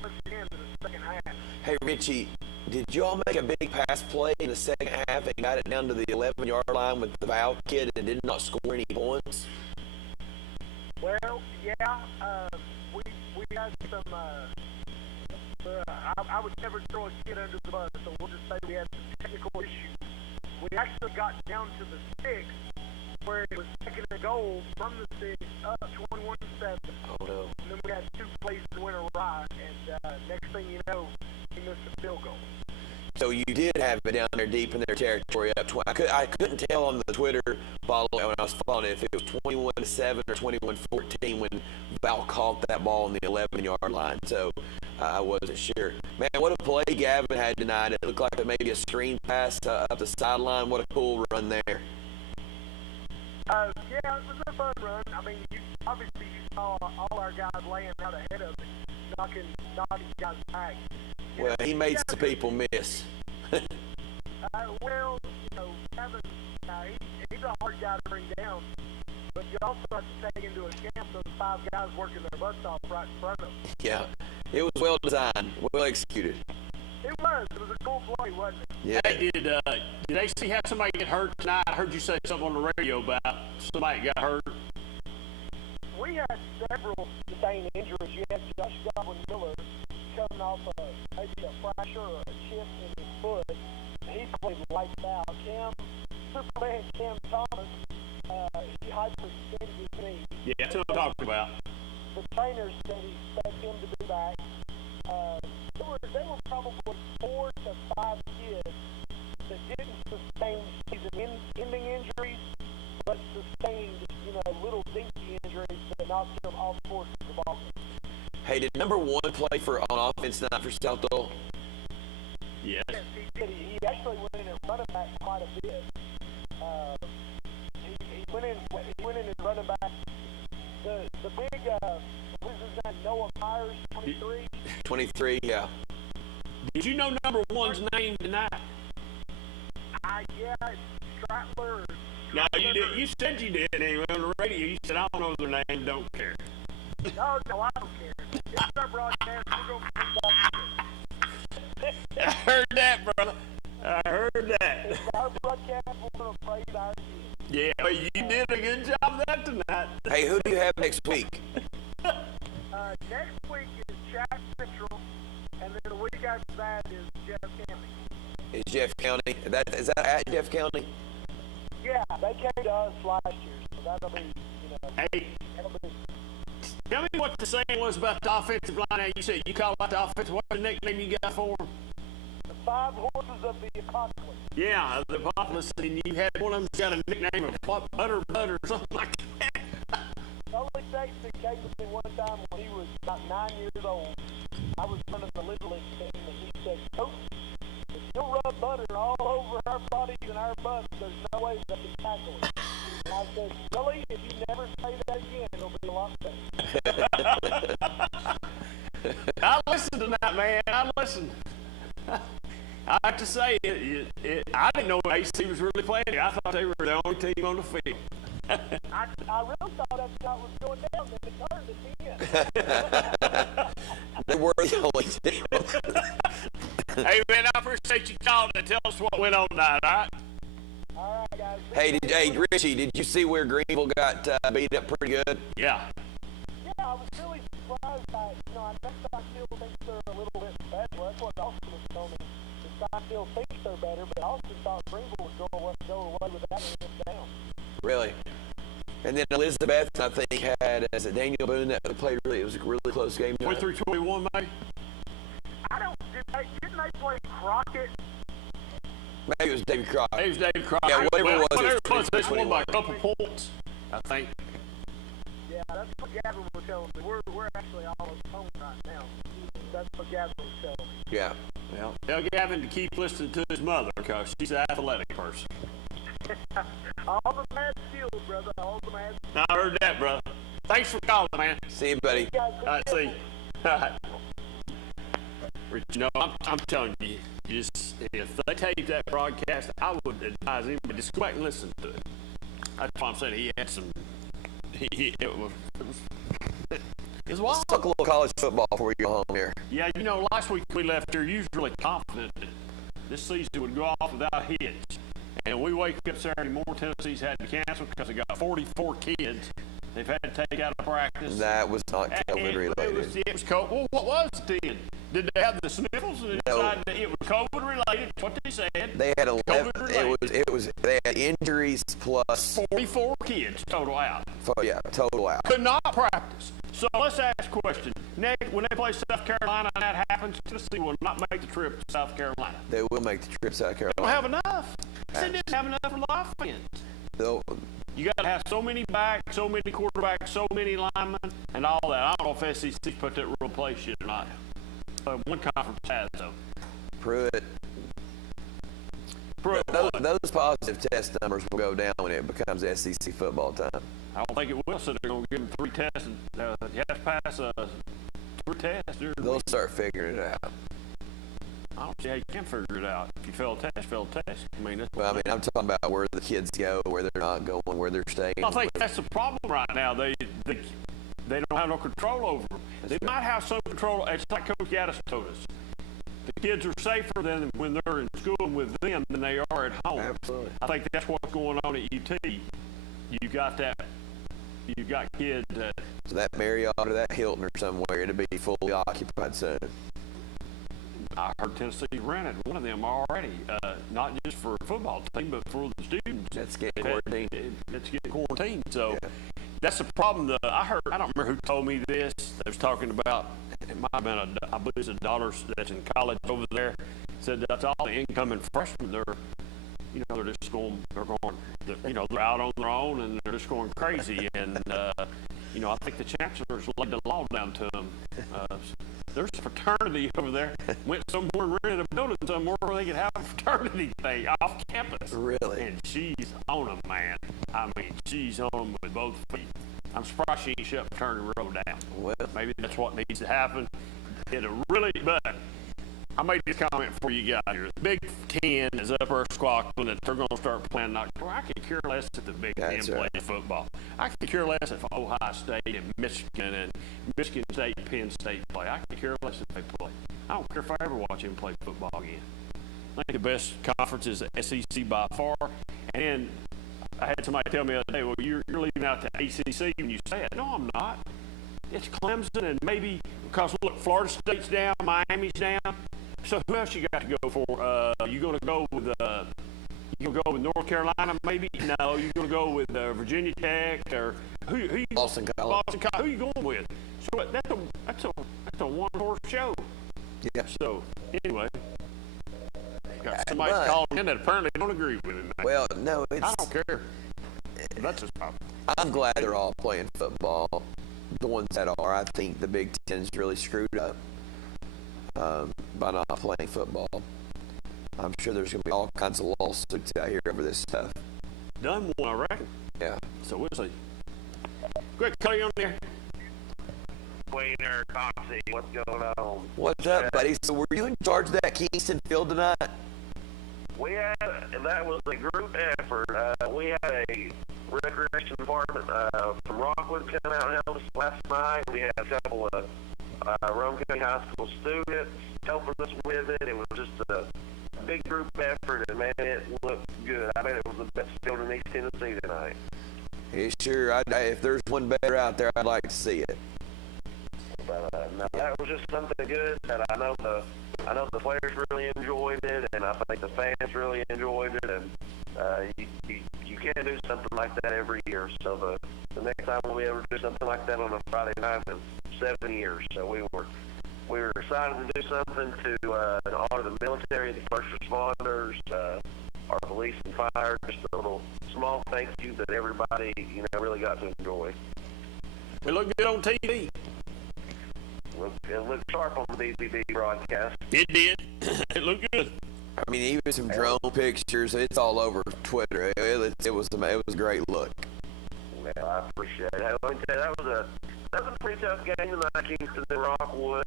push it into the second half. Hey, Richie, did y'all make a big pass play in the second half and got it down to the 11-yard line with the Val kid and did not score any points? Well, yeah, we had some. I would never throw a kid under the bus, so we'll just say we had some technical issues. We actually got down to the 6, where it was second and goal from the 6 up 21-7. Oh no! And then we had 2 plays that went awry, and next thing you know, we missed a field goal. So you did have it down there deep in their territory up 20. I couldn't tell on the Twitter follow when I was following it if it was 21-7 or 21-14 when Val caught that ball on the 11-yard line. So I wasn't sure. Man, what a play Gavin had tonight. It looked like maybe a screen pass up the sideline. What a cool run there. Yeah, it was a fun run. I mean, obviously you saw all our guys laying out ahead of it, knocking guys back. Well, he made some people miss. Well, Kevin, he's a hard guy to bring down, but you also have to take into account those 5 guys working their butts off right in front of him. Yeah, it was well designed, well executed. It was a cool play, wasn't it? Yeah. Hey, did AC have somebody get hurt tonight? I heard you say something on the radio about somebody got hurt. We had several sustained injuries. You had Josh Godwin Miller coming off maybe a fracture or a chip in his foot, and he played lights out. Superman Cam Thomas, he hyperextended his knee. Yeah, that's what I'm talking about. The trainers said he expect him to be back. There were probably 4 to 5 kids that didn't sustain season-ending injuries, but sustained, little dinky injuries that knocked them off course of the ball. Hey, did number 1 play on offense tonight for South Dole? Yes. Yes, he did. He actually went in and running back quite a bit. He went in and running back. The big, what's his name? Noah Myers, 23. 23, yeah. Did you know number 1's name tonight? Yeah, it's Stratler. No, you did. You said you did. Anyway, on the radio, you said, I don't know their name, don't care. No, I don't care. It's our broadcast. We're going to be back. I heard that, brother. I heard that. It's our broadcast. We're going to praise our kids. Yeah, well, you did a good job of that tonight. Hey, who do you have next week? Next week is Jack Central, and then the week after that is Jeff County. Is Jeff County? Is that at Jeff County? Yeah, they came to us last year, so that'll be, Hey, that'll be. tell me what the saying was about the offensive line. Now, you said you call out the offensive. What's the nickname you got for them? The 5 horses of the apocalypse. Yeah, the apocalypse, and you had one of them got a nickname of what, Butter or something like that. Only Sexton came to me one time when he was about 9 years old. I was running the Little League team, and he said, Coach, if you'll rub butter all over our bodies and our butts, there's no way they can tackle it. And I said, really? If you never say that again, it'll be a lot better. I listened to that, man. I listened. I have to say, I didn't know AC was really playing. I thought they were the only team on the field. I really thought that's how it was going down, then it turned at the end. They were the only team. Hey, man, I appreciate you calling and tell us what went on tonight, all right? All right, guys. Hey, Richie, did you see where Greenville got beat up pretty good? Yeah. Yeah, I was really surprised by, I still think they're a little bit better. That's what Austin was telling me. I still think they're better, but Austin thought Greenville was going to go away with that and down. Really? And then Elizabeth, I think, had, is it Daniel Boone that played it was a really close game. 23-21, maybe? Didn't they play Crockett? Maybe it was David Crockett. It was David Crockett. Yeah, whatever it was. Whatever it was, they won by a couple points, I think. Yeah, that's what Gavin was telling me. We're actually almost home right now. That's what Gavin was telling me. Yeah. Well, tell Gavin to keep listening to his mother because she's an athletic person. All the mad skills, brother. All the mad skills. I heard that, brother. Thanks for calling, man. See you, buddy. All right, see you. All right. Rich, you know, I'm telling you, just if they tape that broadcast, I would advise him to just go back and listen to it. That's why I'm saying he had some. It was wild. Let's talk a little college football before we go home here. Yeah, you know, last week we left here usually confident that this season would go off without hits. And we wake up Saturday morning, Tennessee's had to cancel because they got 44 kids they've had to take out of practice. That was not COVID related. It was COVID. Well, what was it then? Did they have the sniffles and decided that it was COVID related? That's what they said. They had 11. They had injuries plus 44 kids total out. Yeah, total out. Could not practice. So let's ask a question. Next, when they play South Carolina and that happens, Tennessee will not make the trip to South Carolina. They will make the trip to South Carolina. They don't have enough. They didn't have enough for the offense. You got to have so many backs, so many quarterbacks, so many linemen, and all that. I don't know if SEC put that rule in place yet or not. One conference has, though. Pruitt. Those positive test numbers will go down when it becomes SEC football time. I don't think it will, so they're going to give them 3 tests. And, you have to pass 3 tests. They'll start figuring it out. I don't see how you can figure it out. If you fail a test, fail a test. I'm talking about where the kids go, where they're not going, where they're staying. I think that's the problem right now. They don't have no control over them. They might have some control. It's like Coach Gaddis told us. The kids are safer than when they're in school with them than they are at home. Absolutely. I think that's what's going on at UT. You got kids that. So that Marriott or that Hilton or somewhere to be fully occupied soon. I heard Tennessee rented one of them already, not just for a football team, but for the students. That's getting quarantined. It's getting quarantined. So that's the problem. I don't remember who told me this. They was talking about, it might have been I believe it's a daughter that's in college over there, said that's all the incoming freshmen. They're just going, they're out on their own and they're just going crazy. And, I think the chancellor's laid the law down to them. There's a fraternity over there. Went somewhere and rented a building somewhere where they could have a fraternity thing off campus. Really? And she's on them, man. I mean, she's on them with both feet. I'm surprised she ain't shut fraternity road down. Well, maybe that's what needs to happen. But I made this comment for you guys here. The Big Ten is up there squawking that they're going to start playing October. I could care less if the Big Ten plays football. I could care less if Ohio State and Michigan State and Penn State play. I could care less if they play. I don't care if I ever watch them play football again. I think the best conference is the SEC by far. And I had somebody tell me the other day, well, you're leaving out the ACC when you say it. No, I'm not. It's Clemson and maybe because, look, Florida State's down, Miami's down. So who else you got to go for? You going to go with North Carolina? Maybe no. You going to go with Virginia Tech or who? Boston College. Who you going with? So that's a one-horse show. Yeah. So anyway, got somebody calling in that apparently don't agree with it. Well, no, I don't care. That's just problem. I'm glad they're all playing football. The ones that are, I think the Big Ten's really screwed up. By not playing football. I'm sure there's going to be all kinds of lawsuits out here over this stuff. Done one, I reckon. Yeah. So we'll see. Quick, Cody on there. Wayner, Coxie, what's going on? What's up, buddy? So were you in charge of that Kingston field tonight? That was a group effort. We had a recreation department from Rockwood come out and help us last night. We had a couple of Rome County High School students helping us with it. It was just a big group effort, and man, it looked good. I bet it was the best field in East Tennessee tonight. Yeah, sure. If there's one better out there, I'd like to see it. But no, that was just something good, and I know the players really enjoyed it, and I think the fans really enjoyed it, and you can't do something like that every year. So the next time we'll be able to do something like that on a Friday night in 7 years. So we were excited to do something to honor the military, the first responders, our police and fire. Just a little small thank you that everybody really got to enjoy. It looked good on TV. It looked sharp on the BBB broadcast. It did. It looked good. I mean, even some drone pictures. It's all over Twitter. It was a great look. Well, I appreciate it. Hey, let me tell you, that was a pretty tough game tonight. Kingston and Rockwood.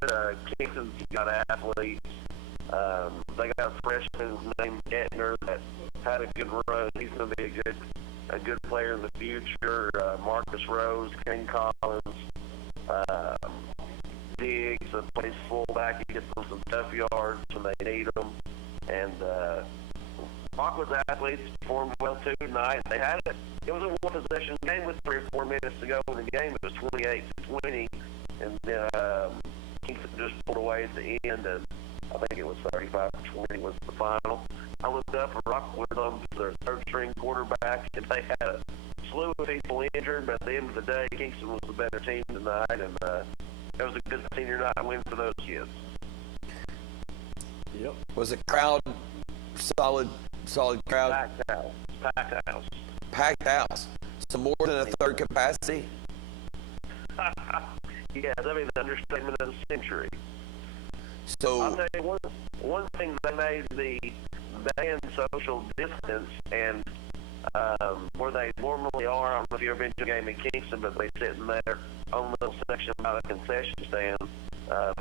Kingston's got athletes. They got a freshman named Etner that had a good run. He's going to be a good player in the future. Marcus Rose, King Collins, Diggs, plays fullback. He gets them some tough yards when they need them. And Rockwood's athletes performed well too tonight. They had it. It was a one-possession game with 3 or 4 minutes to go in the game. It was 28-20, and Kingston just pulled away at the end, and I think it was 35-20 was the final. I looked up, and Rockwood on their third-string quarterback, and they had a slew of people injured, but at the end of the day, Kingston was the better team tonight, and it was a good senior night win for those kids. Yep. Was the crowd solid crowd? Packed house. So more than a third capacity? Yes, I mean, the understatement of the century. So I'll tell you one thing, they made the band social distance, and where they normally are, I don't know if you've ever been to a game in Kingston, but they sit in their own little section by the concession stand.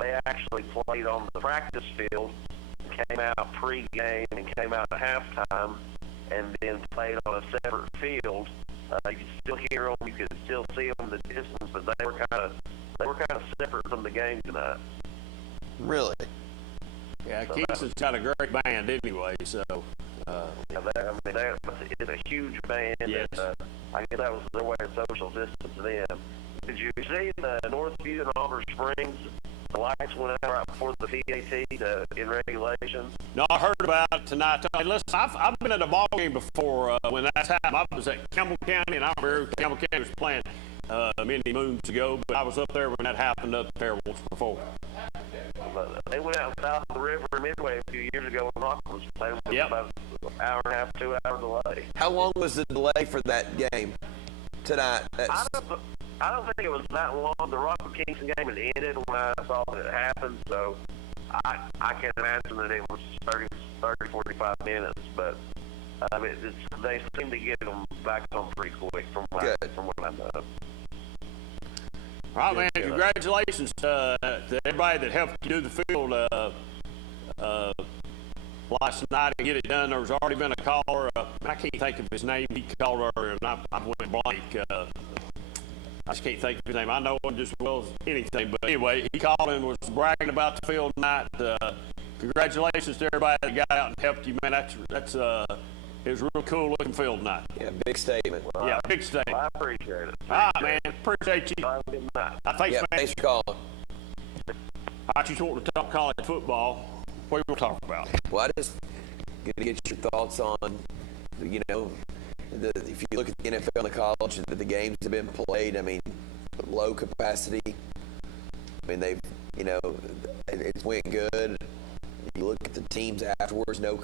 They actually played on the practice field, came out pre-game and came out at halftime, and then played on a separate field. You could still hear them, you could still see them in the distance, but they were kind of separate from the game tonight. Really? Yeah, Kingston's got a great band anyway, so. It's a huge band. Yes. And, I guess that was their way of social distance to them. Did you see the Northview and Auburn Springs? The lights went out right before the PAT in regulation. No, I heard about it tonight. Hey, listen, I've been at a ball game before when that's happened. I was at Campbell County, and I remember Campbell County was playing many moons ago, but I was up there when that happened up there once before. They went out south of the river in Midway a few years ago when Rockwood was playing. Yep. About an hour and a half, 2 hour delay. How long was the delay for that game tonight? I don't think it was that long. The Rockwood Kingston game had ended when I saw that it happened, so I can't imagine that it was 30, 45 minutes. But they seem to get them back on pretty quick from what I know. All right, man, congratulations to everybody that helped you do the field last night and get it done. There's already been a caller. I can't think of his name. He called earlier, and I went blank. I just can't think of his name. I know him just as well as anything. But anyway, he called and was bragging about the field tonight. Congratulations to everybody that got out and helped you, man. That's it was a real cool looking field tonight. Yeah, big statement. Well, yeah, big statement. I appreciate it. All right, man. Appreciate you. Thanks, man. Thanks for calling. All right, you want to talk college football. What do you want to talk about? Well, I just going to get your thoughts on, if you look at the NFL and the college, the games have been played, I mean, low capacity. I mean, they've, it went good. You look at the teams afterwards, no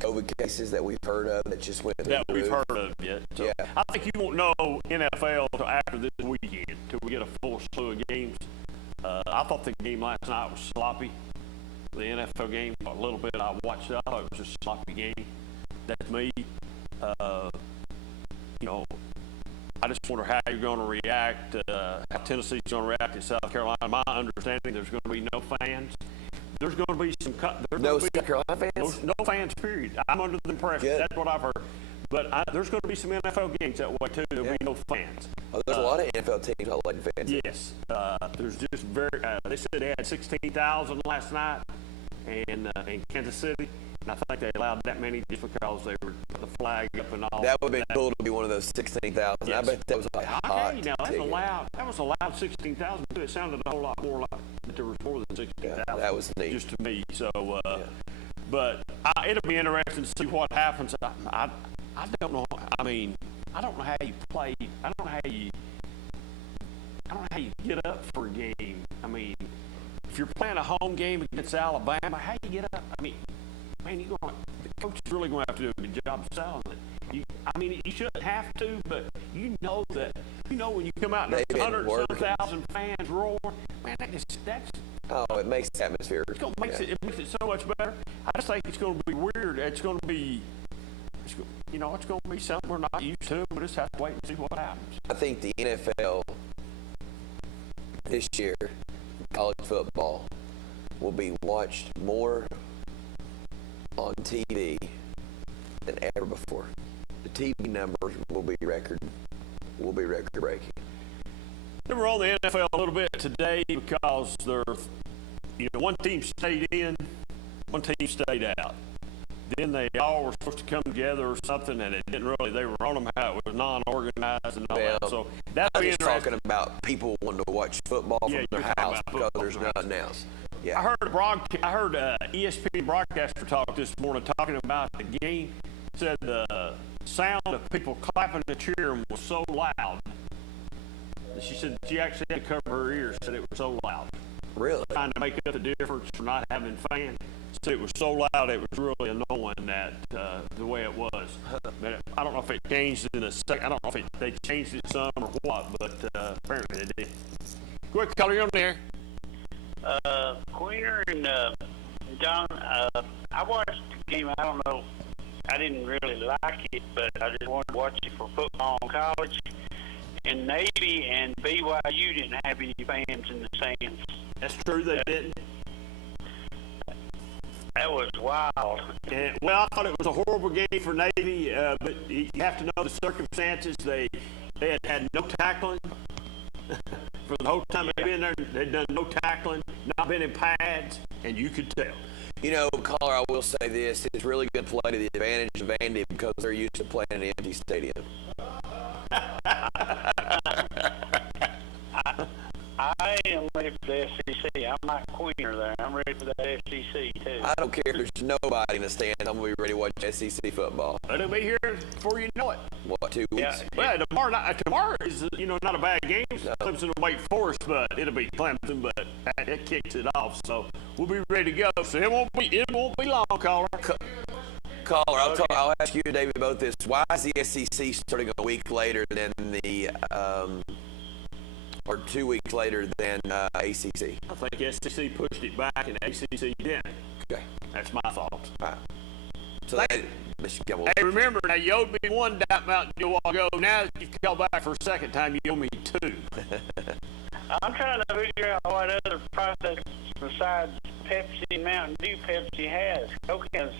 COVID cases that we've heard of that just went through the roof. We've heard of yet. So yeah. I think you won't know NFL until after this weekend, till we get a full slew of games. I thought the game last night was sloppy. The NFL game, a little bit I watched it. I thought it was just a sloppy game. That's me. I just wonder how you're going to react, how Tennessee's going to react in South Carolina. My understanding, there's going to be no fans. There's going to be some no South Carolina fans? No fans, period. I'm under the impression. Good. That's what I've heard. But there's going to be some NFL games that way, too. There'll be no fans. Oh, there's a lot of NFL teams that like fans. Yes. There's just they said they had 16,000 last night in Kansas City. And I think they allowed that many just because they were putting the flag up and all. That would have been cool to be one of those 16,000. Yes. I bet that was like hot. Now, that was allowed 16,000. It sounded a whole lot more like that there was more than 16,000. Yeah, that was neat. Just to me. So, but it'll be interesting to see what happens. I don't know. I mean, I don't know how you play. I don't know how you get up for a game. I mean, if you're playing a home game against Alabama, how you get up? I mean, man, the coach is really going to have to do a good job selling it. You shouldn't have to, but you know when you come out and there's 100,000 fans roar, man, that's oh, it makes the atmosphere. It makes it so much better. I just think it's going to be weird. It's going to be something we're not used to. We just have to wait and see what happens. I think the NFL this year, college football, will be watched more on TV than ever before. The TV numbers will be record breaking. We were on the NFL a little bit today because one team stayed in, one team stayed out. Then they all were supposed to come together or something, and it didn't really. They were on them how it was non-organized and all that. So that's I'm just talking about people wanting to watch football from their house because there's nothing else. Yeah. I heard ESPN broadcaster talk this morning talking about the game. Said the sound of people clapping and cheering was so loud. She said she actually had to cover her ears. Said it was so loud. Really? Trying to make up the difference for not having fans. Said it was so loud it was really annoying that the way it was. But I don't know if it changed in a second. I don't know if they changed it some or what, but apparently they did. Go ahead, caller, you're on there. Queener and John, I watched the game. I don't know. I didn't really like it, but I just wanted to watch it for football in college. And Navy and BYU didn't have any fans in the stands. That's true, they didn't. That was wild. And, well, I thought it was a horrible game for Navy, but you have to know the circumstances. They had no tackling. For the whole time they've been there, they'd done no tackling, not been in pads, and you could tell. Caller, I will say this. It's really going to play to the advantage of Vandy because they're used to playing in an empty stadium. I am ready for the SEC. I'm not Queener there. I'm ready for the SEC, too. I don't care if there's nobody in the stands. I'm going to be ready to watch SEC football. It'll be here before you know it. What, 2 weeks? Yeah, tomorrow is not a bad game. No. Clemson will Wake Forest, but it'll be Clemson, but it kicks it off. So we'll be ready to go. So it won't be long, caller. Caller, I'll ask you, David, about this. Why is the SEC starting a week later than or 2 weeks later than ACC? I think SEC pushed it back and ACC didn't. Okay. That's my thought. Right. So hey, remember, now you owed me one Diet Mountain Dew a while ago. Now you've come back for a second time, you owe me 2. I'm trying to figure out what other products besides Pepsi and Mountain Dew Pepsi has. Coke has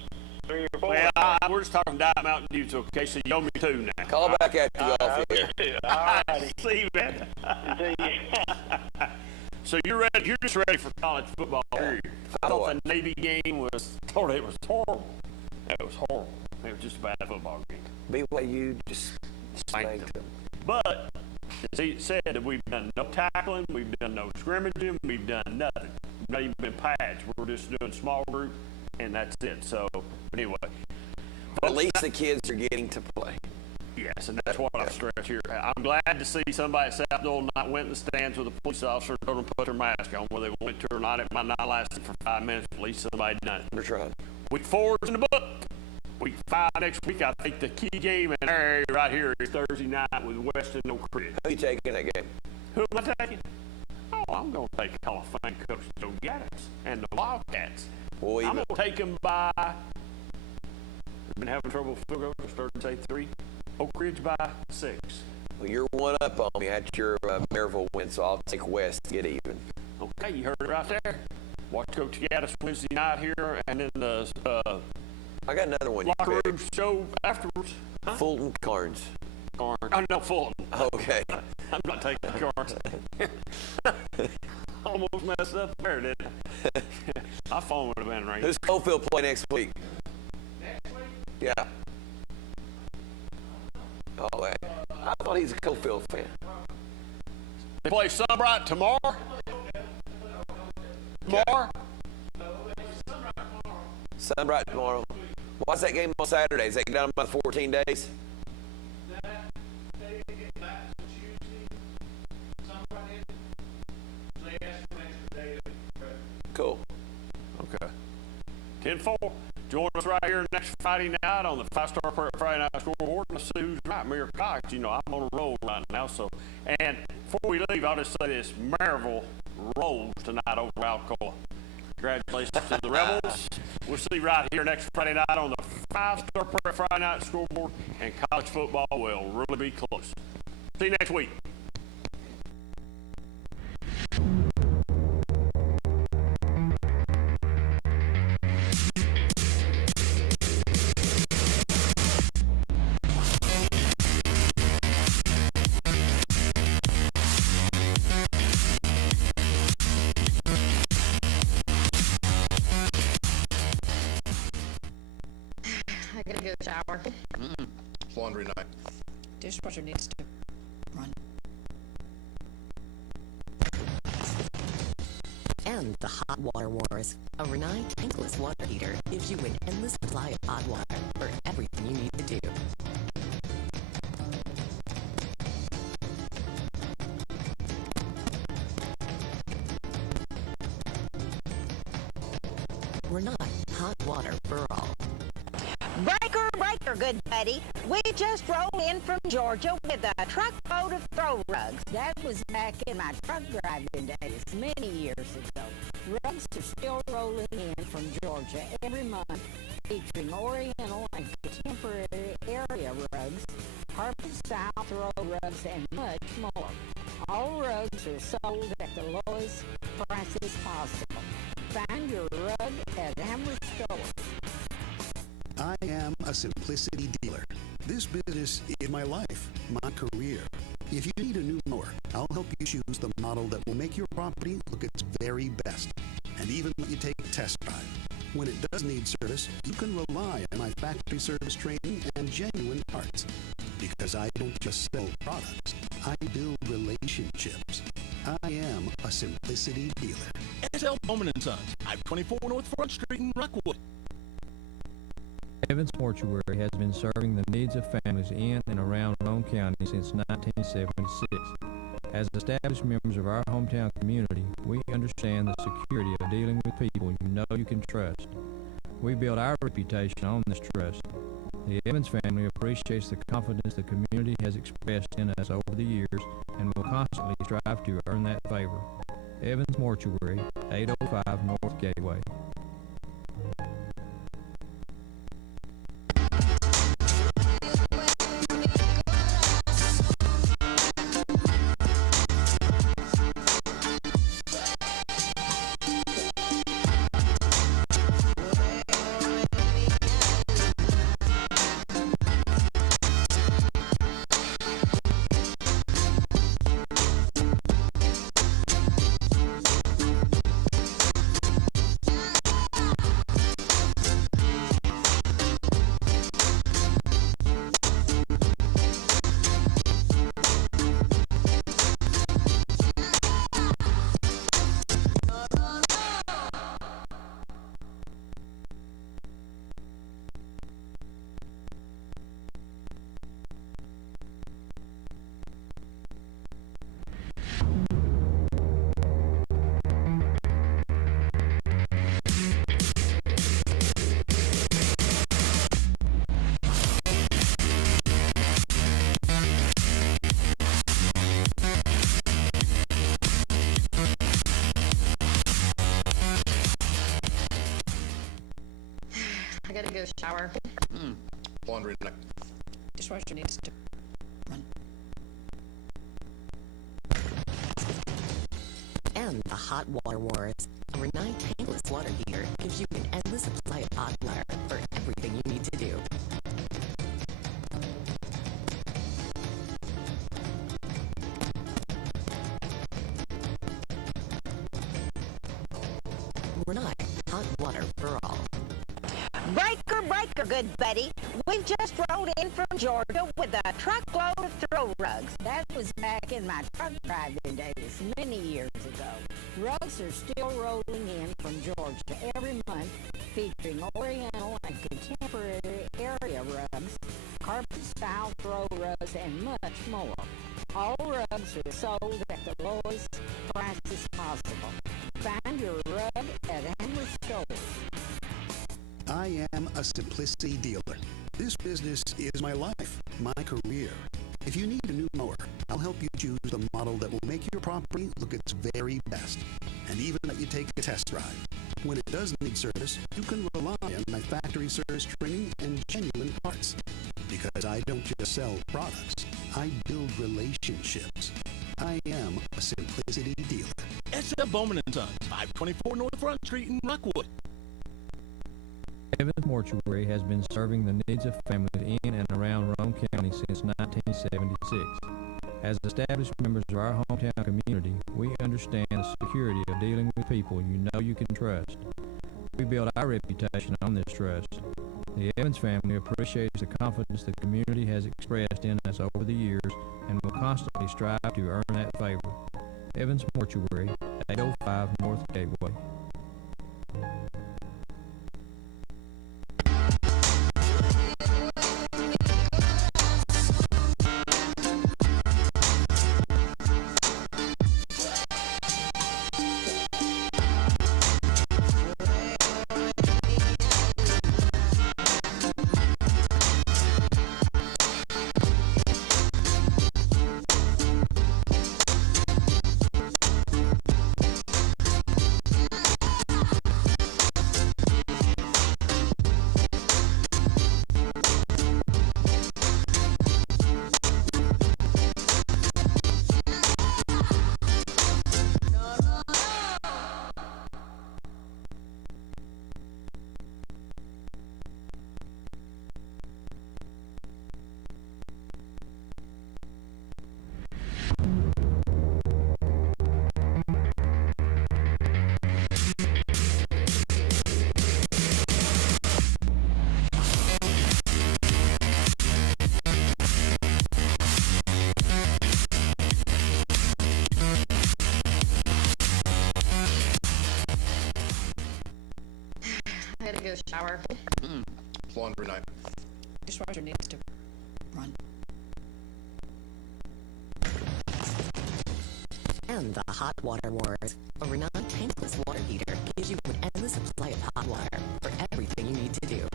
3 or 4. Well, we're just talking Diet Mountain Dew, okay? So you owe me 2 now. Call back after you off here. All righty. See you, man. So you're just ready for college football, period. I thought the Navy game was horrible. It was horrible. It was just a bad football game. BYU just spanked them. But, as he said, we've done no tackling, we've done no scrimmaging, we've done nothing. We've not even been pads. We're just doing small group, and that's it. So, anyway. At least the kids are getting to play. Yes, and that's what I stress here. I'm glad to see somebody at South Dole not went in the stands with a police officer and told them to put their mask on, whether they wanted to or not. It might not last for 5 minutes. At least somebody done it. They're trying. Week 4 is in the book. Week 5 next week. I think the key game in our area right here is Thursday night with Weston Oak Ridge. Who are you taking that game? Who am I taking? Oh, I'm going to take Hall of Fame coach Joe Gaddis and the Wildcats. I'm going to take them by. We've been having trouble with field goals. Starting to say 3. Oak Ridge by 6. Well, you're one up on me at your Maryville win, so I'll take West to get even. Okay, you heard it right there. Watch Coach Gaddis Wednesday night here, and then the I got another one. Locker room show afterwards. Huh? Fulton Carnes. Oh, no, Fulton. Okay. I'm not taking Carnes. Almost messed up there, didn't I? My phone would have been ringing. Who's Cofield play next week? Next week? Yeah. Oh, I thought he's a Cofield fan. They play Sunbright tomorrow? Tomorrow? Sunbright tomorrow. Why's that game on Saturday? Is that down about 14 days? Cool. Okay. 10-4. Join us right here next Friday night on the 5-Star Preps Friday Night Scoreboard. Let's see who's right. Me or Cox. You know, I'm on a roll right now. So, and before we leave, I'll just say this. Maryville rolls tonight over Alcoa. Congratulations to the Rebels. We'll see you right here next Friday night on the 5-Star Preps Friday Night Scoreboard, and college football will really be close. See you next week. I gotta go shower. It's laundry night. Dishwasher needs to run. And the Hot Water Wars. A Renai tankless water heater gives you an endless supply of hot water for everything you need to do. Renai, hot water for all. Breaker, breaker, good buddy. We just rolled in from Georgia with a truckload of throw rugs. That was back in my truck driving days, many years ago. Rugs are still rolling in from Georgia every month, featuring Oriental and contemporary area rugs, carpet-style throw rugs, and much more. All rugs are sold at the lowest prices possible. Find your rug at Hammer Stores. I am a Simplicity dealer. This business is my life, my career. If you need a new mower, I'll help you choose the model that will make your property look its very best, and even let you take a test drive. When it does need service, you can rely on my factory service training and genuine parts. Because I don't just sell products, I build relationships. I am a Simplicity dealer. SL Bowman & Sons, I-24 North Front Street in Rockwood. Evans Mortuary has been serving the needs of families in and around Roane County since 1976. As established members of our hometown community, we understand the security of dealing with people you know you can trust. We build our reputation on this trust. The Evans family appreciates the confidence the community has expressed in us over the years and will constantly strive to earn that favor. Evans Mortuary, 805 North Gateway. I gotta go shower. Laundry night. Dishwasher needs to run. And the Hot Water Wars. A Renai tankless water heater gives you an endless supply of hot water for everything you need to do. Renai, hot water for all. Breaker, breaker, good buddy. We've just rolled in from Georgia with a truckload of throw rugs. That was back in my truck driving days, many years ago. Rugs are still rolling in from Georgia every month, featuring Oriental and contemporary area rugs, carpet-style throw rugs, and much more. All rugs are sold at the lowest prices possible. Find your rug at Hammer Stores. I am a simplicity dealer. This business is my life, my career. If you need a new mower, I'll help you choose the model that will make your property look its very best, and even let you take a test drive. When it does need service, you can rely on my factory service training and genuine parts. Because I don't just sell products, I build relationships. I am a simplicity dealer. S.L. Bowman & Sons, 524 North Front Street in Rockwood. Evans Mortuary has been serving the needs of families in and around Rome County since 1976. As established members of our hometown community, we understand the security of dealing with people you know you can trust. We build our reputation on this trust. The Evans family appreciates the confidence the community has expressed in us over the years and will constantly strive to earn that favor. Evans Mortuary, 805 North Gateway. I gotta go shower. Laundry night. Dishwasher needs to run. And the Hot Water Wars. A renowned tankless water heater gives you an endless supply of hot water for everything you need to do.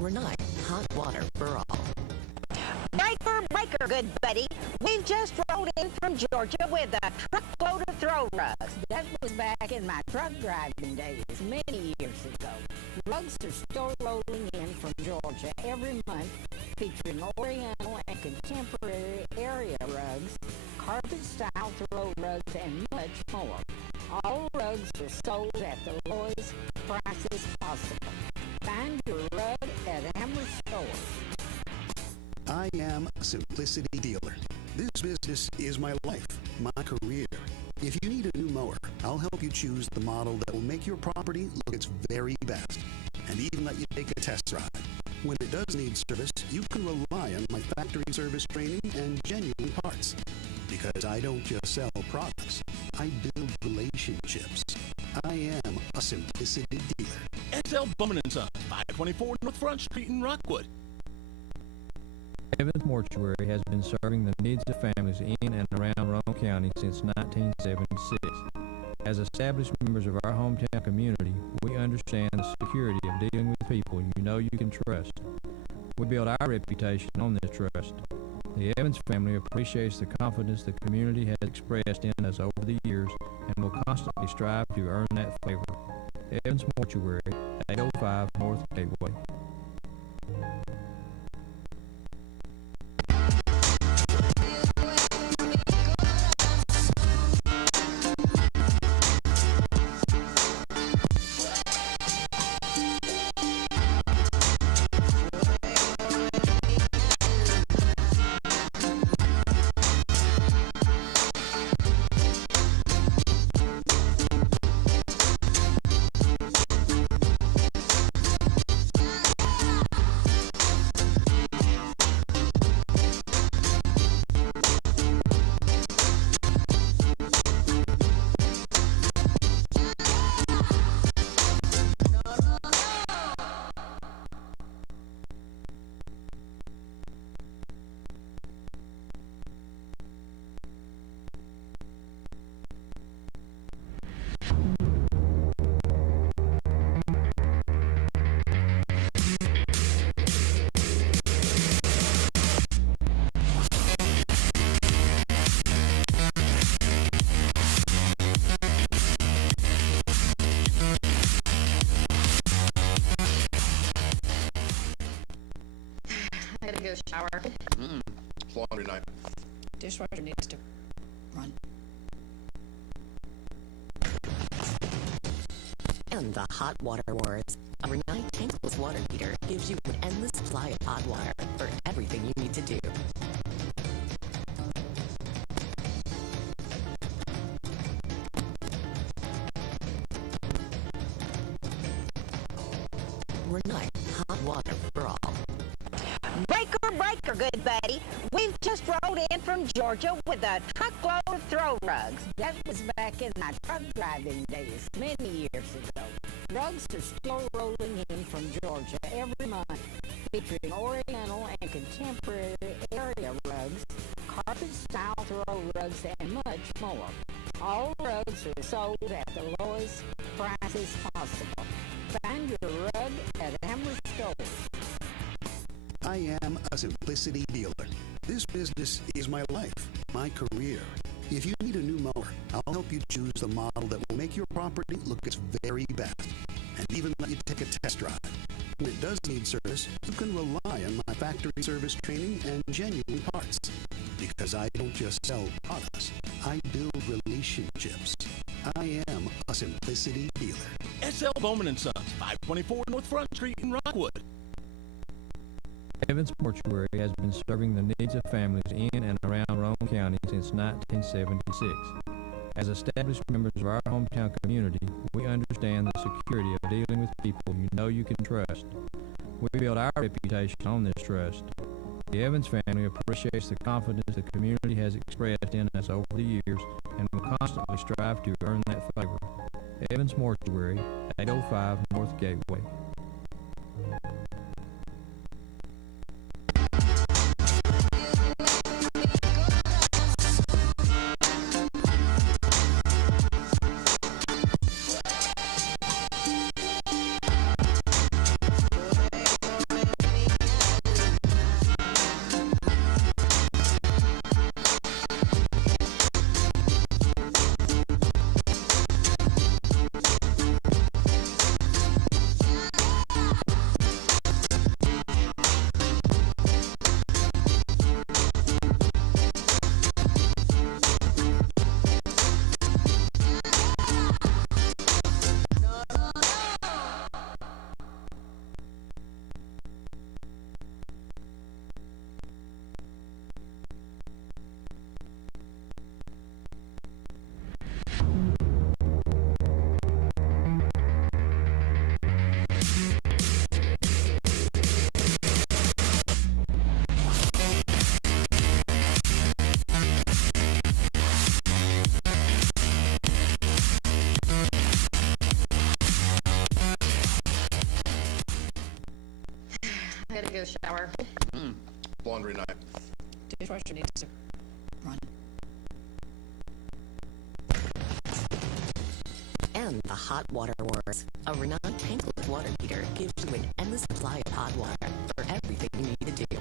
Renai, hot water for all. Breaker, good buddy. We've just rolled in from Georgia with a truckload of throw rugs. That was back in my truck driving days, many years ago. Rugs are still rolling in from Georgia every month, featuring Oriental and contemporary area rugs, carpet-style throw rugs, and much more. All rugs are sold at the lowest prices possible. Find your rug at Hammer Stores. I am a simplicity dealer. This business is my life, my career. If you need a new mower, I'll help you choose the model that will make your property look its very best, and even let you take a test drive. When it does need service, you can rely on my factory service training and genuine parts. Because I don't just sell products, I build relationships. I am a simplicity dealer. S.L. Bowman & Sons, 524 North Front Street in Rockwood. Evans Mortuary has been serving the needs of families in and around Rome County since 1976. As established members of our hometown community, we understand the security of dealing with people you know you can trust. We build our reputation on this trust. The Evans family appreciates the confidence the community has expressed in us over the years and will constantly strive to earn that favor. Evans Mortuary, 805 North Gateway. go shower. It's laundry night. Dishwasher needs to run. And the Hot Water Wars. A Renai tankless water heater gives you an endless supply of hot water for everything you need to do. Renai hot water for all. Breaker, good buddy. We've just rolled in from Georgia with a truckload of throw rugs. That was back in my truck driving days, many years ago. Rugs are still rolling in from Georgia every month, featuring Oriental and contemporary area rugs, carpet-style throw rugs, and much more. All rugs are sold at the lowest prices possible. Find your rug at Hammer Stores. I am a simplicity dealer. This business is my life, my career. If you need a new mower, I'll help you choose the model that will make your property look its very best, and even let you take a test drive. When it does need service, you can rely on my factory service training and genuine parts. Because I don't just sell products, I build relationships. I am a simplicity dealer. SL Bowman & Sons, 524 North Front Street in Rockwood. Evans Mortuary has been serving the needs of families in and around Roane County since 1976. As established members of our hometown community, we understand the security of dealing with people you know you can trust. We build our reputation on this trust. The Evans family appreciates the confidence the community has expressed in us over the years and will constantly strive to earn that favor. Evans Mortuary, 805 North Gateway. I gotta go shower. Laundry night. Dishwasher needs to run. And the Hot Water Wars. A Renai tankless water heater gives you an endless supply of hot water for everything you need to do.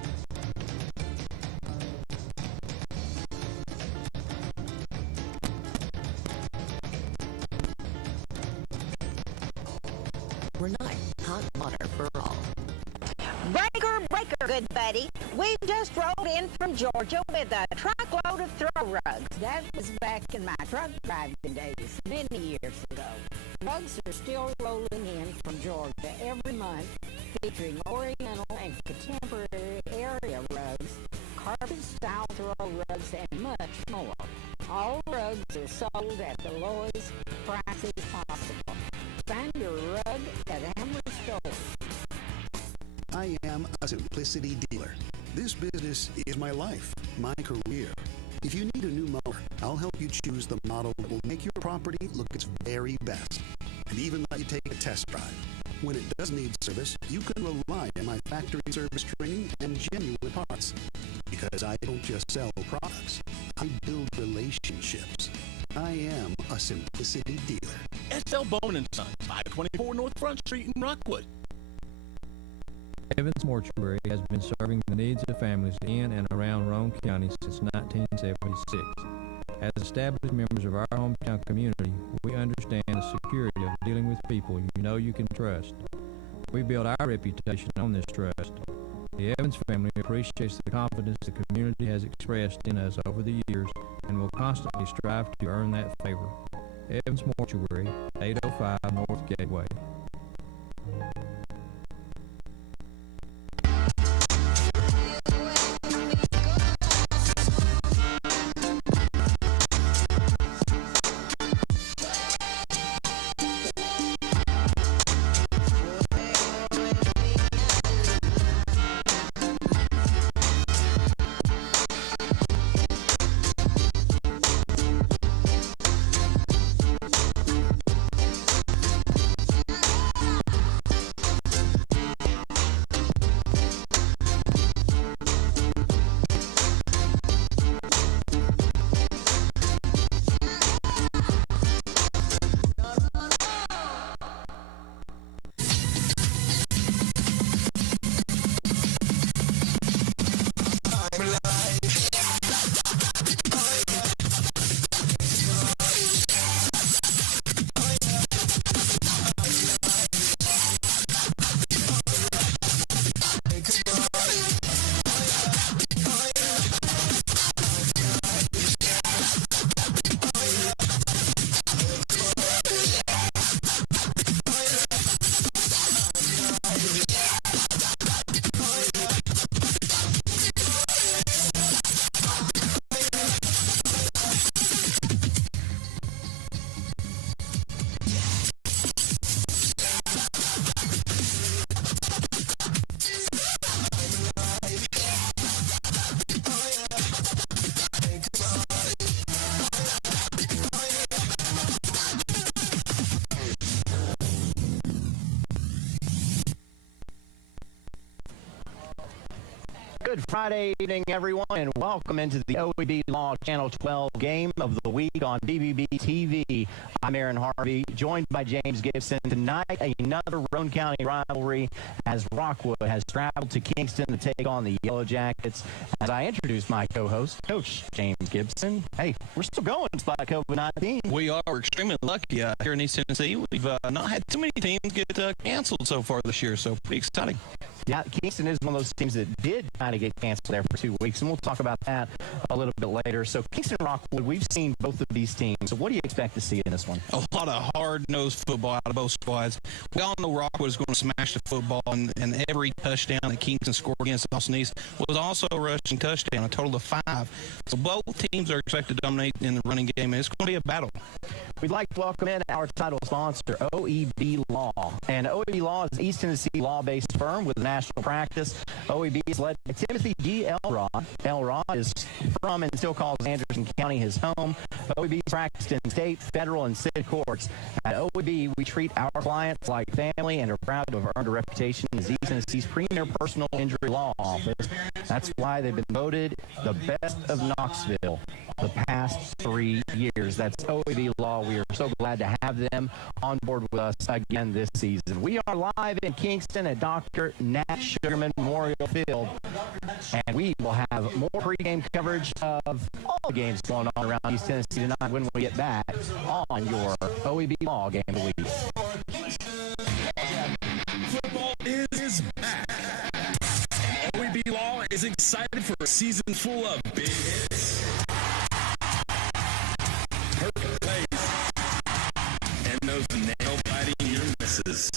Renai hot water for all. Breaker, good buddy. We've just rolled in from Georgia with a truckload of throw rugs. That was back in my truck driving days, many years ago. Rugs are still rolling in from Georgia every month, featuring Oriental and contemporary area rugs, carpet-style throw rugs, and much more. All rugs are sold at the lowest prices possible. Find your rug at Hammer Stores. I am a simplicity dealer. This business is my life, my career. If you need a new mower, I'll help you choose the model that will make your property look its very best, and even let you take a test drive. When it does need service, you can rely on my factory service training and genuine parts. Because I don't just sell products, I build relationships. I am a simplicity dealer. SL Bowman & Sons, 524 North Front Street in Rockwood. Evans Mortuary has been serving the needs of families in and around Roane County since 1976. As established members of our hometown community, we understand the security of dealing with people you know you can trust. We build our reputation on this trust. The Evans family appreciates the confidence the community has expressed in us over the years and will constantly strive to earn that favor. Evans Mortuary, 805 North Gateway. Good Friday evening, everyone, and welcome into the OEB Law Channel 12 Game of the Week on BBB TV. I'm Aaron Harvey, joined by James Gibson. Tonight, another Roane County rivalry as Rockwood has traveled to Kingston to take on the Yellow Jackets. As I introduce my co-host, Coach James Gibson. Hey, we're still going despite COVID-19. We are. We're extremely lucky here in East Tennessee. We've not had too many teams get canceled so far this year, so pretty exciting. Yeah, Kingston is one of those teams that did kind of get canceled there for 2 weeks, and we'll talk about that a little bit later. So Kingston and Rockwood, we've seen both of these teams. So what do you expect to see in this one? A lot of hard-nosed football out of both squads. We all know Rockwood is going to smash the football, and every touchdown that Kingston scored against Austin East was also a rushing touchdown, a total of 5. So both teams are expected to dominate in the running game, and it's going to be a battle. We'd like to welcome in our title sponsor, OEB Law. And OEB Law is an East Tennessee law-based firm with national practice. OEB is led by Timothy D. Elrod. Elrod is from and still calls Anderson County his home. OEB is practiced in state, federal, and city courts. At OEB, we treat our clients like family and are proud to have earned a reputation as East Tennessee's premier personal injury law office. That's why they've been voted the best of Knoxville the past 3 years. That's OEB Law. We are so glad to have them on board with us again this season. We are live in Kingston at Dr. Nat Sugarman Memorial Field, and we will have more pregame coverage of all the games going on around East Tennessee tonight when we get back on your OEB Law Game of the Week. Football is back. OEB Law is excited for a season full of big hits, perfect plays, and those nail-biting near misses.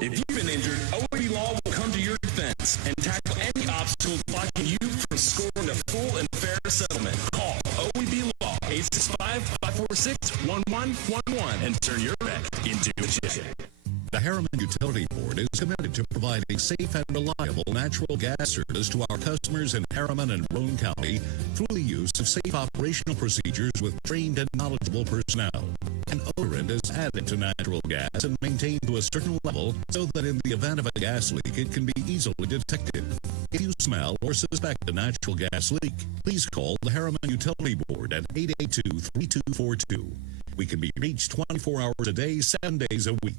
If you've been injured, OEB Law will come to your defense and tackle any obstacle blocking you from scoring a full and fair settlement. Call OEB Law 865-546-1111 and turn your wreck into a chip. The Harriman Utility Board is committed to providing safe and reliable natural gas service to our customers in Harriman and Roane County through the use of safe operational procedures with trained and knowledgeable personnel. An odorant is added to natural gas and maintained to a certain level so that in the event of a gas leak, it can be easily detected. If you smell or suspect a natural gas leak, please call the Harriman Utility Board at 882-3242. We can be reached 24 hours a day, 7 days a week.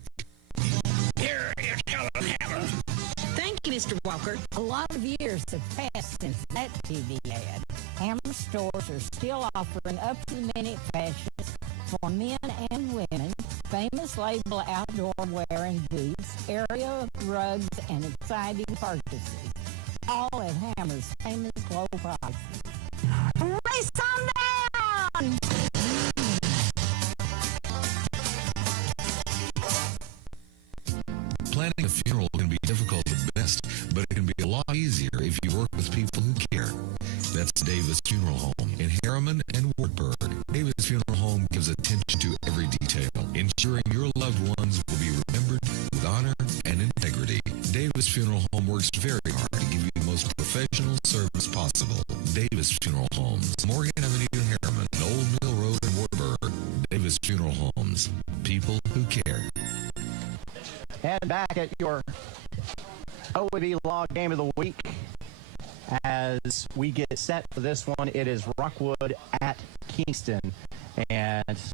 Here is Hammer. Thank you, Mr. Walker. A lot of years have passed since that TV ad. Hammer stores are still offering up-to-the-minute fashions for men and women, famous label outdoor wear and boots, area rugs, and exciting purchases. all at Hammer's famous low price. Race on down! Planning a funeral can be difficult at best, but it can be a lot easier if you work with people who care. That's Davis Funeral Home in Harriman and Wartburg. Davis Funeral Home gives attention to every detail, ensuring your loved ones will be remembered with honor and integrity. Davis Funeral Home works very hard to give you the most professional service possible. Davis Funeral Homes, Morgan Avenue in Harriman, Old Mill Road in Wartburg. Davis Funeral Homes, people who care. And back at your OEB Law Game of the Week, as we get set for this one, it is Rockwood at Kingston. And let's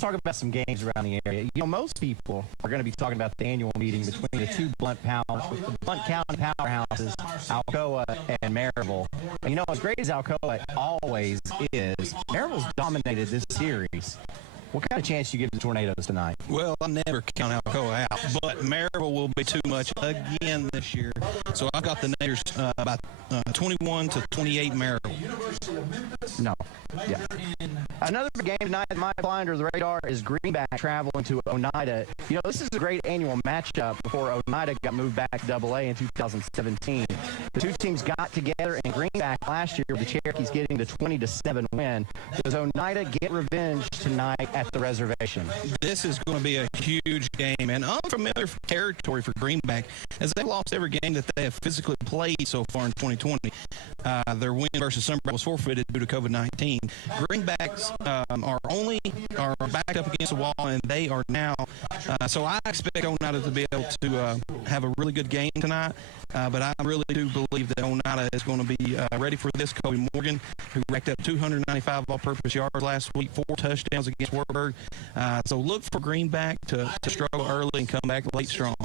talk about some games around the area. You know, most people are going to be talking about the annual meeting between the two Blount County powerhouses, Alcoa and Maryville. And you know, as great as Alcoa always is, Maryville's dominated this series. What kind of chance do you give the Tornadoes tonight? Well, I never count Alcoa out, but Maryville will be too much again this year. So I got the Naders about 21 to 28 Maryville. No. Yeah. Another game tonight that might fly under the radar is Greenback traveling to Oneida. You know, this is a great annual matchup before Oneida got moved back to AA in 2017. The two teams got together, and Greenback last year with the Cherokees getting the 20-7 win. Does Oneida get revenge tonight at the reservation? This is going to be a huge game and unfamiliar territory for Greenback, as they've lost every game that they have physically played so far in 2020. Their win versus Sunbelt was forfeited due to COVID-19. Greenbacks are backed up against the wall, and they are now. So I expect Oneida to be able to have a really good game tonight. But I really do believe that Oneida is going to be ready for this. Kobe Morgan, who racked up 295 all-purpose yards last week, 4 touchdowns against Wartburg. So look for Greenback to struggle early and come back late strong.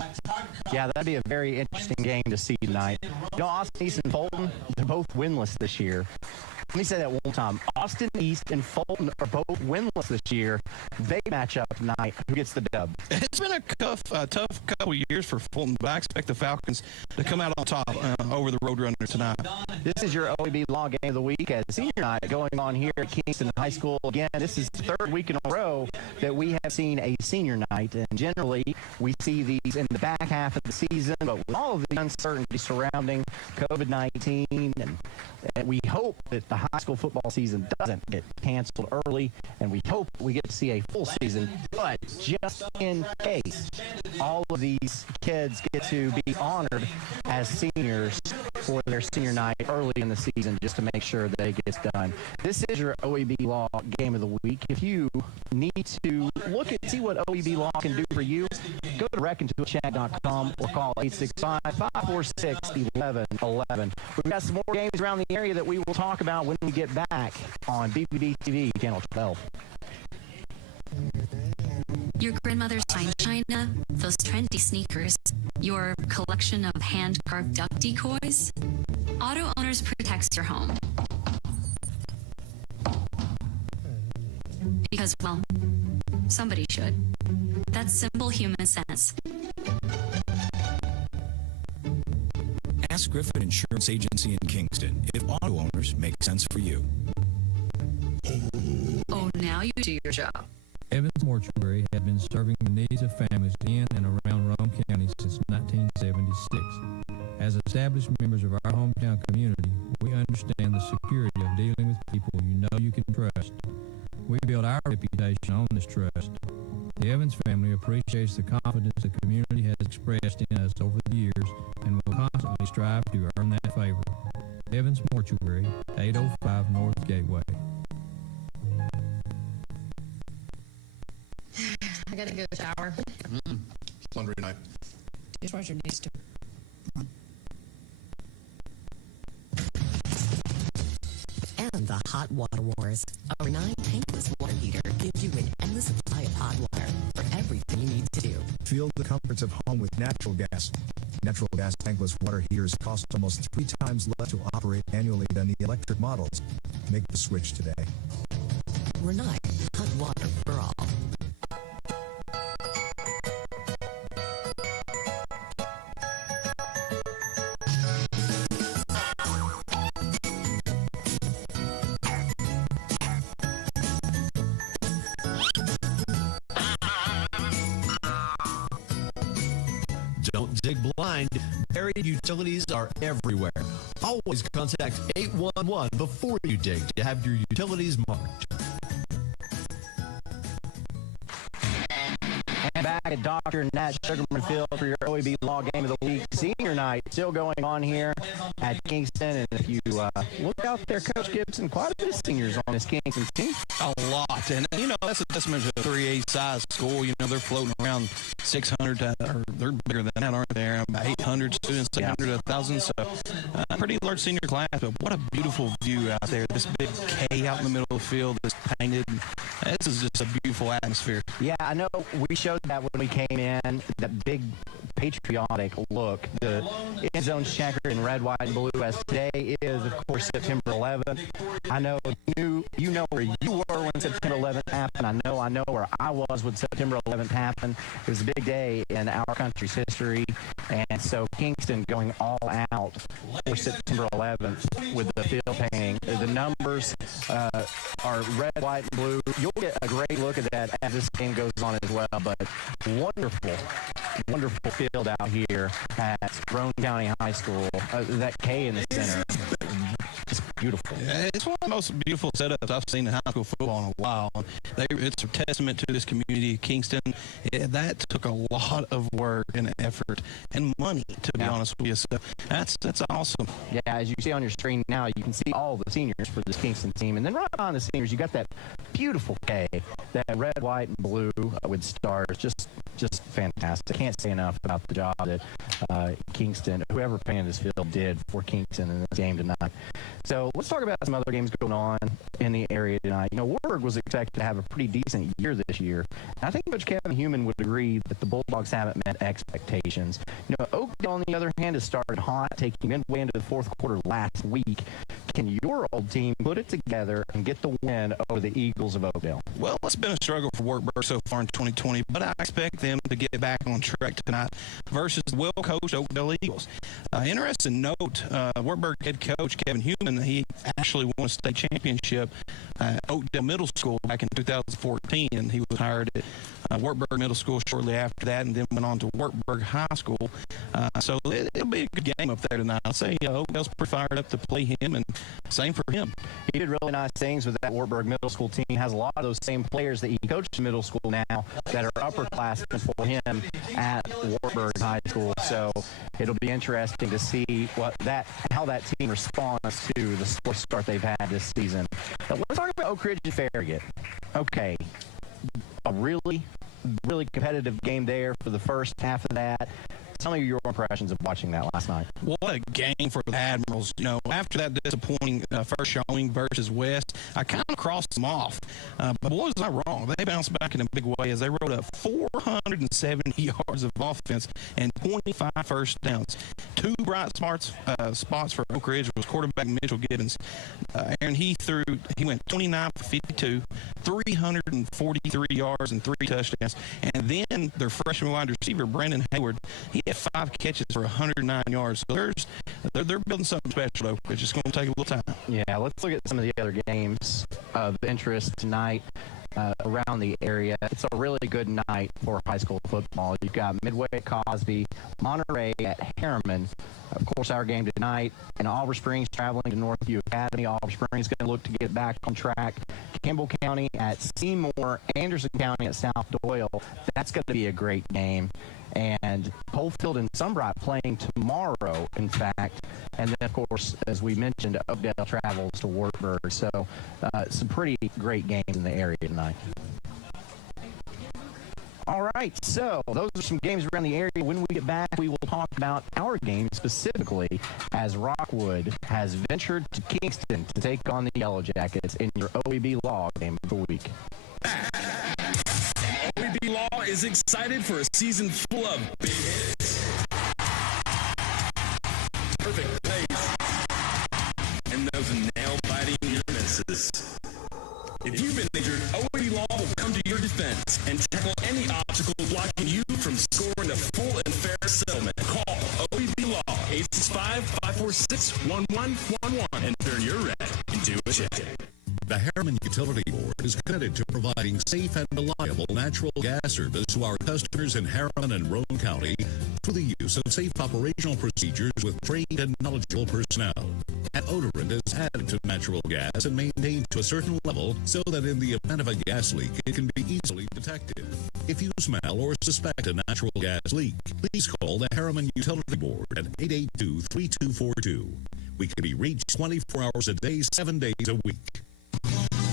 Yeah, that'd be a very interesting game to see tonight. You know, Austin East and Fulton, they're both winless this year. Let me say that one time. Austin East and Fulton are both winless this year. They match up tonight. Who gets the dub? It's been a tough couple of years for Fulton, but I expect the Falcons to come out on top over the Roadrunners tonight. This is your OEB Law Game of the Week as senior night going on here at Kingston High School. Again, this is the third week in a row that we have seen a senior night, and generally we see these in the back half of the season, but with all of the uncertainty surrounding COVID-19, and we hope that the high school football season doesn't get canceled early, and we hope we get to see a full season. But just in case, all of these kids get to be honored as seniors for their senior night early in the season, just to make sure that it gets done. This is your OEB Law Game of the Week. If you need to look and see what OEB Law can do for you, go to reckontoachat.com or call 865-546-1111. We've got some more games around the area that we will talk about when we get back on BPB TV, Channel 12. Your grandmother's fine china, those trendy sneakers, your collection of hand-carved duck decoys. Auto Owners protects your home. Because, well, somebody should. That's simple human sense. Ask Griffin Insurance Agency in Kingston if Auto Owners make sense for you. Oh, now you do your job. Evans Mortuary has been serving the needs of families in and around Rome County since 1976. As established members of our hometown community, we understand the security of dealing with people you know you can trust. We build our reputation on this trust. The Evans family appreciates the confidence the community has expressed in us over the years and will constantly strive to earn that favor. Evans Mortuary, 805 North Gateway. I gotta go shower. Laundry night. Dishwasher needs to run. And the Hot Water Wars. A Renai tankless water heater gives you an endless supply of hot water for everything you need to do. Feel the comforts of home with natural gas. Natural gas tankless water heaters cost almost 3 times less to operate annually than the electric models. Make the switch today. Renai, hot water for all. dig blind. Buried utilities are everywhere. Always contact 811 before you dig to have your utilities marked. And back at Dr. Nat Sugarman Field for your OEB Law Game of the Week Senior Night still going on here at Kingston. And if you look out there, Coach Gibson, quite a bit of seniors on this Kingston team. A lot. And, you know, that's a testament to a 3A size school. You know, they're floating around 600, or they're bigger than that, aren't they? About 800 students, 600 to 1,000. So, pretty large senior class, but what a beautiful view out there. This big K out in the middle of the field that's painted. This is just a beautiful atmosphere. Yeah, I know we showed that when we came in, that big patriotic look. The end zone's checkered in red, white, and blue, as today is, of course, September 11th. I know you know where you were when September 11th happened. I know where I was when September 11th happened. It was a big day in our country's history, and so Kingston going all out for September 11th with the field painting. The numbers are red, white, and blue. You'll get a great look at that as this game goes on as well, but wonderful field out here at Roane County High School. That K in the center. It's beautiful. It's one of the most beautiful setups I've seen in high school football in a while. It's a testament to this community, Kingston. That took a lot of work and effort and money, to be honest with you. So that's awesome. Yeah, as you see on your screen now, you can see all the seniors for this Kingston team. And then right on the seniors, you got that beautiful K, that red, white, and blue with stars. Just fantastic. Can't say enough about the job that Kingston, whoever painted this field, did for Kingston in this game tonight. So let's talk about some other games going on in the area tonight. You know, Wartburg was expected to have a pretty decent year this year. And I think Coach Kevin Heumann would agree that the Bulldogs haven't met expectations. You know, Oakdale, on the other hand, has started hot, taking midway into the fourth quarter last week. Can your old team put it together and get the win over the Eagles of Oakdale? Well, it's been a struggle for Wartburg so far in 2020, but I expect them to get back on track tonight versus the well-coached Oakdale Eagles. Interesting note, Wartburg head coach Kevin Heumann, he actually won a state championship at Oakdale Middle School back in 2014, and he was hired at Wartburg Middle School shortly after that, and then went on to Wartburg High School. So it'll be a good game up there tonight. I'll say Oakdale's pretty fired up to play him, and same for him. He did really nice things with that Wartburg Middle School team. Has a lot of those same players that he coached in middle school now that are upperclassmen for him at Wartburg High School. So it'll be interesting to see how that team responds to the slow start they've had this season. But let's talk about Oak Ridge and Farragut. Okay, a really competitive game there for the first half of that. Tell me your impressions of watching that last night. What a game for the Admirals. You know, after that disappointing first showing versus West, I kind of crossed them off. But boy, was I wrong. They bounced back in a big way as they wrote up 470 yards of offense and 25 first downs. Two bright spots for Oak Ridge was quarterback Mitchell Gibbons. And he went 29 for 52, 343 yards and 3 touchdowns. And then their freshman wide receiver, Brandon Hayward, he had 5 catches for 109 yards. So they're building something special, though. It's just going to take a little time. Yeah, let's look at some of the other games of interest tonight around the area. It's a really good night for high school football. You've got Midway at Cosby, Monterey at Harriman. Of course, our game tonight, and Auburn Springs traveling to Northview Academy. Auburn Springs going to look to get back on track. Campbell County at Seymour, Anderson County at South Doyle. That's going to be a great game. And Coalfield and Sunbright playing tomorrow, in fact. And then, of course, as we mentioned, Oakdale travels to Wartburg. So some pretty great games in the area tonight. All right, so those are some games around the area. When we get back, we will talk about our game specifically as Rockwood has ventured to Kingston to take on the Yellow Jackets in your OEB Law Game of the Week. OEB Law is excited for a season full of big hits, perfect plays, and those nail-biting near misses. If you've been injured, OEB Law will come to your defense and tackle any obstacle blocking you from scoring a full and fair settlement. Call OEB Law 865-546-1111 and turn your red into a check. The Harriman Utility Board is committed to providing safe and reliable natural gas service to our customers in Harriman and Roane County through the use of safe operational procedures with trained and knowledgeable personnel. An odorant is added to natural gas and maintained to a certain level so that in the event of a gas leak, it can be easily detected. If you smell or suspect a natural gas leak, please call the Harriman Utility Board at 882-3242. We can be reached 24 hours a day, 7 days a week.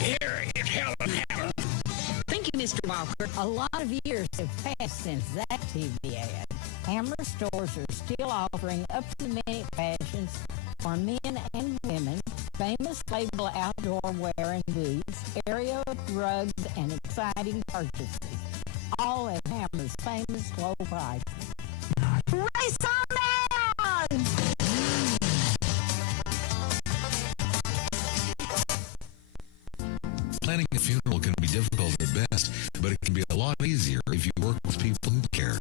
Here is Helen Hammer. Thank you, Mr. Walker. A lot of years have passed since that TV ad. Hammer stores are still offering up-to-the-minute fashions for men and women, famous label outdoor wear and boots, area rugs, and exciting purchases. All at Hammer's famous low prices. Race on man! Planning a funeral can be difficult at best, but it can be a lot easier if you work with people who care.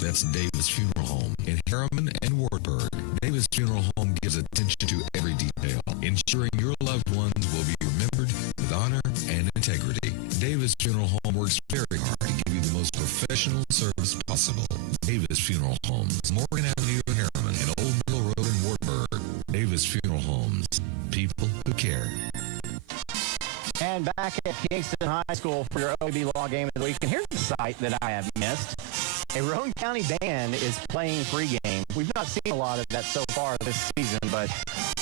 That's Davis Funeral Home in Harriman and Wartburg. Davis Funeral Home gives attention to every detail, ensuring your loved ones will be remembered with honor and integrity. Davis Funeral Home works very hard to give you the most professional service possible. Davis Funeral Homes, Morgan Avenue in Harriman and Old Mill Road in Wartburg. Davis Funeral Homes, people who care. And back at Kingston High School for your OEB Law Game of the Week. And here's the site that I have missed. A Roane County band is playing pregame. We've not seen a lot of that so far this season, but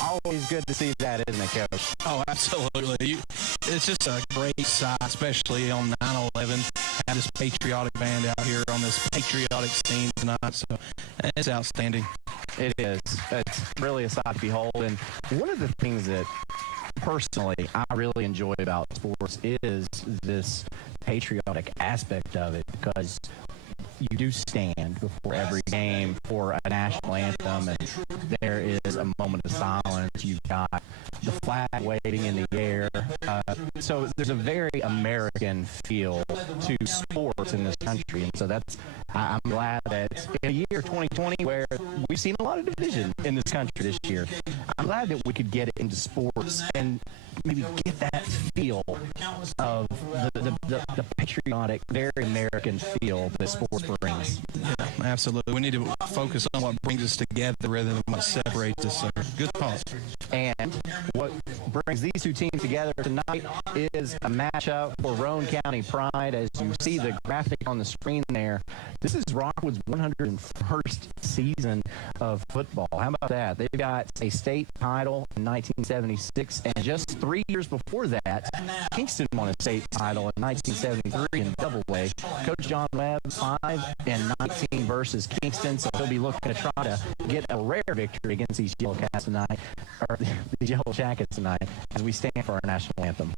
always good to see that, isn't it, Coach? Oh, absolutely. It's just a great sight, especially on 9/11. Have this patriotic band out here on this patriotic scene tonight, so it's outstanding. It is. It's really a sight to behold. And one of the things that personally I really enjoy about sports is this patriotic aspect of it, because you do stand before every game for a national anthem, and there is a moment of silence. You've got the flag waving in the air. So there's a very American feel to sports in this country, and so I'm glad that in the year 2020, where we've seen a lot of division in this country this year, I'm glad that we could get into sports and maybe get that feel of the patriotic, very American feel that sports brings. Yeah, absolutely. We need to focus on what brings us together rather than what separates us. So good cause. And what brings these two teams together tonight is a matchup for Roane County pride. As you see the graphic on the screen there, this is Rockwood's 101st season of football. How about that? They've got a state title in 1976, and just 3 years before that, Kingston won a state title in 1973 in double A. Coach John Webb, 5-19 versus Kingston, so he'll be looking to try to get a rare victory against these Yellow Cats tonight, or these Yellow Jackets tonight, as we stand for our national anthem.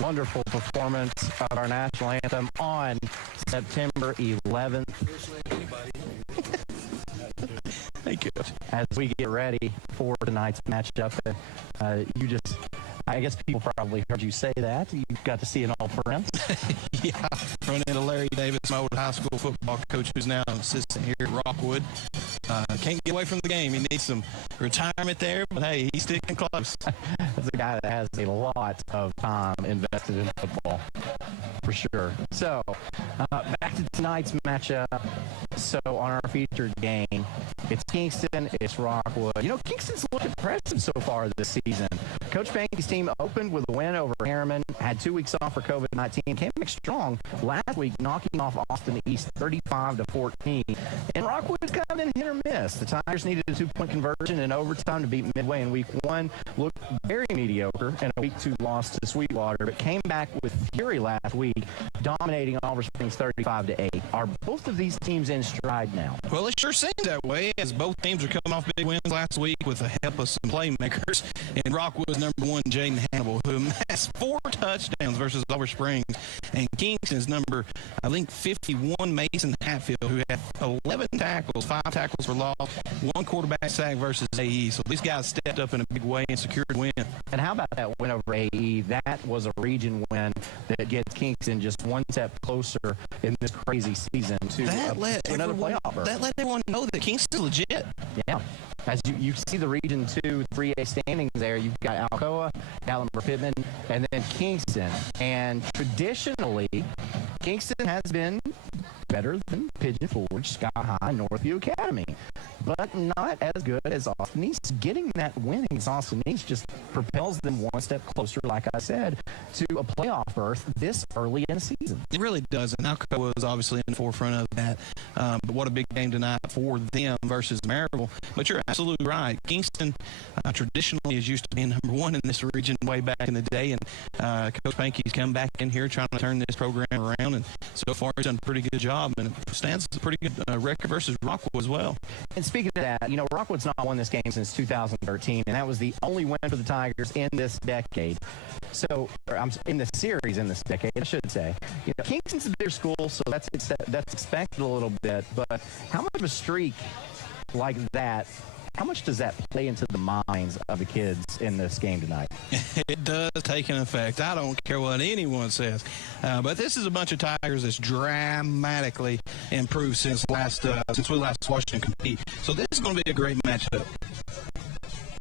Wonderful performance of our national anthem on September 11th. Thank you. As we get ready for tonight's matchup, I guess people probably heard you say that. You got to see an old friend. Yeah, running into Larry Davis, my old high school football coach, who's now an assistant here at Rockwood. Can't get away from the game. He needs some retirement there, but hey, he's sticking close. That's a guy that has a lot of time invested in football, for sure. So, back to tonight's matchup. So, on our featured game, it's Kingston, it's Rockwood. You know, Kingston's looked impressive so far this season. Coach Banky's team opened with a win over Harriman, had 2 weeks off for COVID-19, came back strong last week, knocking off Austin East 35-14. And Rockwood's kind of been hit or miss. The Tigers needed a 2-point conversion in overtime to beat Midway in week 1. Looked very mediocre in a week 2 loss to Sweetwater, but came back with fury last week, dominating Oliver Springs 35-8. Are both of these teams in stride now? Well, it sure seems that way, as both teams are coming off big wins last week with the help of some playmakers. And Rockwood's number 1, Jaden Hannibal, who amassed 4 touchdowns versus Oliver Springs. And Kingston's number, I think, 51, Mason Hatfield, who had 11 tackles, 5 tackles for loss, 1 quarterback sack versus AE. So these guys stepped up in a big way and secured a win. And how about that win over AE? That was a region win that gets Kingston just one step closer in this crazy season to another playoff berth. That let everyone know that Kingston's legit. Yeah. As you see the Region 2 3A standings there, you've got Alcoa, Gatlinburg-Pittman, and then Kingston. And traditionally, Kingston has been better than Pigeon Forge, Sky High, Northview Academy, but not as good as Austin East. Getting that win against Austin East just propels them one step closer, like I said, to a playoff berth this early in the season. It really does, and Alcoa is obviously in the forefront of that. But what a big game tonight for them versus Maryville. But you're absolutely right. Kingston traditionally is used to being number 1 in this region way back in the day, and Coach Pankey's come back in here trying to turn this program around, and so far he's done a pretty good job, and it stands a pretty good record versus Rockwood as well. And speaking of that, you know, Rockwood's not won this game since 2013, and that was the only win for the Tigers in this decade. So, in the series in this decade, I should say. You know, Kingston's a bigger school, so that's expected a little bit, but how much of a streak like that, how much does that play into the minds of the kids in this game tonight? It does take an effect. I don't care what anyone says. But this is a bunch of Tigers that's dramatically improved since we last watched them compete. So this is going to be a great matchup.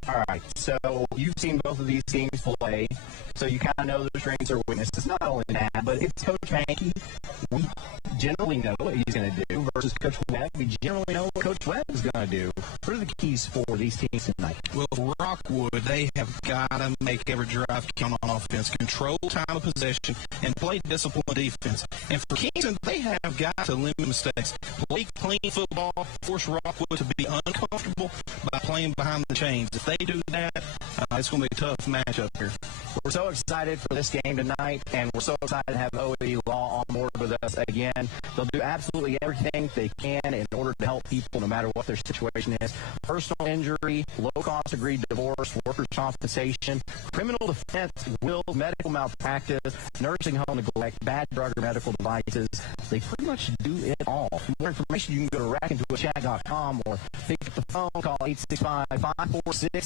All right, so you've seen both of these teams play, so you kind of know their strengths or weaknesses. Not only that, but it's Coach Mankey. We generally know what he's going to do versus Coach Webb. We generally know what Coach Webb is going to do. What are the keys for these teams tonight? Well, for Rockwood, they have got to make every drive count on offense, control time of possession, and play disciplined defense. And for Kingston, they have got to limit mistakes, play clean football, force Rockwood to be uncomfortable by playing behind the chains. If they do that, it's going to be a tough matchup here. We're so excited for this game tonight, and we're so excited to have OAB Law on board with us again. They'll do absolutely everything they can in order to help people no matter what their situation is. Personal injury, low-cost agreed divorce, workers' compensation, criminal defense, wills, medical malpractice, nursing home neglect, bad drug or medical devices. They pretty much do it all. For more information, you can go to rackintoachat.com or pick up the phone, call 865-546-11.